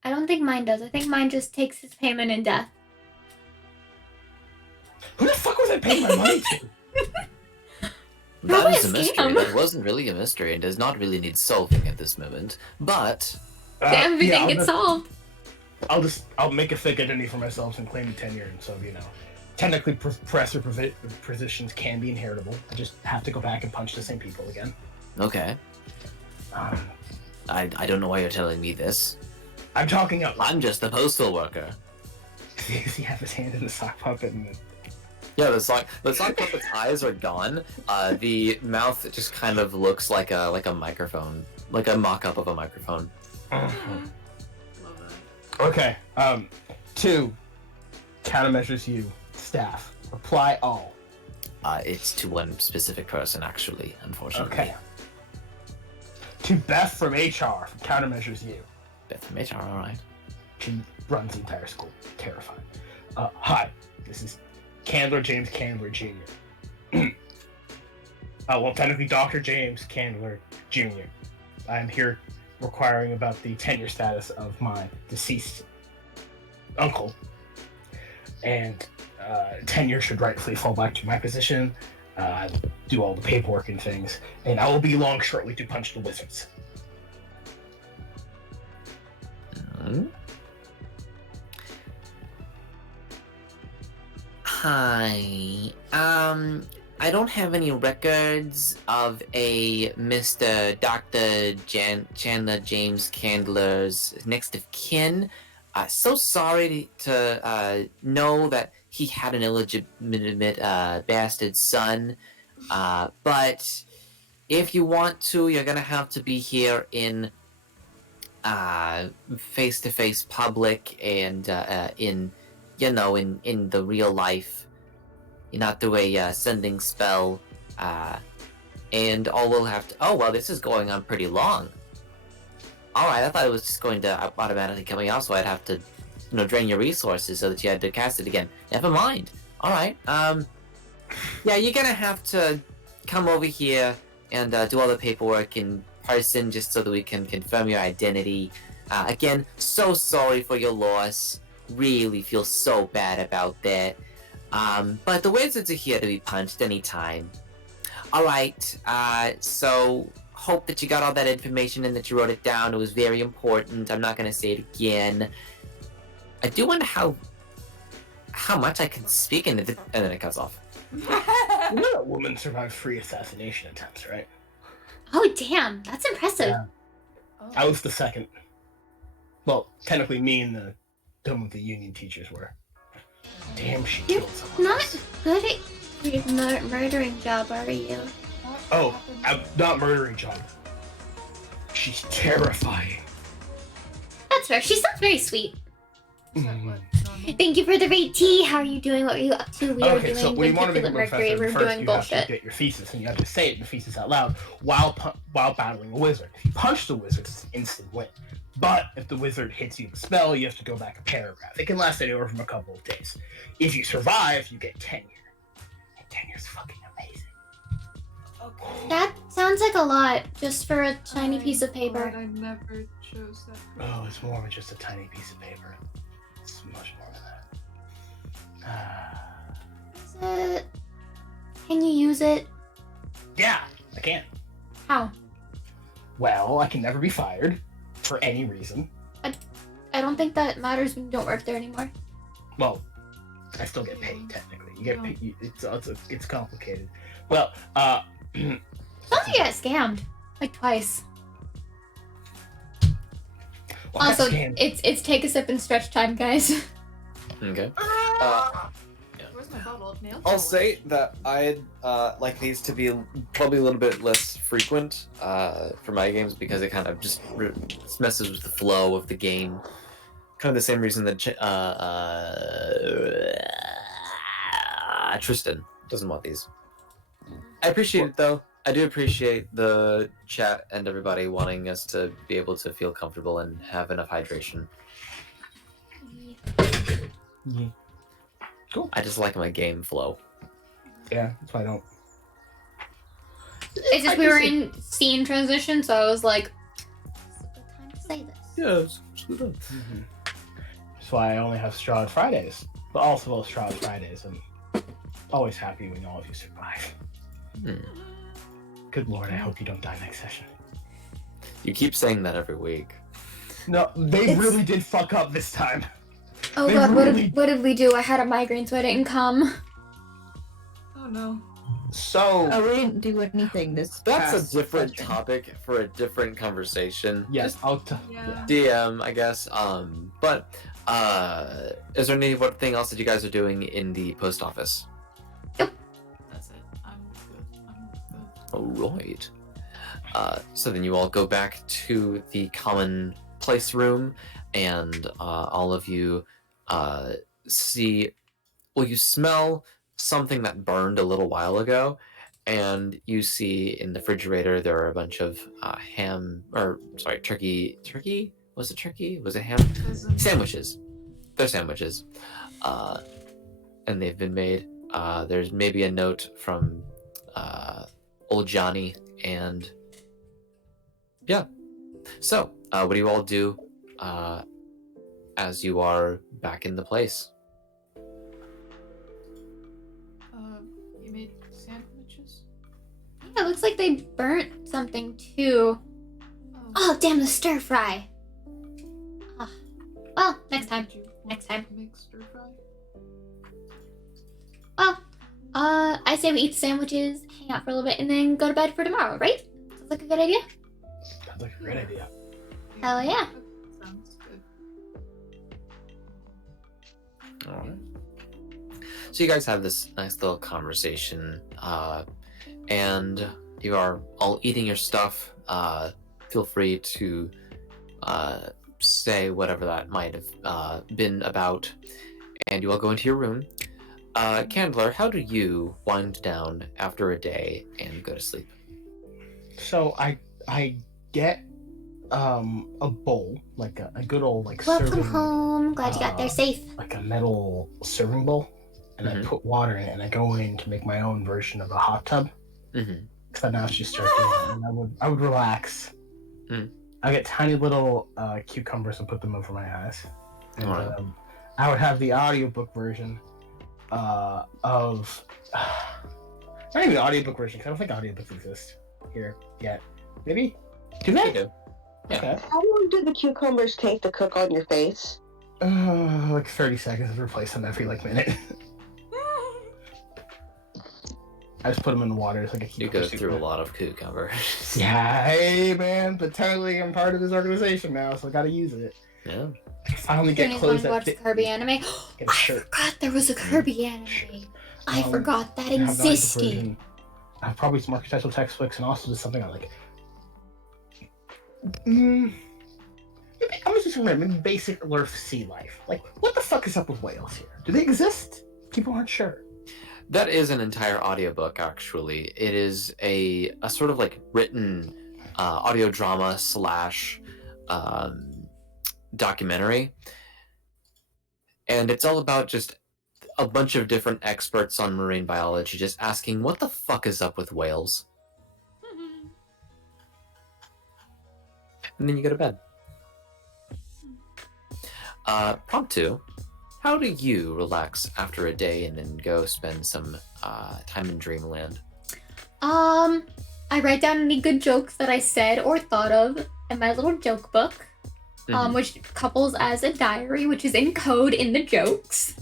I don't think mine does. I think mine just takes its payment in death. Who the fuck was I paying my money to? That is a mystery. That wasn't really a mystery and does not really need solving at this moment. But everything gets solved. I'll make a fake identity for myself and claim tenure, and so technically professor positions can be inheritable. I just have to go back and punch the same people again. Okay. I don't know why you're telling me this. I'm talking up. I'm just the postal worker. Does he have his hand in the sock puppet? Yeah, the sock puppet's eyes are gone. The mouth just kind of looks like a microphone, like a mock-up of a microphone. Love that. Okay. 2. Countermeasures you. Staff. Reply all. It's to one specific person, actually, unfortunately. Okay. To Beth from HR from Countermeasures you. Beth from HR, alright. She runs the entire school. Terrifying. Hi. This is Candler James Candler Jr. Well, technically Dr. James Candler Jr. I'm here requiring about the tenure status of my deceased uncle. And tenure should rightfully fall back to my position. Do all the paperwork and things. And I will be along shortly to punch the wizards. Hi. I don't have any records of a Mr. Dr. Chandler James Candler's next of kin. So sorry to know that he had an illegitimate bastard son. But if you want to, you're gonna have to be here in face-to-face public and in the real life, not through a sending spell, and all we'll have to... Oh, well, this is going on pretty long. Alright, I thought it was just going to automatically coming out, so I'd have to, drain your resources so that you had to cast it again. Never mind. All right. Yeah, you're gonna have to come over here and do all the paperwork in person just so that we can confirm your identity. Again, so sorry for your loss. Really feel so bad about that. But the wizards are here to be punched anytime. Alright, so hope that you got all that information and that you wrote it down. It was very important. I'm not gonna say it again. I do wonder how much I can speak and then it cuts off. You know that woman survived 3 assassination attempts, right? Oh, damn. That's impressive. Yeah. I was the second. Well, technically me and some of the union teachers were. Damn, she killed someone. Not good at your murdering job, are you? Oh, I'm not murdering John. She's terrifying. That's fair. She sounds very sweet. Is that what Thank you for the rate tea. How are you doing? What were you up to? We were Okay, doing so when you want to become a Mercury. professor, We were first doing you have to bullshit. get your thesis, and you have to say it in the thesis out loud while battling a wizard. If you punch the wizard, it's an instant win. But if the wizard hits you with a spell, you have to go back a paragraph. It can last anywhere from a couple of days. If you survive, you get tenure. And tenure's fucking amazing. Okay. That sounds like a lot just for a tiny piece of I'm paper. glad I never chose that. Oh, it's more than just a tiny piece of paper. It's much more than that. Is it... Can you use it? Yeah, I can. How? Well, I can never be fired for any reason. I don't think that matters when you don't work there anymore. Well, I still get paid technically. You get paid. It's complicated. Well, Sounds like you got scammed. Like twice. well, I got Also, scammed. it's take a sip and stretch time, guys. Okay. Where's my bottle of nail I'll polish? say that I'd like these to be probably a little bit less frequent for my games because it kind of just Messes with the flow of the game. Kind of the same reason that Tristan doesn't want these. I appreciate it though. I do appreciate the chat and everybody wanting us to be able to feel comfortable and have enough hydration. Yeah. Cool. I just like my game flow. Yeah, that's why I don't. It's just we were in scene transition, so I was like, "This is a good time to say this." Yes. That's why I only have Straw Fridays. But also those Straw Fridays. I'm always happy when all of you survive. Good lord, I hope you don't die next session. You keep saying that every week. No, they really did fuck up this time. Oh They god, really- what did we do? I had a migraine, so I didn't come. Oh no. So, Oh, we didn't do anything this That's past a different session. topic for a different conversation. yes, I'll Yeah. DM, I guess. But is there anything else that you guys are doing in the post office? That's it. I'm good. All right. So then you all go back to the common place room, and all of you see. Well, you smell something that burned a little while ago, and you see in the refrigerator there are a bunch of turkey. Turkey? Was it turkey? Was it ham? Sandwiches. They're sandwiches. And they've been made. There's maybe a note from old Johnny, and yeah. So, what do you all do as you are back in the place? You made sandwiches? Yeah, it looks like they burnt something too. Oh, damn the stir fry. Ah. Well, next time. Did you want Next time. to make stir fry? Well, I say we eat sandwiches, hang out for a little bit, and then go to bed for tomorrow, right? Sounds like a good idea? Sounds like a great idea. Hell yeah. That sounds good. All right. So you guys have this nice little conversation, and you are all eating your stuff. Feel free to say whatever that might have been about, and you all go into your room. Candler, how do you wind down after a day and go to sleep? So I get a bowl, like a good old like Welcome serving, home. Glad you got there safe. like a metal serving bowl, and I Mhm. put water in it, and I go in to make my own version of a hot tub. Mm-hmm. So now it's just start doing it, and I would relax. Mm. I get tiny little cucumbers and put them over my eyes. And Alright. I would have the audiobook version of not even the audiobook version, because I don't think audiobooks exist here yet. Maybe? Do they? do. Yeah. Okay. How long do the cucumbers take to cook on your face? Like 30 seconds to replace them every like minute. I just put them in the water. It's like a You cucumber go soup. through a lot of cucumbers. Yeah, hey man, but technically I'm part of this organization now, so I gotta use it. Yeah. I finally Don't get you clothes want to watch the fit Kirby me. anime? Get a I shirt. forgot there was a Kirby anime. I forgot that I have the audiobook existed. version. I have probably some architectural textbooks and also just something I like. Maybe I was just remembering maybe basic Earth sea life. Like, what the fuck is up with whales here? Do they exist? People aren't sure. That is an entire audiobook, actually. It is a sort of like written audio drama slash documentary. And it's all about just a bunch of different experts on marine biology just asking, what the fuck is up with whales? And then you go to bed. Prompt 2. How do you relax after a day and then go spend some time in dreamland? I write down any good jokes that I said or thought of in my little joke book, Mhm. which couples as a diary, which is in code in the jokes.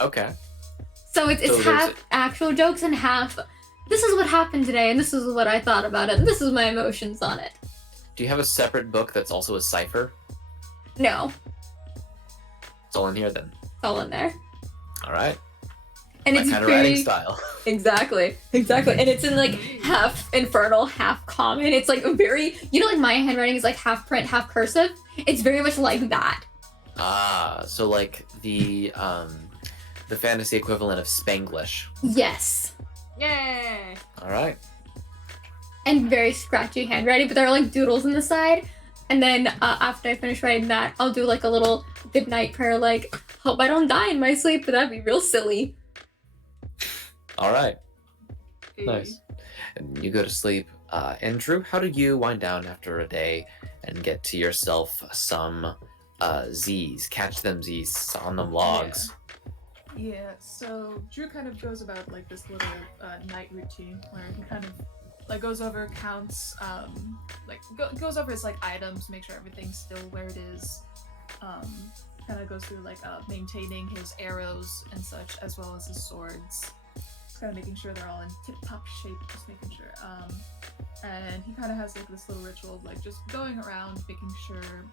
Okay. So it's So there's half actual jokes and half, this is what happened today, and this is what I thought about it, and this is my emotions on it. Do you have a separate book that's also a cipher? No, It's all in here then. it's all in there. All right. And My it's kind of very... writing style. Exactly. And it's in like half infernal, half common. It's like very, you know, like my handwriting is like half print, half cursive. It's very much like that. So like the fantasy equivalent of Spanglish. Yes. Yay! All right. And very scratchy handwriting, but there are like doodles on the side. And then after I finish writing that, I'll do like a little good night prayer, like, hope I don't die in my sleep, but that'd be real silly. All right. Nice. And you go to sleep. And Drew, how do you wind down after a day and get to yourself some Z's? Catch them Z's on them logs. Yeah, so Drew kind of goes about like this little night routine where he kind of like goes over, counts, goes over his like items, make sure everything's still where it is. Kind of goes through like maintaining his arrows and such, as well as his swords. Just kind of making sure they're all in tip-top shape, just making sure. And he kind of has like this little ritual of like just going around, making sure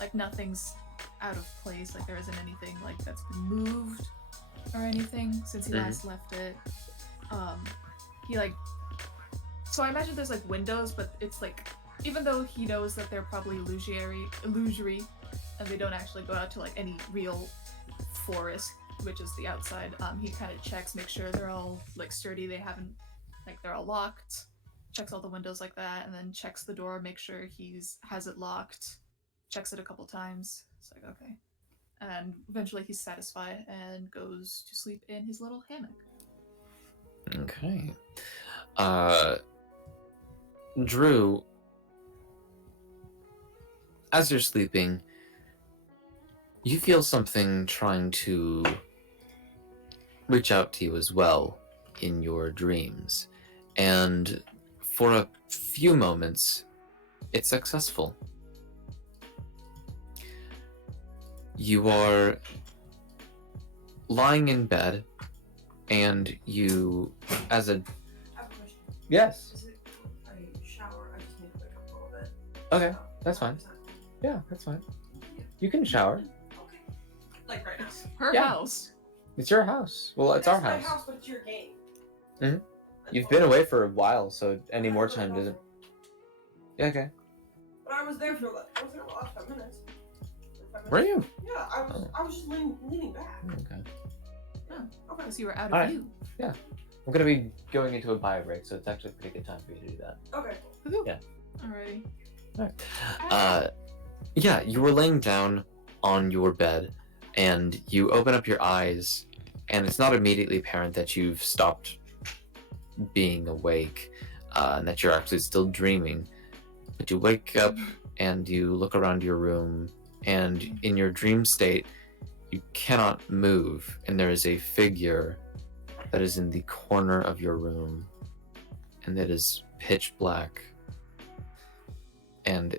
like nothing's out of place, like there isn't anything like that's been moved or anything since he last left it. He like, so I imagine there's like windows, but it's like, even though he knows that they're probably illusory and they don't actually go out to like any real forest, which is the outside, he kind of checks, make sure they're all like sturdy, they haven't, like they're all locked, checks all the windows like that, and then checks the door, make sure has it locked, checks it a couple times. It's like, okay. And eventually he's satisfied and goes to sleep in his little hammock. Okay. Drew, as you're sleeping, you feel something trying to reach out to you as well in your dreams. And for a few moments, it's successful. You are lying in bed, and you, as a... I have a question. Yes. Is it I shower? I just need to wake up a little bit. Okay, that's fine. Yeah, that's fine. You can shower. Okay. Like right now. Her Yeah. house. It's your house. Well, it's our That's house. my house, but it's your game. Mhm. You've been away for a while, so any more time doesn't... Yeah, okay. But I was there for like, I was there the last 5 minutes. Were you? Yeah, I was just leaning back. Okay. Oh, okay. Because you were out of Alright. view. We're gonna be going into a bio break, so it's actually a pretty good time for you to do that. Okay. Yeah. Alrighty. Yeah, you were laying down on your bed, and you open up your eyes, and it's not immediately apparent that you've stopped being awake, and that you're actually still dreaming. But you wake up and you look around your room, and in your dream state, you cannot move, and there is a figure that is in the corner of your room, and it is pitch black. And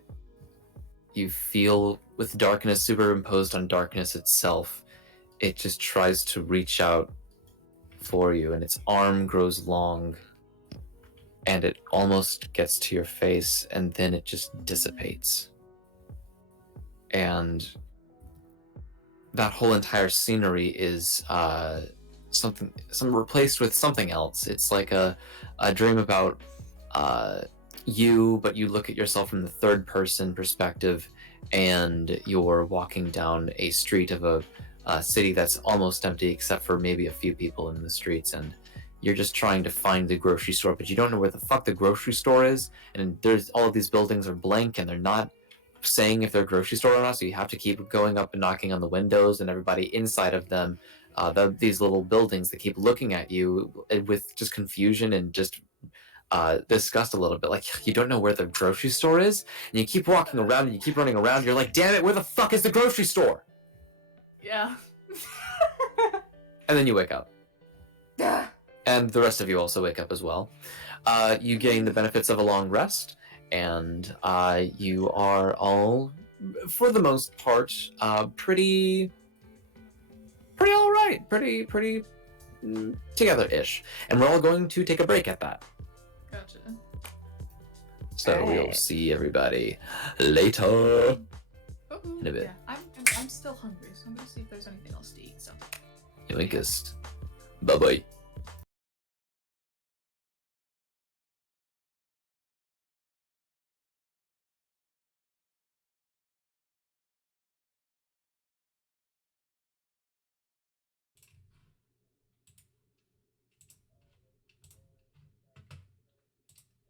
you feel, with darkness superimposed on darkness itself, it just tries to reach out for you, and its arm grows long, and it almost gets to your face, and then it just dissipates. And that whole entire scenery is some replaced with something else. It's like a dream about you, but you look at yourself from the third person perspective, and you're walking down a street of a city that's almost empty except for maybe a few people in the streets, and you're just trying to find the grocery store, but you don't know where the fuck the grocery store is, and there's all of these buildings are blank and they're not saying if they're a grocery store or not, so you have to keep going up and knocking on the windows, and everybody inside of them, these little buildings, they keep looking at you with just confusion and just disgust a little bit, like you don't know where the grocery store is, and you keep walking around and you keep running around, you're like, damn it, where the fuck is the grocery store? Yeah. And then you wake up. Yeah. And the rest of you also wake up as well. You gain the benefits of a long rest, and you are all, for the most part, pretty all right, pretty together-ish. And we're all going to take a break at that. Gotcha. So we'll see everybody later. In a bit. Yeah, I'm still hungry, so I'm gonna see if there's anything else to eat. So. Yoinkus. Bye-bye.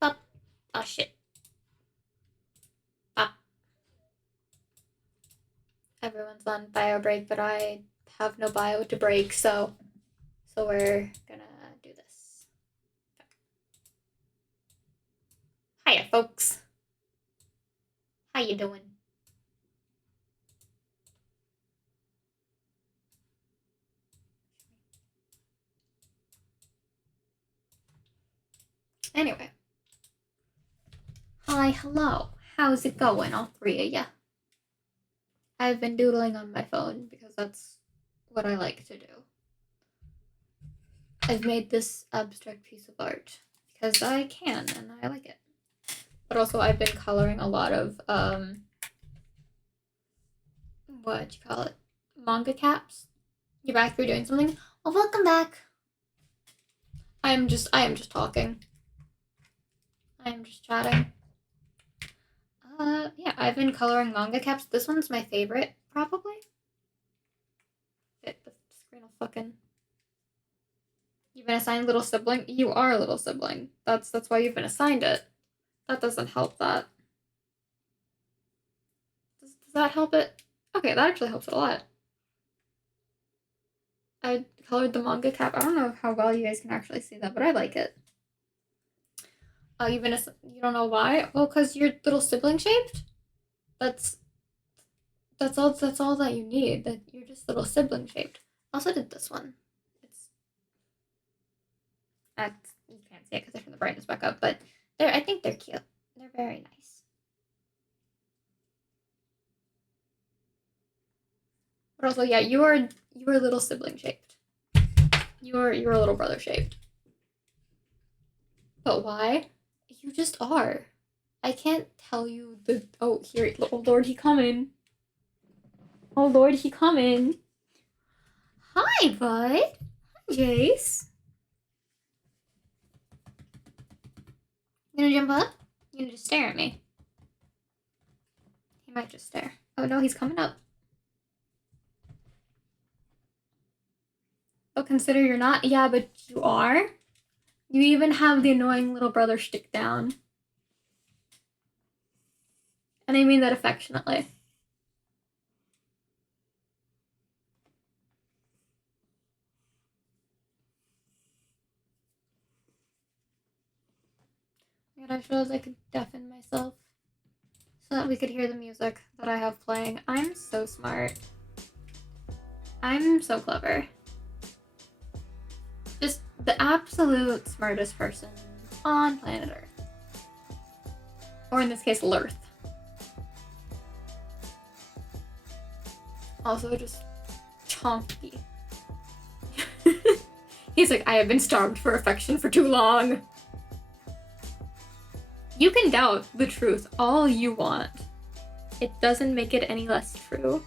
Up. Oh shit. Up. Everyone's on bio break, but I have no bio to break, so we're gonna do this. Hiya, folks. How you doing? Anyway. Hi, hello. How's it going, all three of ya? I've been doodling on my phone because that's what I like to do. I've made this abstract piece of art because I can and I like it. But also I've been coloring a lot of what you call it? Manga caps. You're back, you're doing something? Well, welcome back. I am just talking. I am just chatting. Yeah, I've been coloring manga caps. This one's my favorite, probably. The screen will fucking... You've been assigned little sibling? You are a little sibling. That's why you've been assigned it. That doesn't help that. Does that help it? Okay, that actually helps it a lot. I colored the manga cap. I don't know how well you guys can actually see that, but I like it. You don't know why? Well, because you're little sibling shaped. That's all that you need. That you're just little sibling shaped. I also did this one. You can't see it because I turned the brightness back up, but I think they're cute. They're very nice. But also, yeah, you are little sibling shaped. You're a little brother shaped. But why? You just are. I can't tell you the... Oh, here. Oh, Lord, he coming. Oh, Lord, he coming. Hi, bud. Hi, Jace. You gonna jump up? You gonna just stare at me? He might just stare. Oh, no, he's coming up. Oh, consider you're not? Yeah, but you are? You even have the annoying little brother shtick down. And I mean that affectionately. And I should like deafen myself so that we could hear the music that I have playing. I'm so smart. I'm so clever. Just the absolute smartest person on planet Earth. Or in this case, Lurth. Also just chonky. He's like, I have been starved for affection for too long. You can doubt the truth all you want. It doesn't make it any less true.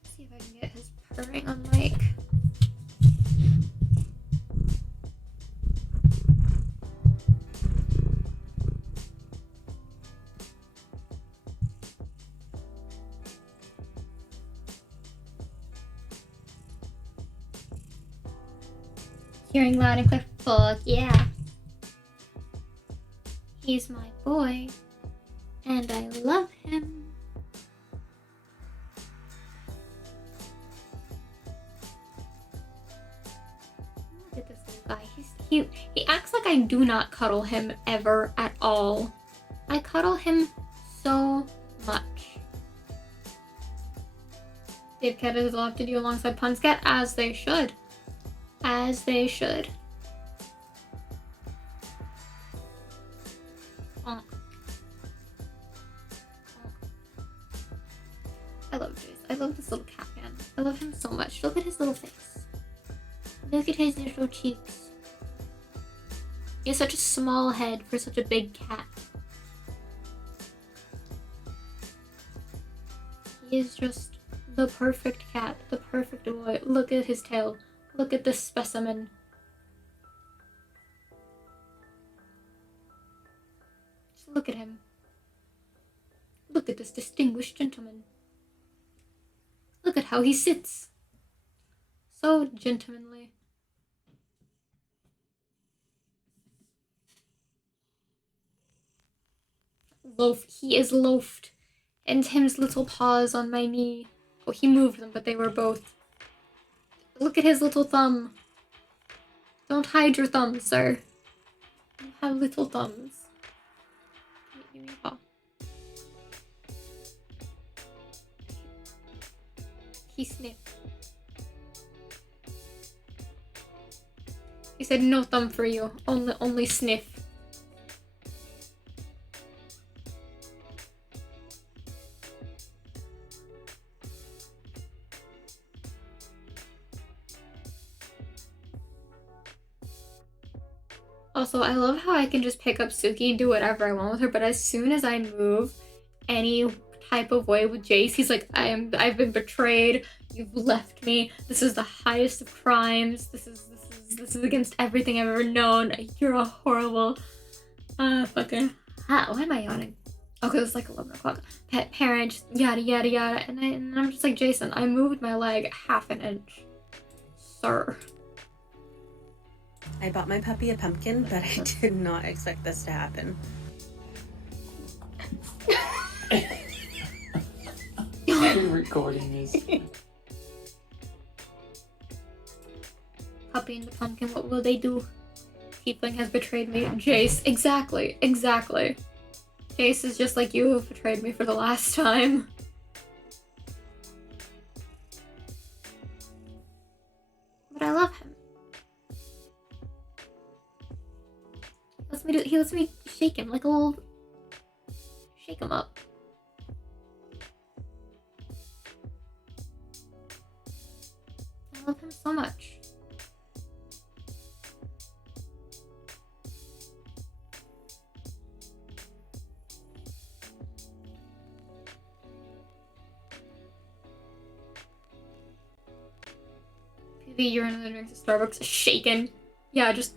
Let's see if I can get his purring on mic. Hearing loud and clear. Fuck yeah. He's my boy. And I love him. Look at this little guy. He's cute. He acts like I do not cuddle him ever at all. I cuddle him so much. Dave Cat has adopted you alongside Punscat, as they should. As they should. Honk. I love Jace. I love this little cat man. I love him so much. Look at his little face. Look at his little cheeks. He has such a small head for such a big cat. He is just the perfect cat, the perfect boy. Look at his tail. Look at this specimen. Just look at him. Look at this distinguished gentleman. Look at how he sits. So gentlemanly. Loaf. He is loafed. And Tim's little paws on my knee. Oh, he moved them, but they were both. Look at his little thumb. Don't hide your thumbs, sir. You have little thumbs. Give me a paw. He sniffed. He said, no thumb for you. Only sniff. Also, I love how I can just pick up Suki and do whatever I want with her, but as soon as I move any type of way with Jace, he's like, I've been betrayed, you've left me, this is the highest of crimes, this is against everything I've ever known, you're a horrible fucking why am I yawning? Okay, it's like 11 o'clock. Pet parent, yada yada yada, and I'm just like, Jason, I moved my leg half an inch. Sir. I bought my puppy a pumpkin, but I did not expect this to happen. Recording this. Puppy and the pumpkin, what will they do? Tiefling has betrayed me. Jace, exactly. Jace is just like you have betrayed me for the last time. But I love him. He lets me shake him like a little. Shake him up. I love him so much. PV, you're in the drinks at Starbucks, shaken. Yeah, just.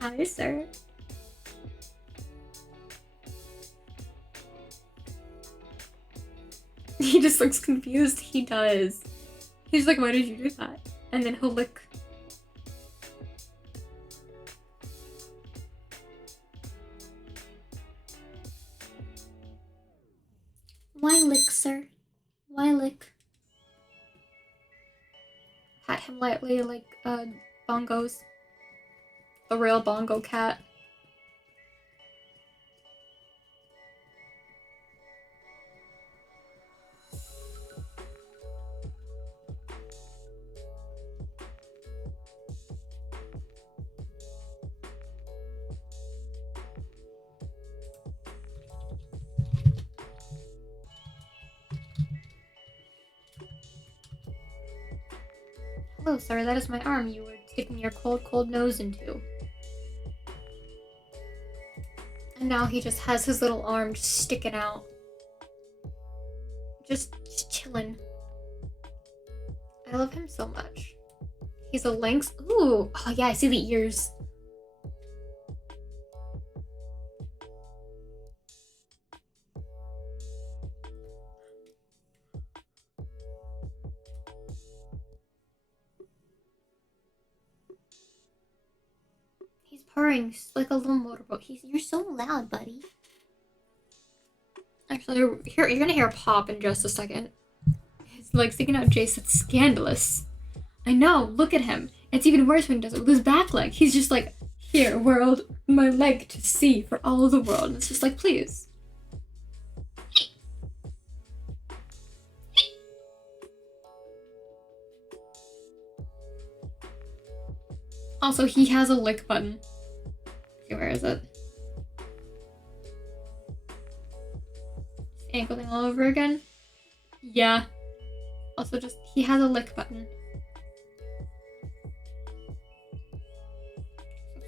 Hi, sir. He just looks confused. He does. He's like, why did you do that? and then he'll lick. Why lick, sir? Why lick? Pat him lightly like bongos. The real bongo cat. Hello, sir. That is my arm you were sticking your cold nose into. And now he just has his little arm just sticking out. Just chilling. I love him so much. He's a lynx. Ooh. Oh, yeah, I see the ears. He's purring like a little motorboat. You're so loud, buddy. Actually, you're gonna hear a pop in just a second. His like sticking out Jace. It's scandalous. I know. Look at him. It's even worse when he does it with his back leg. He's just like, here, world, my leg to see for all of the world. And it's just like, please. Also, he has a lick button. Okay, where is it? Ankling all over again? Yeah. Also, just, he has a lick button.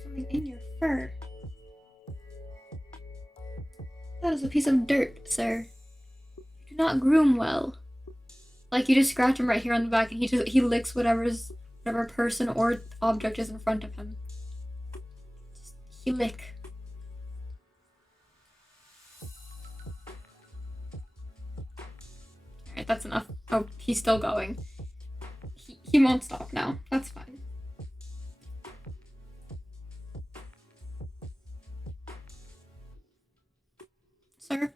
Something in your fur. That is a piece of dirt, sir. You do not groom well. Like, you just scratch him right here on the back and he licks whatever person or object is in front of him. He lick. Alright, that's enough. Oh, he's still going. He won't stop now. That's fine. Sir?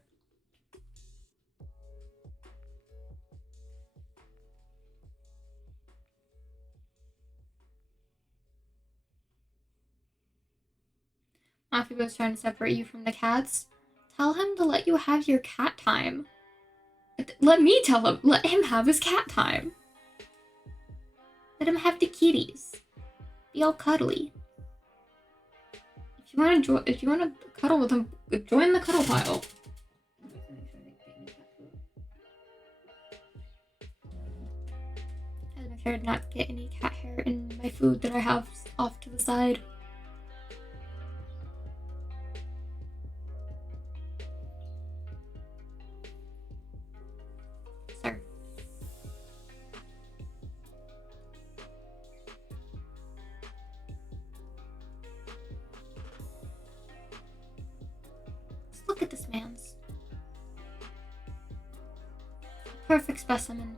Matthew was trying to separate you from the cats. Tell him to let you have your cat time. Let me tell him. Let him have his cat time. Let him have the kitties. Be all cuddly. If you want to cuddle with him, join the cuddle pile. I make sure to not get any cat hair in my food that I have off to the side. Sir. Just look at this man's. Perfect specimen.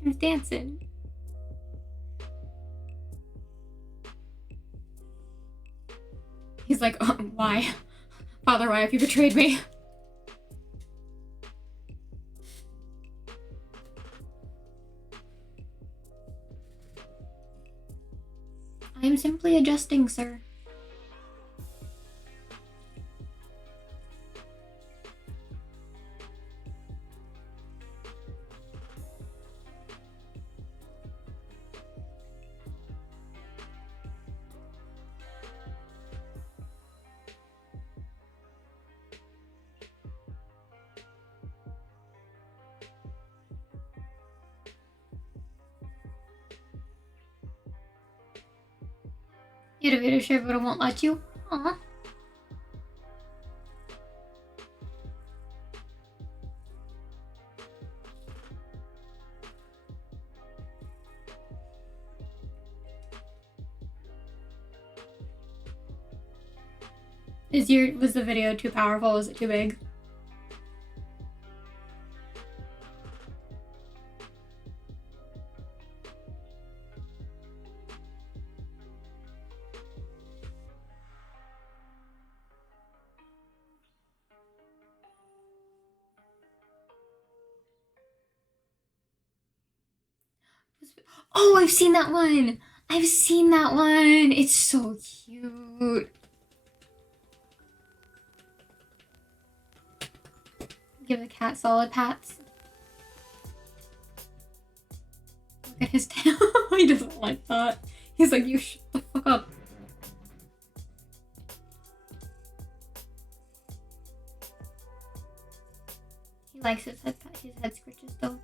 Him dancing. He's like, oh, why? Father, why have you betrayed me? I am simply adjusting, sir. You'd have a share, but I won't let you. Aw. Was the video too powerful? Was it too big? Oh, I've seen that one. I've seen that one. It's so cute. Give the cat solid pats. Look at his tail. He doesn't like that. He's like, you shut the fuck up. He likes his head scratches though.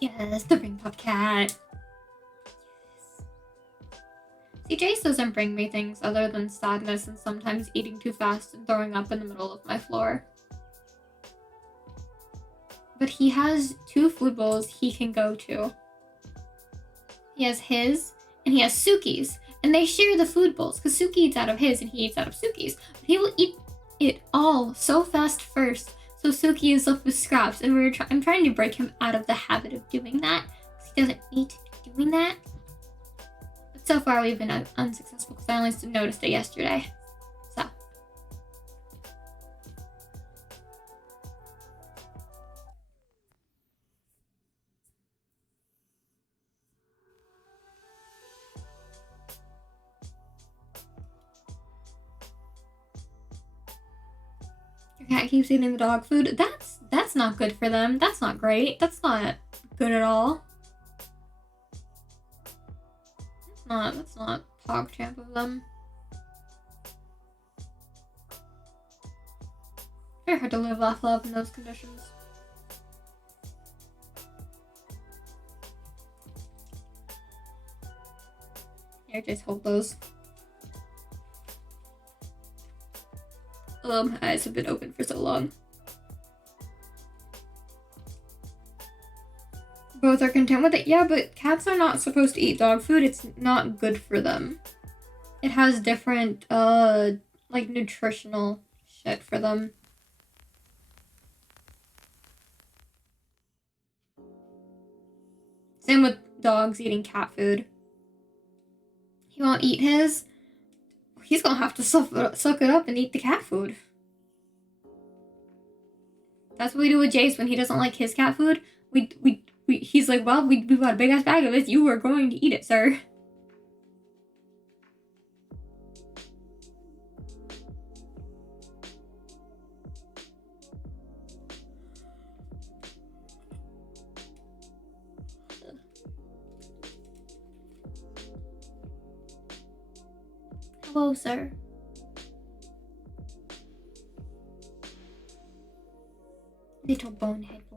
Yes, the ring pop cat. Yes. See, Jace doesn't bring me things other than sadness and sometimes eating too fast and throwing up in the middle of my floor. But he has 2 food bowls he can go to. He has his, and he has Suki's. And they share the food bowls, because Suki eats out of his and he eats out of Suki's. But he will eat it all so fast first. So Suki is left with scraps, and I'm trying to break him out of the habit of doing that, because he doesn't need to be doing that. But so far we've been unsuccessful, because I only noticed it yesterday. So. Your cat keeps eating the dog food. That's not good for them. That's not great. That's not good at all. That's not PogChamp of them. Very hard to live off love in those conditions. Here, just hold those. Oh, my eyes have been open for so long. Both are content with it. Yeah, but cats are not supposed to eat dog food. It's not good for them. It has different, like, nutritional shit for them. Same with dogs eating cat food. He won't eat his. He's gonna have to suck it up and eat the cat food. That's what we do with Jace when he doesn't like his cat food. He's like, well, we got a big ass bag of this. You are going to eat it, sir. Hello, sir. Little bonehead boy.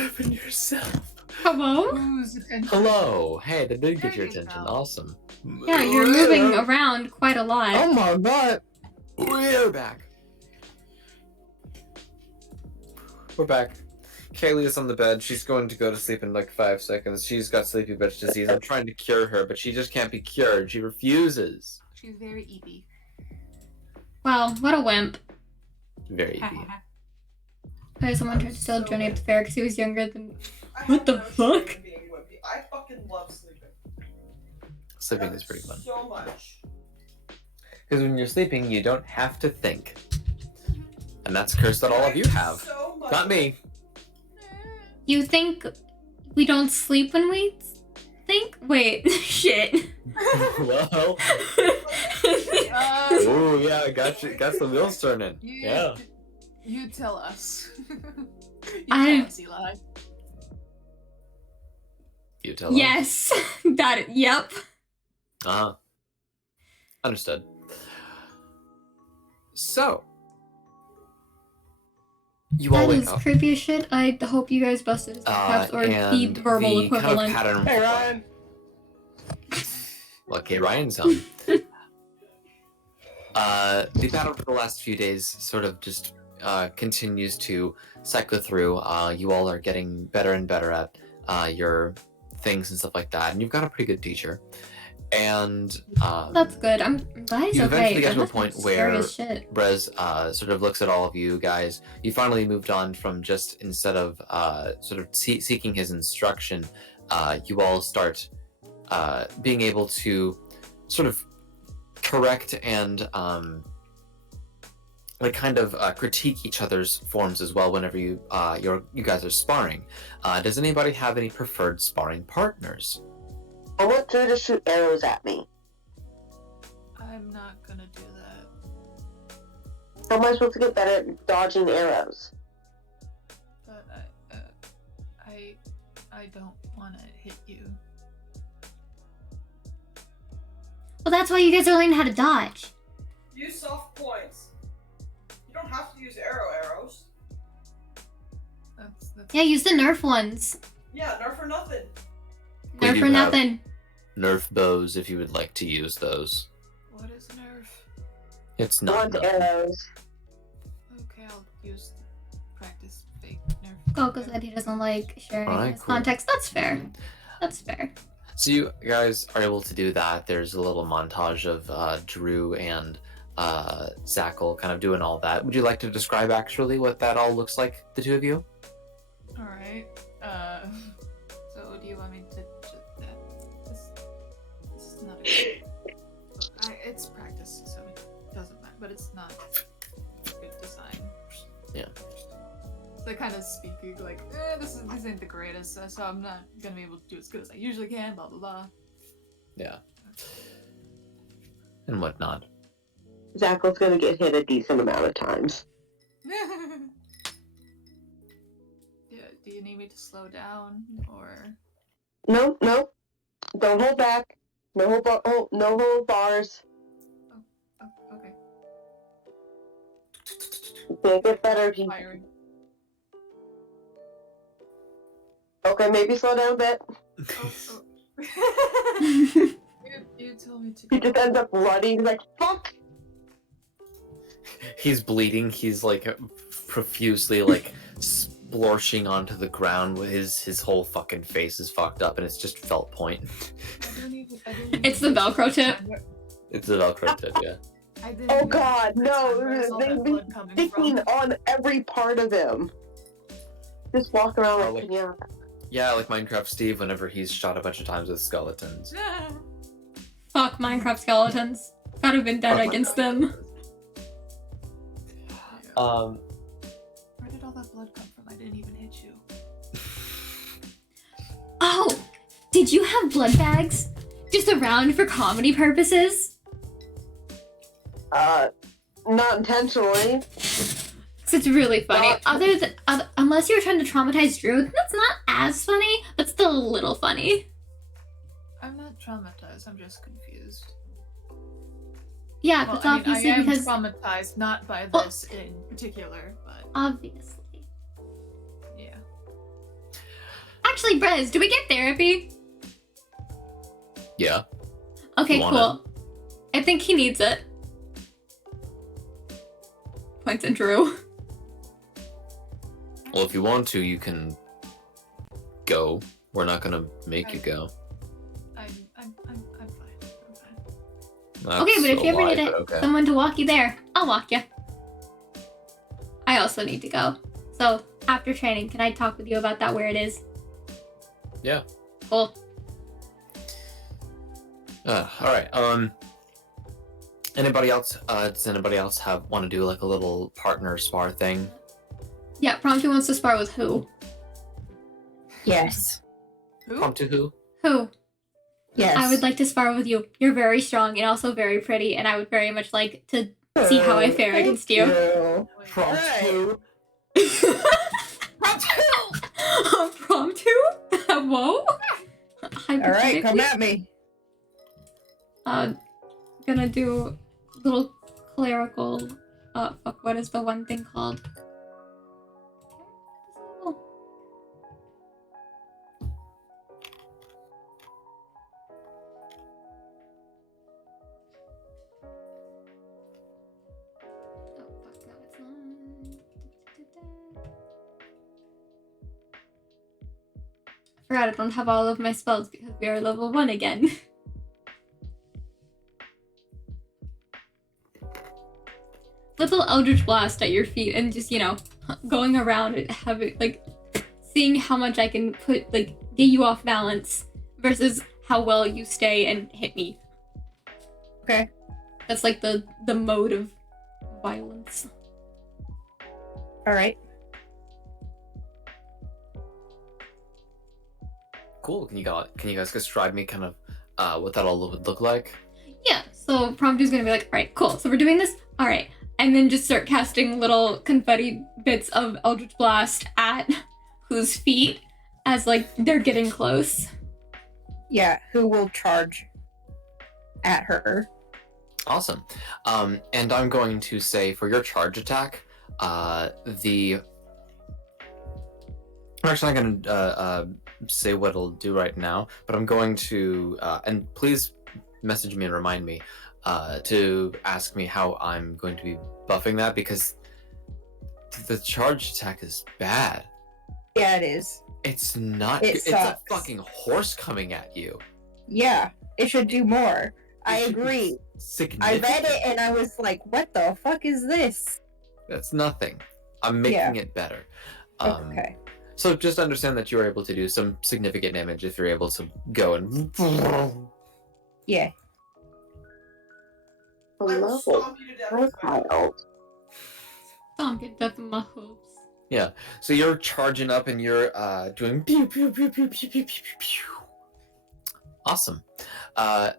Open yourself. Hello? Whose attention? Hello. Hey, that did get There your you attention. go. Awesome. Yeah, you're moving around quite a lot. Oh my god! We're back. We're back. Kaylee is on the bed. She's going to go to sleep in like 5 seconds. She's got sleepy bitch disease. I'm trying to cure her, but she just can't be cured. She refuses. She's very eepy. Wow, what a wimp. Very easy. Okay, someone tried to steal Johnny at the fair because he was younger than. I What have the no fuck? shame in being wimpy. I fucking love sleeping. Sleeping is pretty fun. So much. Because when you're sleeping, you don't have to think. And that's a curse that all of you have. So much. Not me. You think we don't sleep when we think? Wait, shit. Well. Oh yeah, I got you. Got the wheels turning. Yeah. You tell us. I- tell us, Eli. You tell us. Yes. Yep. Uh-huh. Understood. So, you all That wake is up. creepy as shit. I hope you guys busted his caps or the And verbal the kind of equivalent. pattern. Hey, Ryan. Okay, Ryan's home. The pattern for the last few days sort of just continues to cycle through. You all are getting better and better at your things and stuff like that, and you've got a pretty good teacher. And That's good. I'm glad he's you okay. eventually get That to a must be point scary where as shit. Brez sort of looks at all of you guys. You finally moved on from just instead of sort of seeking his instruction, you all start being able to sort of correct and like kind of critique each other's forms as well whenever you guys are sparring. Does anybody have any preferred sparring partners? I want Drew to shoot arrows at me. I'm not gonna do that. How am I supposed to get better at dodging arrows? But I don't want to hit you. Well, that's why you guys are learning how to dodge. Use soft points. You don't have to use arrows. That's Yeah, use the Nerf ones. Yeah, Nerf or nothing. We Nerf do for have nothing. Nerf bows if you would like to use those. What is Nerf? It's I not want nothing. arrows. Okay, I'll use practice fake Nerf. Goku said he doesn't like sharing Alright, his cool. context. That's fair. That's fair. So you guys are able to do that. There's a little montage of Drew and Zackle kind of doing all that. Would you like to describe actually what that all looks like, the two of you? All right. So do you want me to? This is not a good. It's practice, so it doesn't matter. But it's not good design. Yeah. So I kind of speaking like, this ain't the greatest, so I'm not gonna be able to do as good as I usually can. Blah blah blah. Yeah. And whatnot. Zackle's gonna get hit a decent amount of times. Yeah. Do you need me to slow down or? No. Don't hold back. No hold bars. Oh, okay. It'll get better if you... Firing. Okay, maybe slow down a bit. You told me to. He just ends up running like, fuck! He's bleeding. He's like profusely like splorching onto the ground with his whole fucking face is fucked up and it's just felt point. It's the Velcro tip. It's the Velcro tip, yeah. Oh god, no! Where's all that They've blood been coming sticking from? on every part of him. Just walk around Oh, like, like- yeah. Yeah, like Minecraft Steve whenever he's shot a bunch of times with skeletons. Fuck Minecraft skeletons. I'd have been dead Fuck against them. Where did all that blood come from? I didn't even hit you. Oh! Did you have blood bags? Just around for comedy purposes? Not intentionally. 'Cause it's really funny. Unless you were trying to traumatize Drew, that's not as funny, but still a little funny. I'm not traumatized. I'm just confused. Yeah, Well, that's I mean, obviously I am because traumatized, not by this in particular, but obviously. yeah. Actually, Brez, do we get therapy? Yeah. Okay, You want cool. I think he needs it. Points at Drew. Well, if you want to, you can go. We're not gonna make you go. I'm fine. I'm fine. That's Okay, but if you a ever lie, need but okay. someone to walk you there, I'll walk you. I also need to go. So, after training, can I talk with you about that where it is? Yeah. Cool. All right. Anybody else? Does anybody else want to do like a little partner spar thing? Yeah, Promptu wants to spar with who? Yes. Who? Promptu who? Who? Yes. I would like to spar with you. You're very strong and also very pretty, and I would very much like to see how I fare Thank against you. Promptu. Promptu? Whoa? All right, come at me. Gonna do little clerical. Fuck, what is the one thing called? I forgot I don't have all of my spells because we are level 1 again. Little Eldritch Blast at your feet and just, going around and having, seeing how much I can get you off balance versus how well you stay and hit me. Okay. That's the mode of violence. All right. Cool. Can you guys describe me kind of what that all would look like? Yeah, so Promptu's gonna be like, alright, cool, so we're doing this? Alright. And then just start casting little confetti bits of Eldritch Blast at whose feet as they're getting close. Yeah, who will charge at her? Awesome. And I'm going to say for your charge attack, I'm actually not going to say what it'll do right now, but I'm going to, and please message me and remind me to ask me how I'm going to be buffing that, because the charge attack is bad. Yeah, it is. It's not. It's a fucking horse coming at you. Yeah, it should do more. I agree. I read it and I was like, what the fuck is this? That's nothing. I'm making it better. Okay. So just understand that you are able to do some significant damage if you're able to go and... Yeah. Hello. Stomp you to death with that. Stomp it death in my hopes. Yeah. So you're charging up and you're doing pew pew pew pew pew pew pew pew. Awesome. I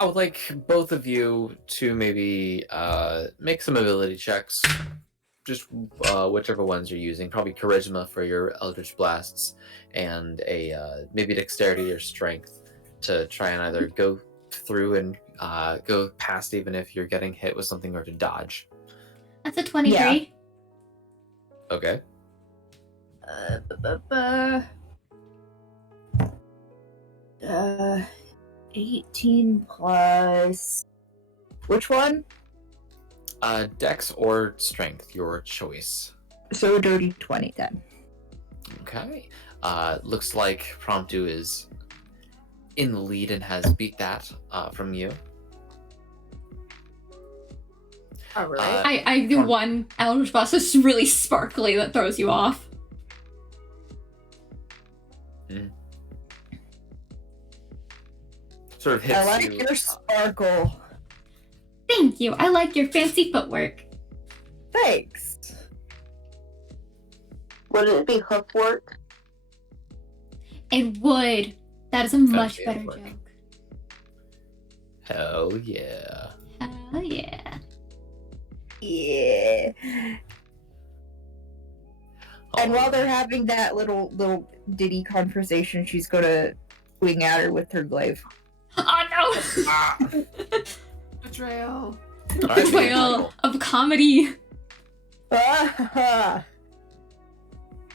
would like both of you to maybe make some ability checks. Just whichever ones you're using. Probably charisma for your Eldritch Blasts, and a maybe dexterity or strength to try and either go through and go past even if you're getting hit with something, or to dodge. That's a 23. Yeah. Okay. 18 plus... Which one? Dex or strength, your choice. So a dirty 20 then. Okay. Looks like Promptu is in the lead and has beat that from you. Alright. I do one Eldritch Blast that's really sparkly that throws you off. Sort of hits I like you. your sparkle. Thank you. I like your fancy footwork. Thanks. Would it be hoof work? It would. That is a much better footwork. joke. Hell yeah. Hell yeah. Yeah. And while they're having that little ditty conversation, she's gonna swing at her with her glaive. Oh no! Betrayal. Betrayal of comedy. I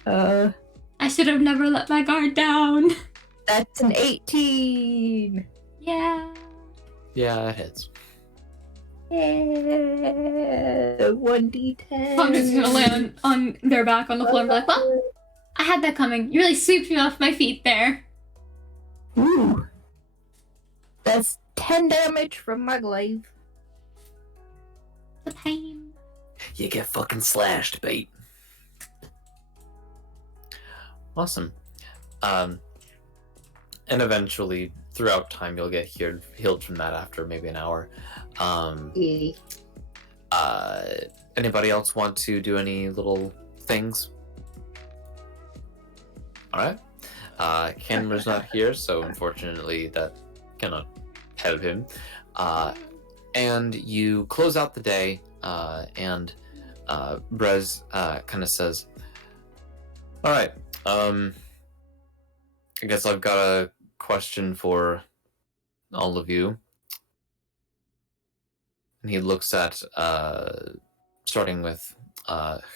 I should have never let my guard down. That's an 18. Yeah. Yeah, that hits. Yeah. 1d10. I'm just gonna land on their back on the floor and be like, well, I had that coming. You really swept me off my feet there. Ooh. That's 10 damage from my glaive. The pain. You get fucking slashed, bait. Awesome. And eventually, throughout time, you'll get healed from that after maybe an hour. Anybody else want to do any little things? Alright. Candler's not here, so unfortunately that cannot help him. And you close out the day, and Brez kind of says, alright, I guess I've got a question for all of you. And he looks at, starting with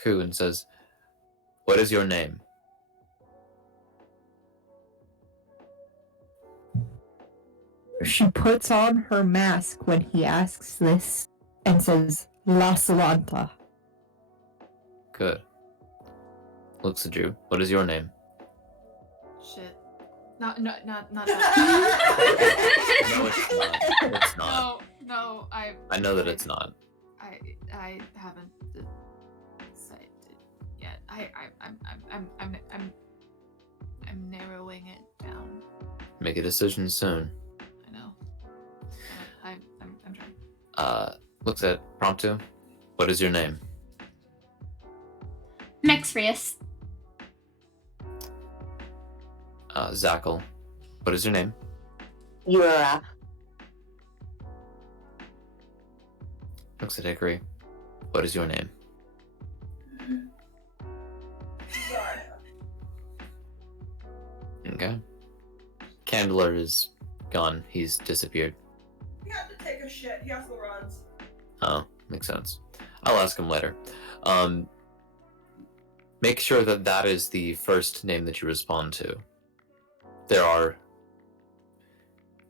Who, and says, what is your name? She puts on her mask when he asks this and says, La Salanta. Good. Looks at you. What is your name? Shit. Not that. No, it's not. It's not. No, I know that it's not. I haven't decided yet. I'm narrowing it down. Make a decision soon. I know. I'm trying. Looks at Prompto. What is your name? Mexrius. Zackle. What is your name? Yura. Looks at Hickory. What is your name? Okay. Candler is gone. He's disappeared. He had to take a shit. He also runs. Oh, makes sense. I'll ask him later. Make sure that that is the first name that you respond to. There are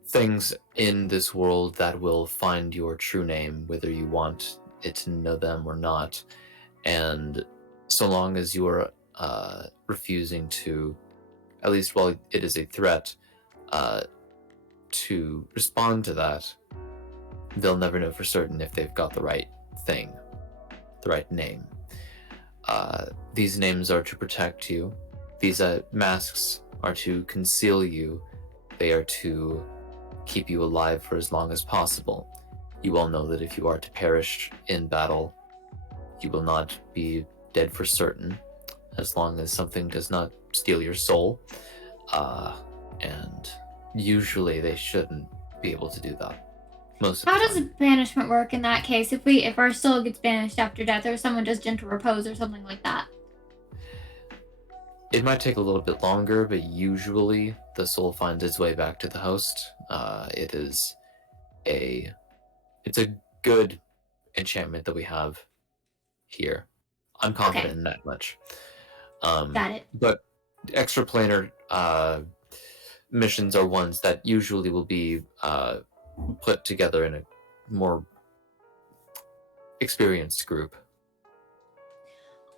things in this world that will find your true name, whether you want it to know them or not. And so long as you are refusing to, at least while it is a threat, to respond to that, they'll never know for certain if they've got the right thing, the right name. These names are to protect you. These masks are to conceal you. They are to keep you alive for as long as possible. You all know that if you are to perish in battle, you will not be dead for certain, as long as something does not steal your soul. And usually they shouldn't be able to do that. Most of the How time. does banishment work in that case? If our soul gets banished after death, or someone does gentle repose or something like that? It might take a little bit longer, but usually the soul finds its way back to the host. It's a good enchantment that we have here. I'm confident in that much. Got it. But extraplanar missions are ones that usually will be put together in a more experienced group.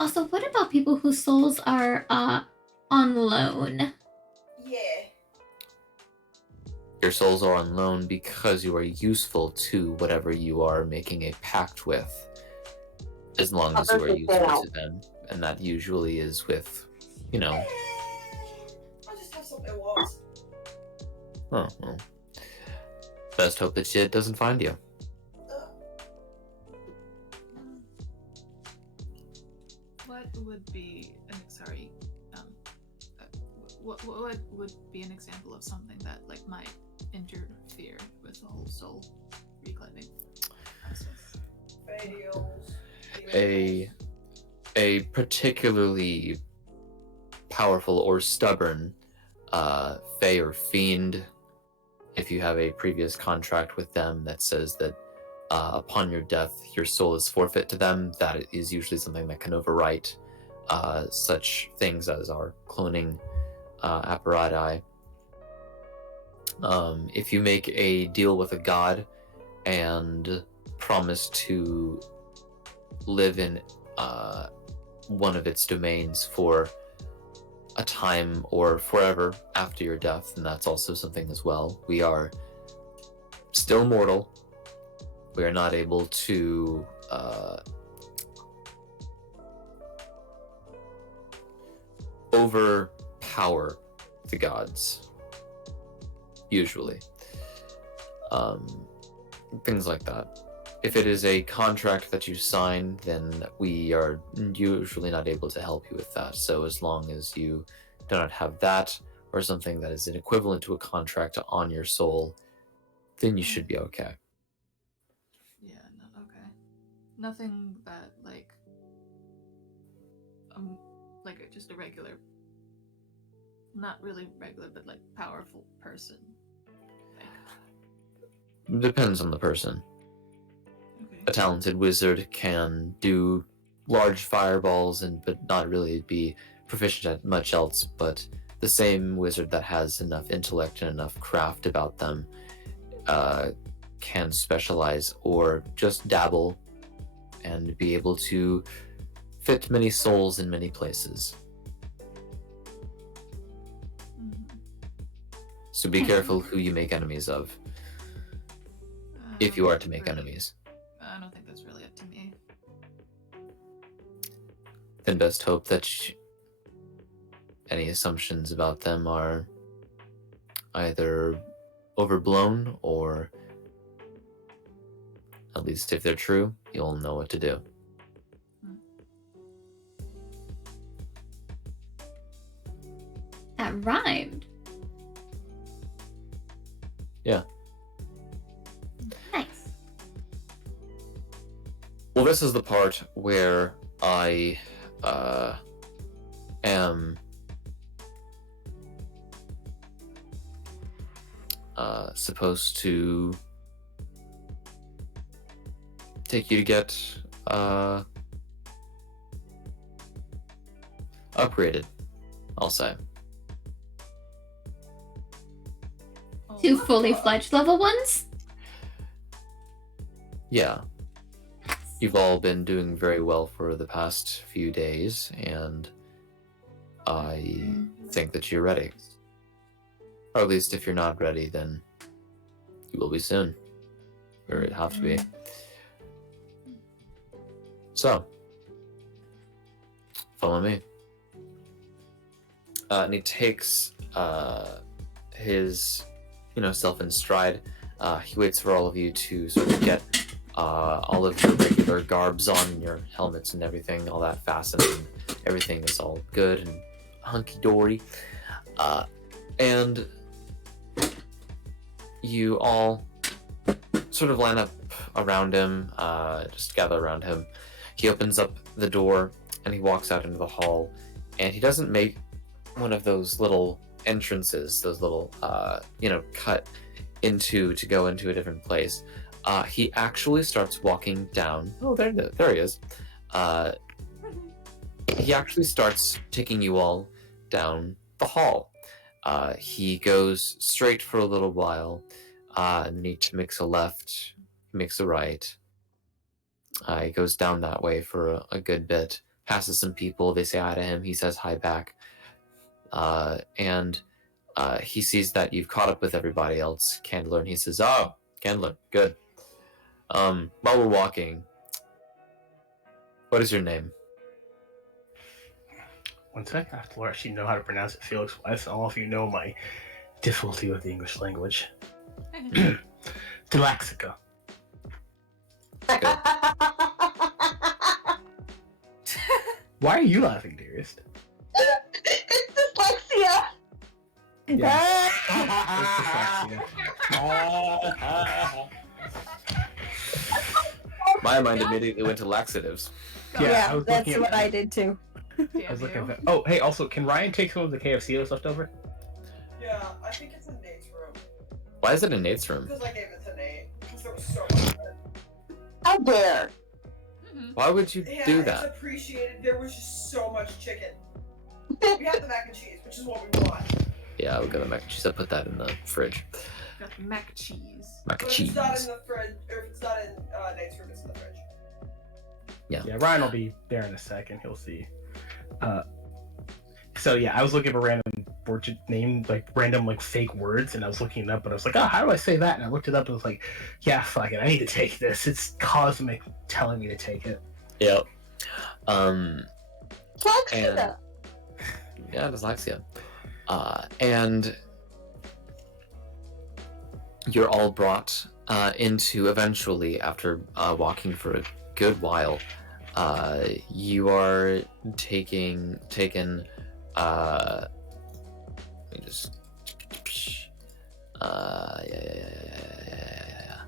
Also, what about people whose souls are on loan? Yeah. Your souls are on loan because you are useful to whatever you are making a pact with, as long as you are useful to them. And that usually is with, I just have something once. oh, well. Best hope that shit doesn't find you. What would be what would be an example of something that like might interfere with the whole soul reclaiming process? A particularly powerful or stubborn fae or fiend, if you have a previous contract with them that says that upon your death your soul is forfeit to them, that is usually something that can overwrite such things as our cloning apparatus. If you make a deal with a god and promise to live in one of its domains for a time or forever after your death, and that's also something as well. We are still mortal. We are not able to overpower the gods. usually. Things like that. If it is a contract that you sign, then we are usually not able to help you with that. So as long as you do not have that or something that is an equivalent to a contract on your soul, then you should be okay. Yeah, no, okay. Nothing that, just a regular, not really regular, but, powerful person. Depends on the person. Okay. A talented wizard can do large fireballs but not really be proficient at much else, but the same wizard that has enough intellect and enough craft about them can specialize or just dabble and be able to fit many souls in many places. So be careful who you make enemies of, if you are to make enemies. I don't think that's really up to me. Then best hope that any assumptions about them are either overblown, or at least if they're true, you'll know what to do. That rhymed. Yeah. Nice. Well, this is the part where I am supposed to take you to get upgraded, I'll say. Two fully fledged level ones? Yeah. You've all been doing very well for the past few days, and I think that you're ready. Or at least if you're not ready, then you will be soon. Or it have to be. So, follow me. And he takes his, self in stride. He waits for all of you to sort of get all of your regular garbs on, your helmets and everything, all that fastened, and everything is all good and hunky-dory. And you all sort of line up around him, just gather around him. He opens up the door and he walks out into the hall, and he doesn't make one of those little entrances, those little, cut into to go into a different place. He actually starts walking down. Oh, there he is. He actually starts taking you all down the hall. He goes straight for a little while, and he makes a left, makes a right. He goes down that way for a good bit, passes some people, they say hi to him, he says hi back. And he sees that you've caught up with everybody else, Candler, and he says, "Oh, Candler, good. While we're walking, what is your name?" One sec, I have to actually know how to pronounce it Felix-wise. I don't know if you know my difficulty with the English language. Delaxica. Why are you laughing, dearest? It's dyslexia. Yeah. My mind immediately went to laxatives. Yeah, I was that's looking what at, I did too. I was looking at. Oh, hey, also, can Ryan take some of the KFC that's left over? Yeah, I think it's in Nate's room. Why is it in Nate's room? Because I gave it to Nate. Because there was so much of it. How dare? Why would you Yeah, do it's that? appreciated. There was just so much chicken. We had the mac and cheese, which is what we want. Yeah, I'll get the mac and cheese. I'll put that in the fridge. Got the mac and cheese. Mac and But if cheese. it's not in the fridge, or if it's not in Nate's room, it's in the fridge. Yeah. Yeah, Ryan will be there in a second. He'll see. So yeah, I was looking for random word name, random fake words, and I was looking it up, and I was like, oh, how do I say that? And I looked it up, and I was like, yeah, fuck it, I need to take this. It's Cosmic telling me to take it. Yep. Dyslexia. Yeah, dyslexia. And you're all brought into, eventually, after walking for a good while, you are taken. Let me just. Yeah.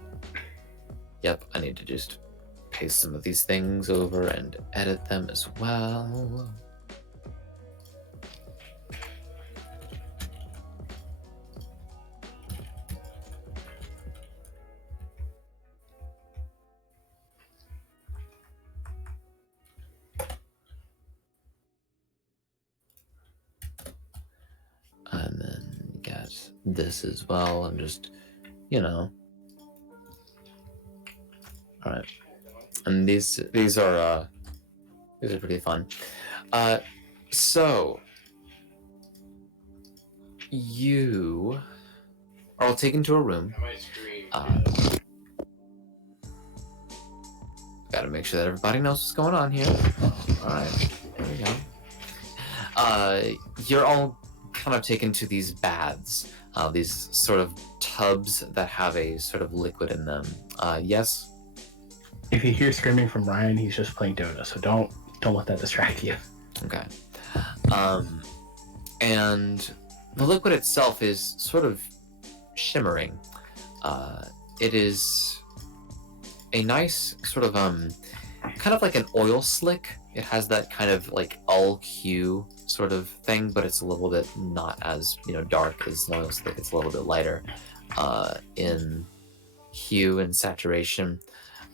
Yep, I need to just paste some of these things over and edit them as well. And then get this as well, and just, all right. And these are pretty fun. So you are all taken to a room. Gotta make sure that everybody knows what's going on here. All right, there we go. You're all kind of taken to these baths, these sort of tubs that have a sort of liquid in them. Yes. If you hear screaming from Ryan, he's just playing Dota, so don't let that distract you. Okay. And the liquid itself is sort of shimmering. It is a nice sort of kind of like an oil slick. It has that kind of like all hue sort of thing, but it's a little bit not as dark as an oil slick. It's a little bit lighter in hue and saturation.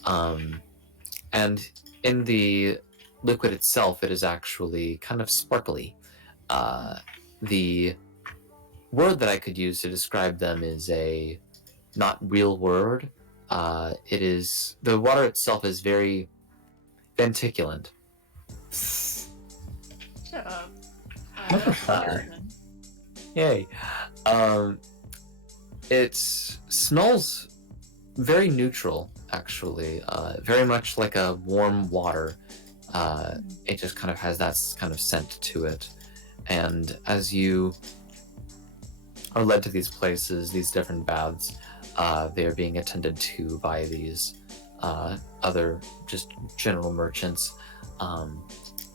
And in the liquid itself, it is actually kind of sparkly. The word that I could use to describe them is a not real word. It is, the water itself is very vanticulant. Shut up. Motherfucker. Yay. It smells very neutral, actually. Very much like a warm water. It just kind of has that kind of scent to it. And as you are led to these places, these different baths, they are being attended to by these other just general merchants.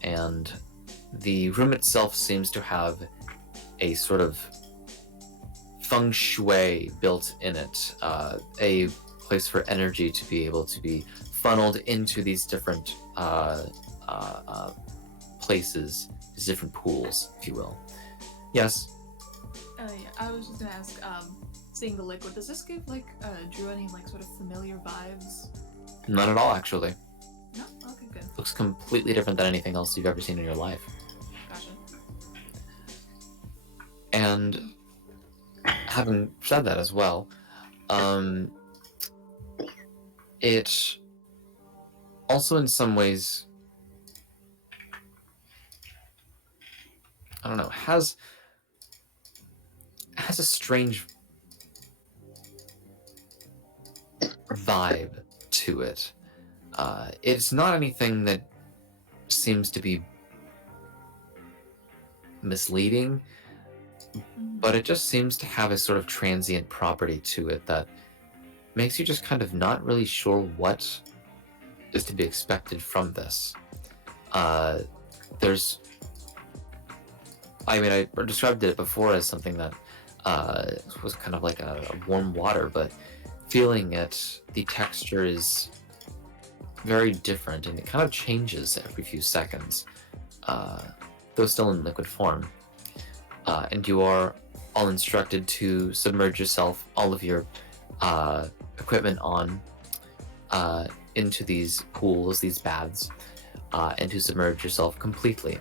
And the room itself seems to have a sort of feng shui built in it, a place for energy to be able to be funneled into these different places, these different pools, if you will. Yes? Yeah, I was just gonna ask, seeing the liquid, does this give Drew any sort of familiar vibes? Not at all, actually. No? Okay, good. Looks completely different than anything else you've ever seen in your life. Gotcha. And having said that as well, it also in some ways, I don't know, has a strange vibe to it. It's not anything that seems to be misleading, but it just seems to have a sort of transient property to it that makes you just kind of not really sure what is to be expected from this. I described it before as something that was kind of like a warm water, but feeling it, the texture is very different, and it kind of changes every few seconds, though still in liquid form. And you are all instructed to submerge yourself, all of your equipment on, into these pools, these baths, and to submerge yourself completely.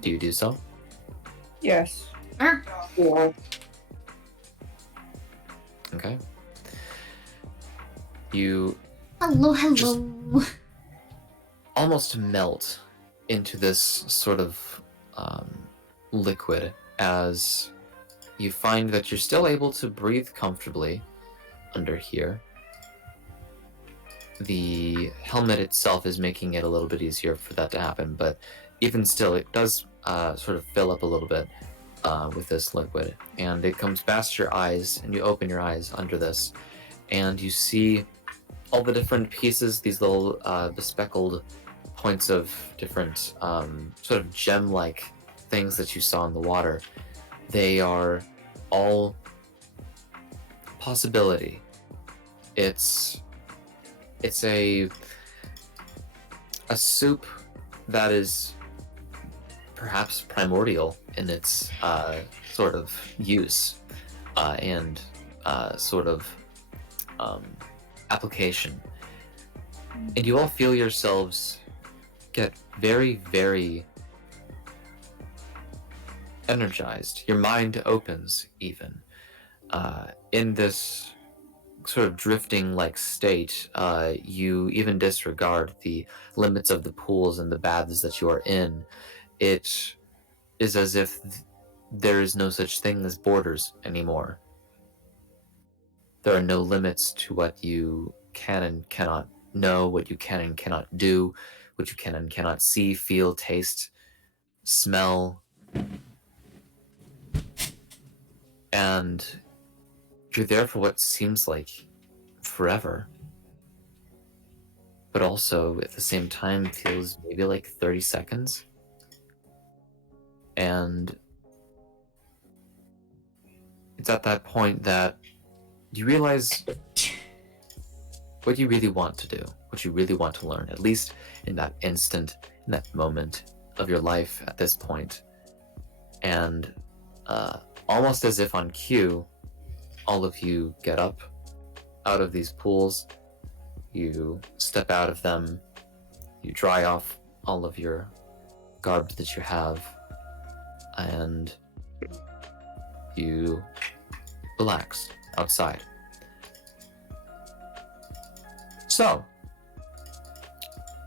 Do you do so? Yes. Yeah. Okay. You Hello. almost melt into this sort of liquid as you find that you're still able to breathe comfortably under here. The helmet itself is making it a little bit easier for that to happen, but even still, it does sort of fill up a little bit. with this liquid, and it comes past your eyes, and you open your eyes under this, and you see all the different pieces, these little bespeckled points of different sort of gem-like things that you saw in the water. They are all possibility. It's a soup that is perhaps primordial in its sort of use and sort of application. And you all feel yourselves get very, very energized. Your mind opens even. In this sort of drifting like state, you even disregard the limits of the pools and the baths that you are in. It is as if there is no such thing as borders anymore. There are no limits to what you can and cannot know, what you can and cannot do, what you can and cannot see, feel, taste, smell. And you're there for what seems like forever, but also at the same time feels maybe like 30 seconds. And it's at that point that you realize what you really want to do, what you really want to learn, at least in that instant, in that moment of your life at this point. And almost as if on cue, all of you get up out of these pools, you step out of them, you dry off all of your garb that you have, and you relax outside. So,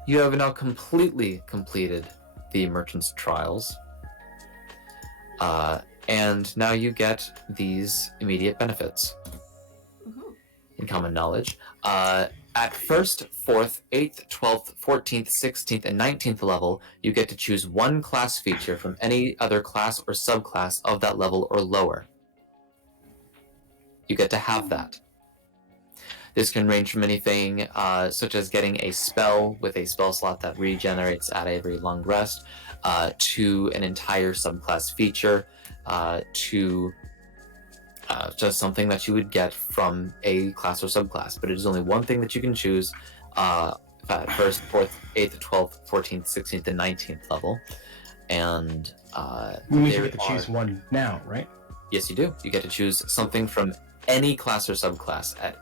you have now completely completed the merchant's trials, and now you get these immediate benefits. In common knowledge, at 1st, 4th, 8th, 12th, 14th, 16th, and 19th level, you get to choose one class feature from any other class or subclass of that level or lower. You get to have that. This can range from anything such as getting a spell with a spell slot that regenerates at every long rest, to an entire subclass feature, to just something that you would get from a class or subclass. But it is only one thing that you can choose at 1st, 4th, 8th, 12th, 14th, 16th, and 19th level. And you mean you get to choose one now, right? Yes, you do. You get to choose something from any class or subclass at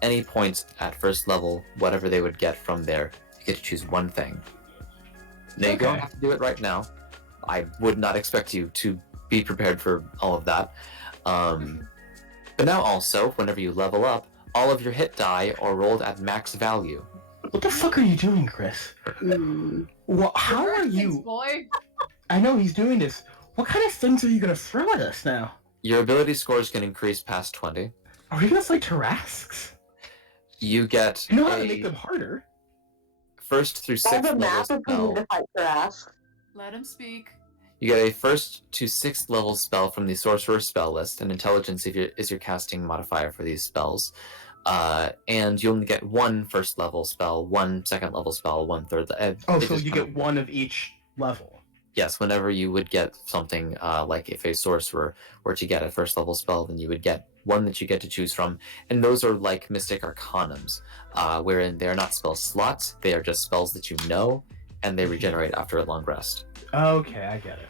any point at 1st level, whatever they would get from there. You get to choose one thing. Now, you don't have to do it right now. I would not expect you to be prepared for all of that. But now also, whenever you level up, all of your hit die are rolled at max value. What the fuck are you doing, Chris? Well, how are you? Boy. I know he's doing this. What kind of things are you gonna throw at us now? Your ability scores can increase past 20. Are we gonna fight Tarrasques? You get You know how to make them harder. 1st through 6th level spell. Let him speak. You get a 1st to 6th level spell from the Sorcerer's spell list, and Intelligence is your casting modifier for these spells. And you only get one 1st level spell, one 2nd level spell, one 3rd. So you get one of each level. Yes, whenever you would get something like if a sorcerer were to get a 1st level spell, then you would get one that you get to choose from, and those are like Mystic Arcanums, wherein they are not spell slots, they are just spells that you know, and they regenerate after a long rest. Okay, I get it.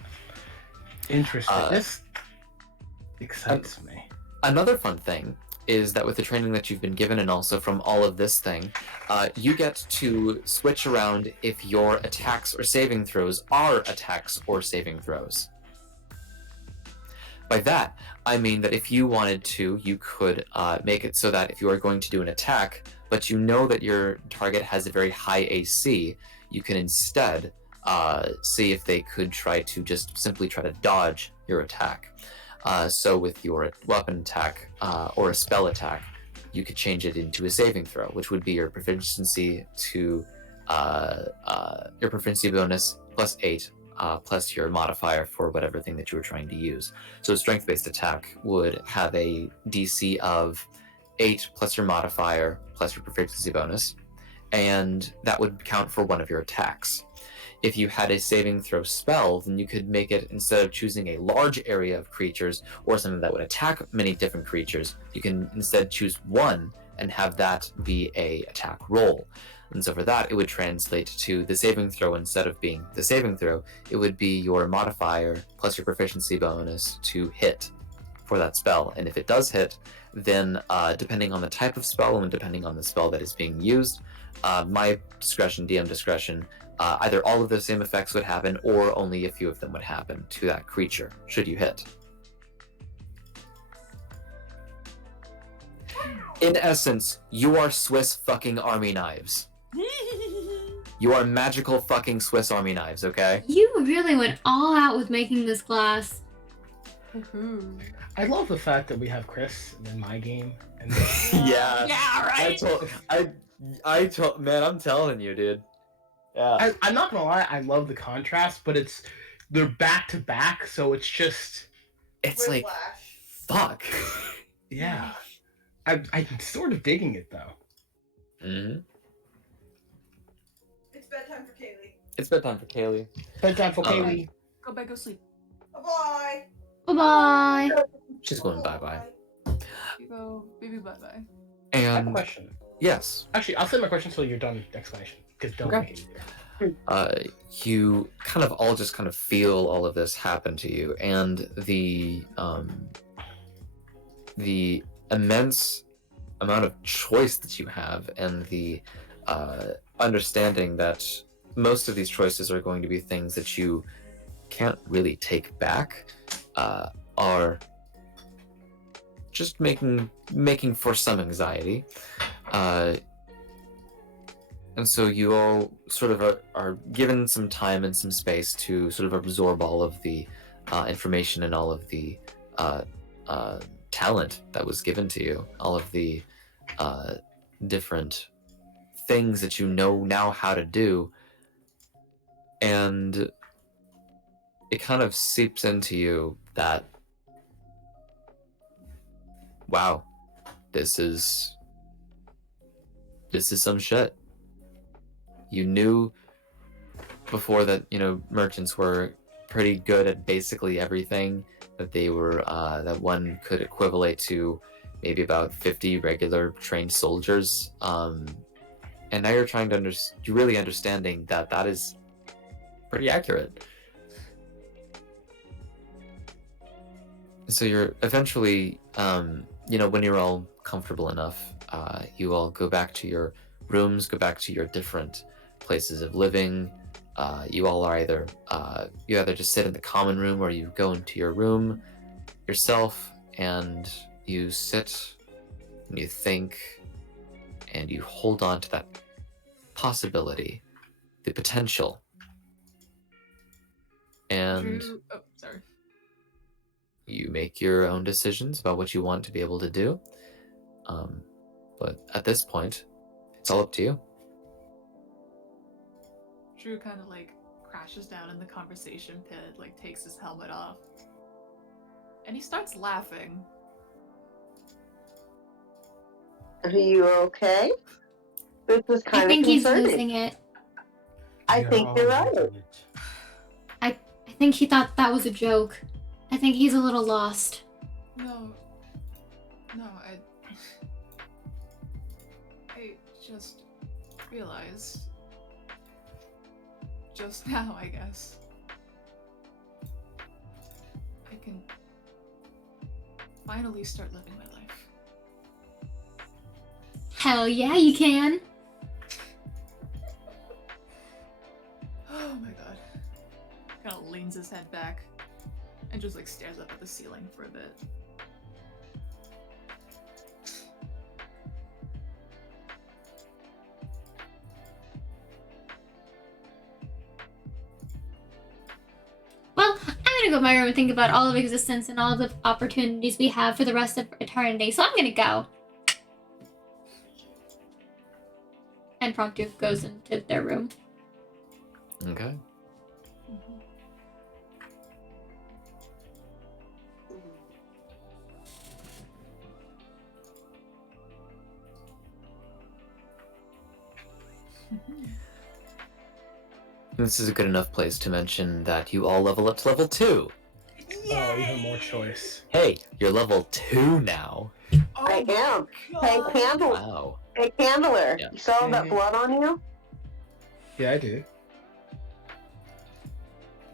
Interesting. This excites me. Another fun thing is that with the training that you've been given and also from all of this thing, you get to switch around if your attacks or saving throws are attacks or saving throws. By that, I mean that if you wanted to, you could make it so that if you are going to do an attack, but you know that your target has a very high AC, you can instead see if they could try to just simply try to dodge your attack. So with your weapon attack or a spell attack, you could change it into a saving throw, which would be your proficiency to your proficiency bonus plus 8 plus your modifier for whatever thing that you were trying to use. So a strength-based attack would have a DC of 8 plus your modifier plus your proficiency bonus, and that would count for one of your attacks. If you had a saving throw spell, then you could make it, instead of choosing a large area of creatures or something that would attack many different creatures, you can instead choose one and have that be a attack roll. And so for that, it would translate to the saving throw. Instead of being the saving throw, it would be your modifier plus your proficiency bonus to hit for that spell. And if it does hit, then depending on the type of spell and depending on the spell that is being used, my discretion, DM discretion, either all of the same effects would happen or only a few of them would happen to that creature, should you hit. In essence, you are Swiss fucking army knives. You are magical fucking Swiss army knives, okay? You really went all out with making this class. I love the fact that we have Chris in my game. And Yeah. Yeah, right. I told, man, I'm telling you, dude. Yeah. I'm not gonna lie, I love the contrast, but they're back to back, so it's just It's like, fuck. yeah. I'm sort of digging it though. Mm-hmm. It's bedtime for Kaylee. It's bedtime for Kaylee. Bedtime for Kaylee. Go back, go sleep. Bye-bye. Bye-bye. She's going bye-bye. You go, baby, bye-bye. I have a And question. yes, Actually, I'll say my question until you're done with the explanation. Because don't Okay. make it. you kind of all just kind of feel all of this happen to you, and the immense amount of choice that you have, and the understanding that most of these choices are going to be things that you can't really take back, are just making for some anxiety. And so you all sort of are given some time and some space to sort of absorb all of the information and all of the talent that was given to you, all of the different things that you know now how to do. And it kind of seeps into you that, wow, this is some shit. You knew before that, merchants were pretty good at basically everything, that they were, that one could equivalent to maybe about 50 regular trained soldiers. And now you're trying to you're really understanding that that is pretty accurate. So you're eventually, when you're all comfortable enough, you all go back to your rooms, go back to your different places of living. You all are either you either just sit in the common room, or you go into your room yourself and you sit and you think and you hold on to that possibility, the potential. And Sorry. you make your own decisions about what you want to be able to do. But at this point, it's all up to you. Drew kind of crashes down in the conversation pit, takes his helmet off. And he starts laughing. Are you okay? This was I kind think of he's concerning. losing it. I think you're right. I think he thought that was a joke. I think he's a little lost. No, I just realized just now, I guess, I can finally start living my life. Hell yeah, you can. Oh my god. Kind of leans his head back and just stares up at the ceiling for a bit. Well, I'm gonna go to my room and think about all of existence and all the opportunities we have for the rest of eternity. So I'm gonna go. And Promptu goes into their room. Okay. This is a good enough place to mention that you all level up to level 2. Oh, even more choice. Hey, you're level 2 now. I am. Hey, Wow. Hey, Candler. Yeah. You saw all that blood on you? Yeah, I do.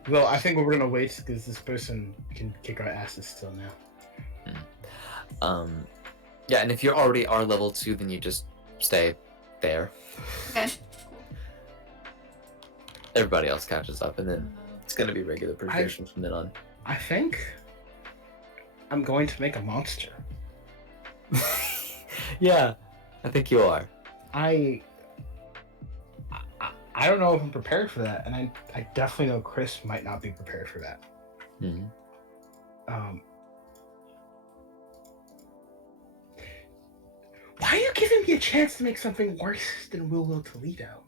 Well, I think we're gonna wait because this person can kick our asses still now. Yeah, and if you already are level 2, then you just stay there. Okay. Everybody else catches up, and then it's gonna be regular progression from then on. I think I'm going to make a monster. Yeah, I think you are. I don't know if I'm prepared for that, and I definitely know Chris might not be prepared for that. Mm-hmm. Why are you giving me a chance to make something worse than Uhoh Toledo?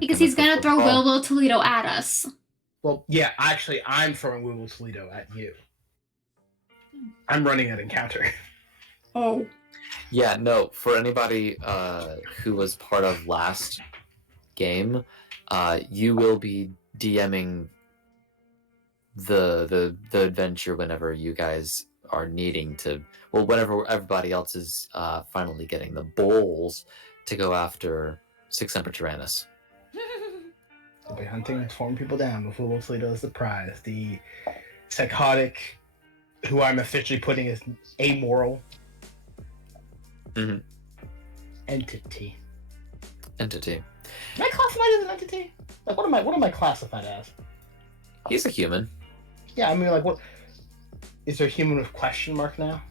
Because he's gonna throw Will Toledo at us. Well, yeah, actually, I'm throwing Uhoh Toledo at you. I'm running an encounter. Oh. Yeah, no, for anybody who was part of last game, you will be DMing the adventure whenever you guys are needing to, well, whenever everybody else is finally getting the bowls to go after Six Emperor Tyrannus. I'll be hunting and throwing people down with Uhoh Toledo as the prize. The psychotic, who I'm officially putting as amoral entity. Entity. Am I classified as an entity? Like, what am I classified as? He's a human. Yeah, I mean, like, what is there a human with question mark now?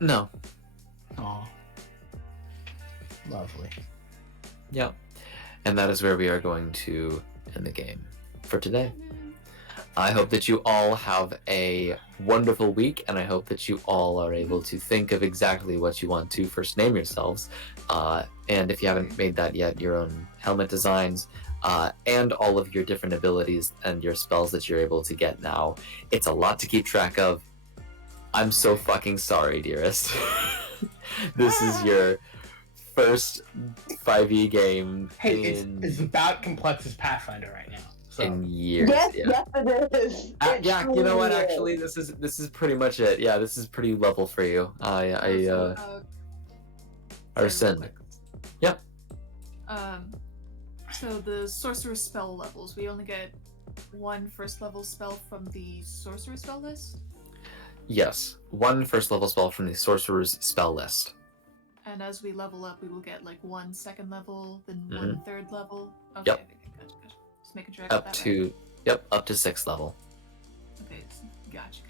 No. Aw. Lovely. Yep. And that is where we are going to end the game for today. I hope that you all have a wonderful week, and I hope that you all are able to think of exactly what you want to first name yourselves. And if you haven't made that yet, your own helmet designs, and all of your different abilities and your spells that you're able to get now. It's a lot to keep track of. I'm so fucking sorry, dearest. This is your first 5e game It's about complex as Pathfinder right now. So. In years. Yes, yeah. yes, it is. Yeah, you know what? Actually, this is pretty much it. Yeah, this is pretty level for you. I rescind. Yep. So the sorcerer spell levels, we only get one first level spell from the sorcerer spell list. Yes, one first level spell from the sorcerer's spell list. And as we level up, we will get like one second level, then one third level. Okay, Yep. okay, gotcha. Just making sure I got that right. Yep, up to 6th level. Okay, gotcha.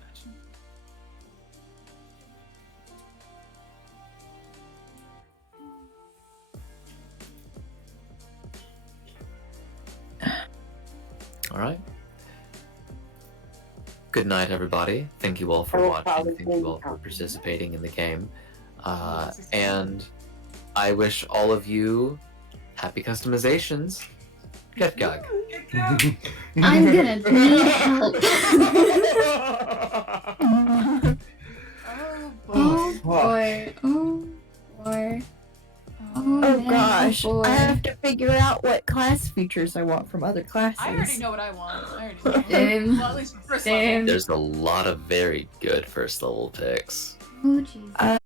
All right. Good night, everybody. Thank you all for watching. Thank you all for participating in the game. And I wish all of you happy customizations. Get Gug. I'm gonna need help. Oh boy. Oh boy. Oh gosh, boy. I have to figure out what class features I want from other classes. I already know what I want. I already know. Well, at least for first level. There's a lot of very good first level picks. Oh jeez.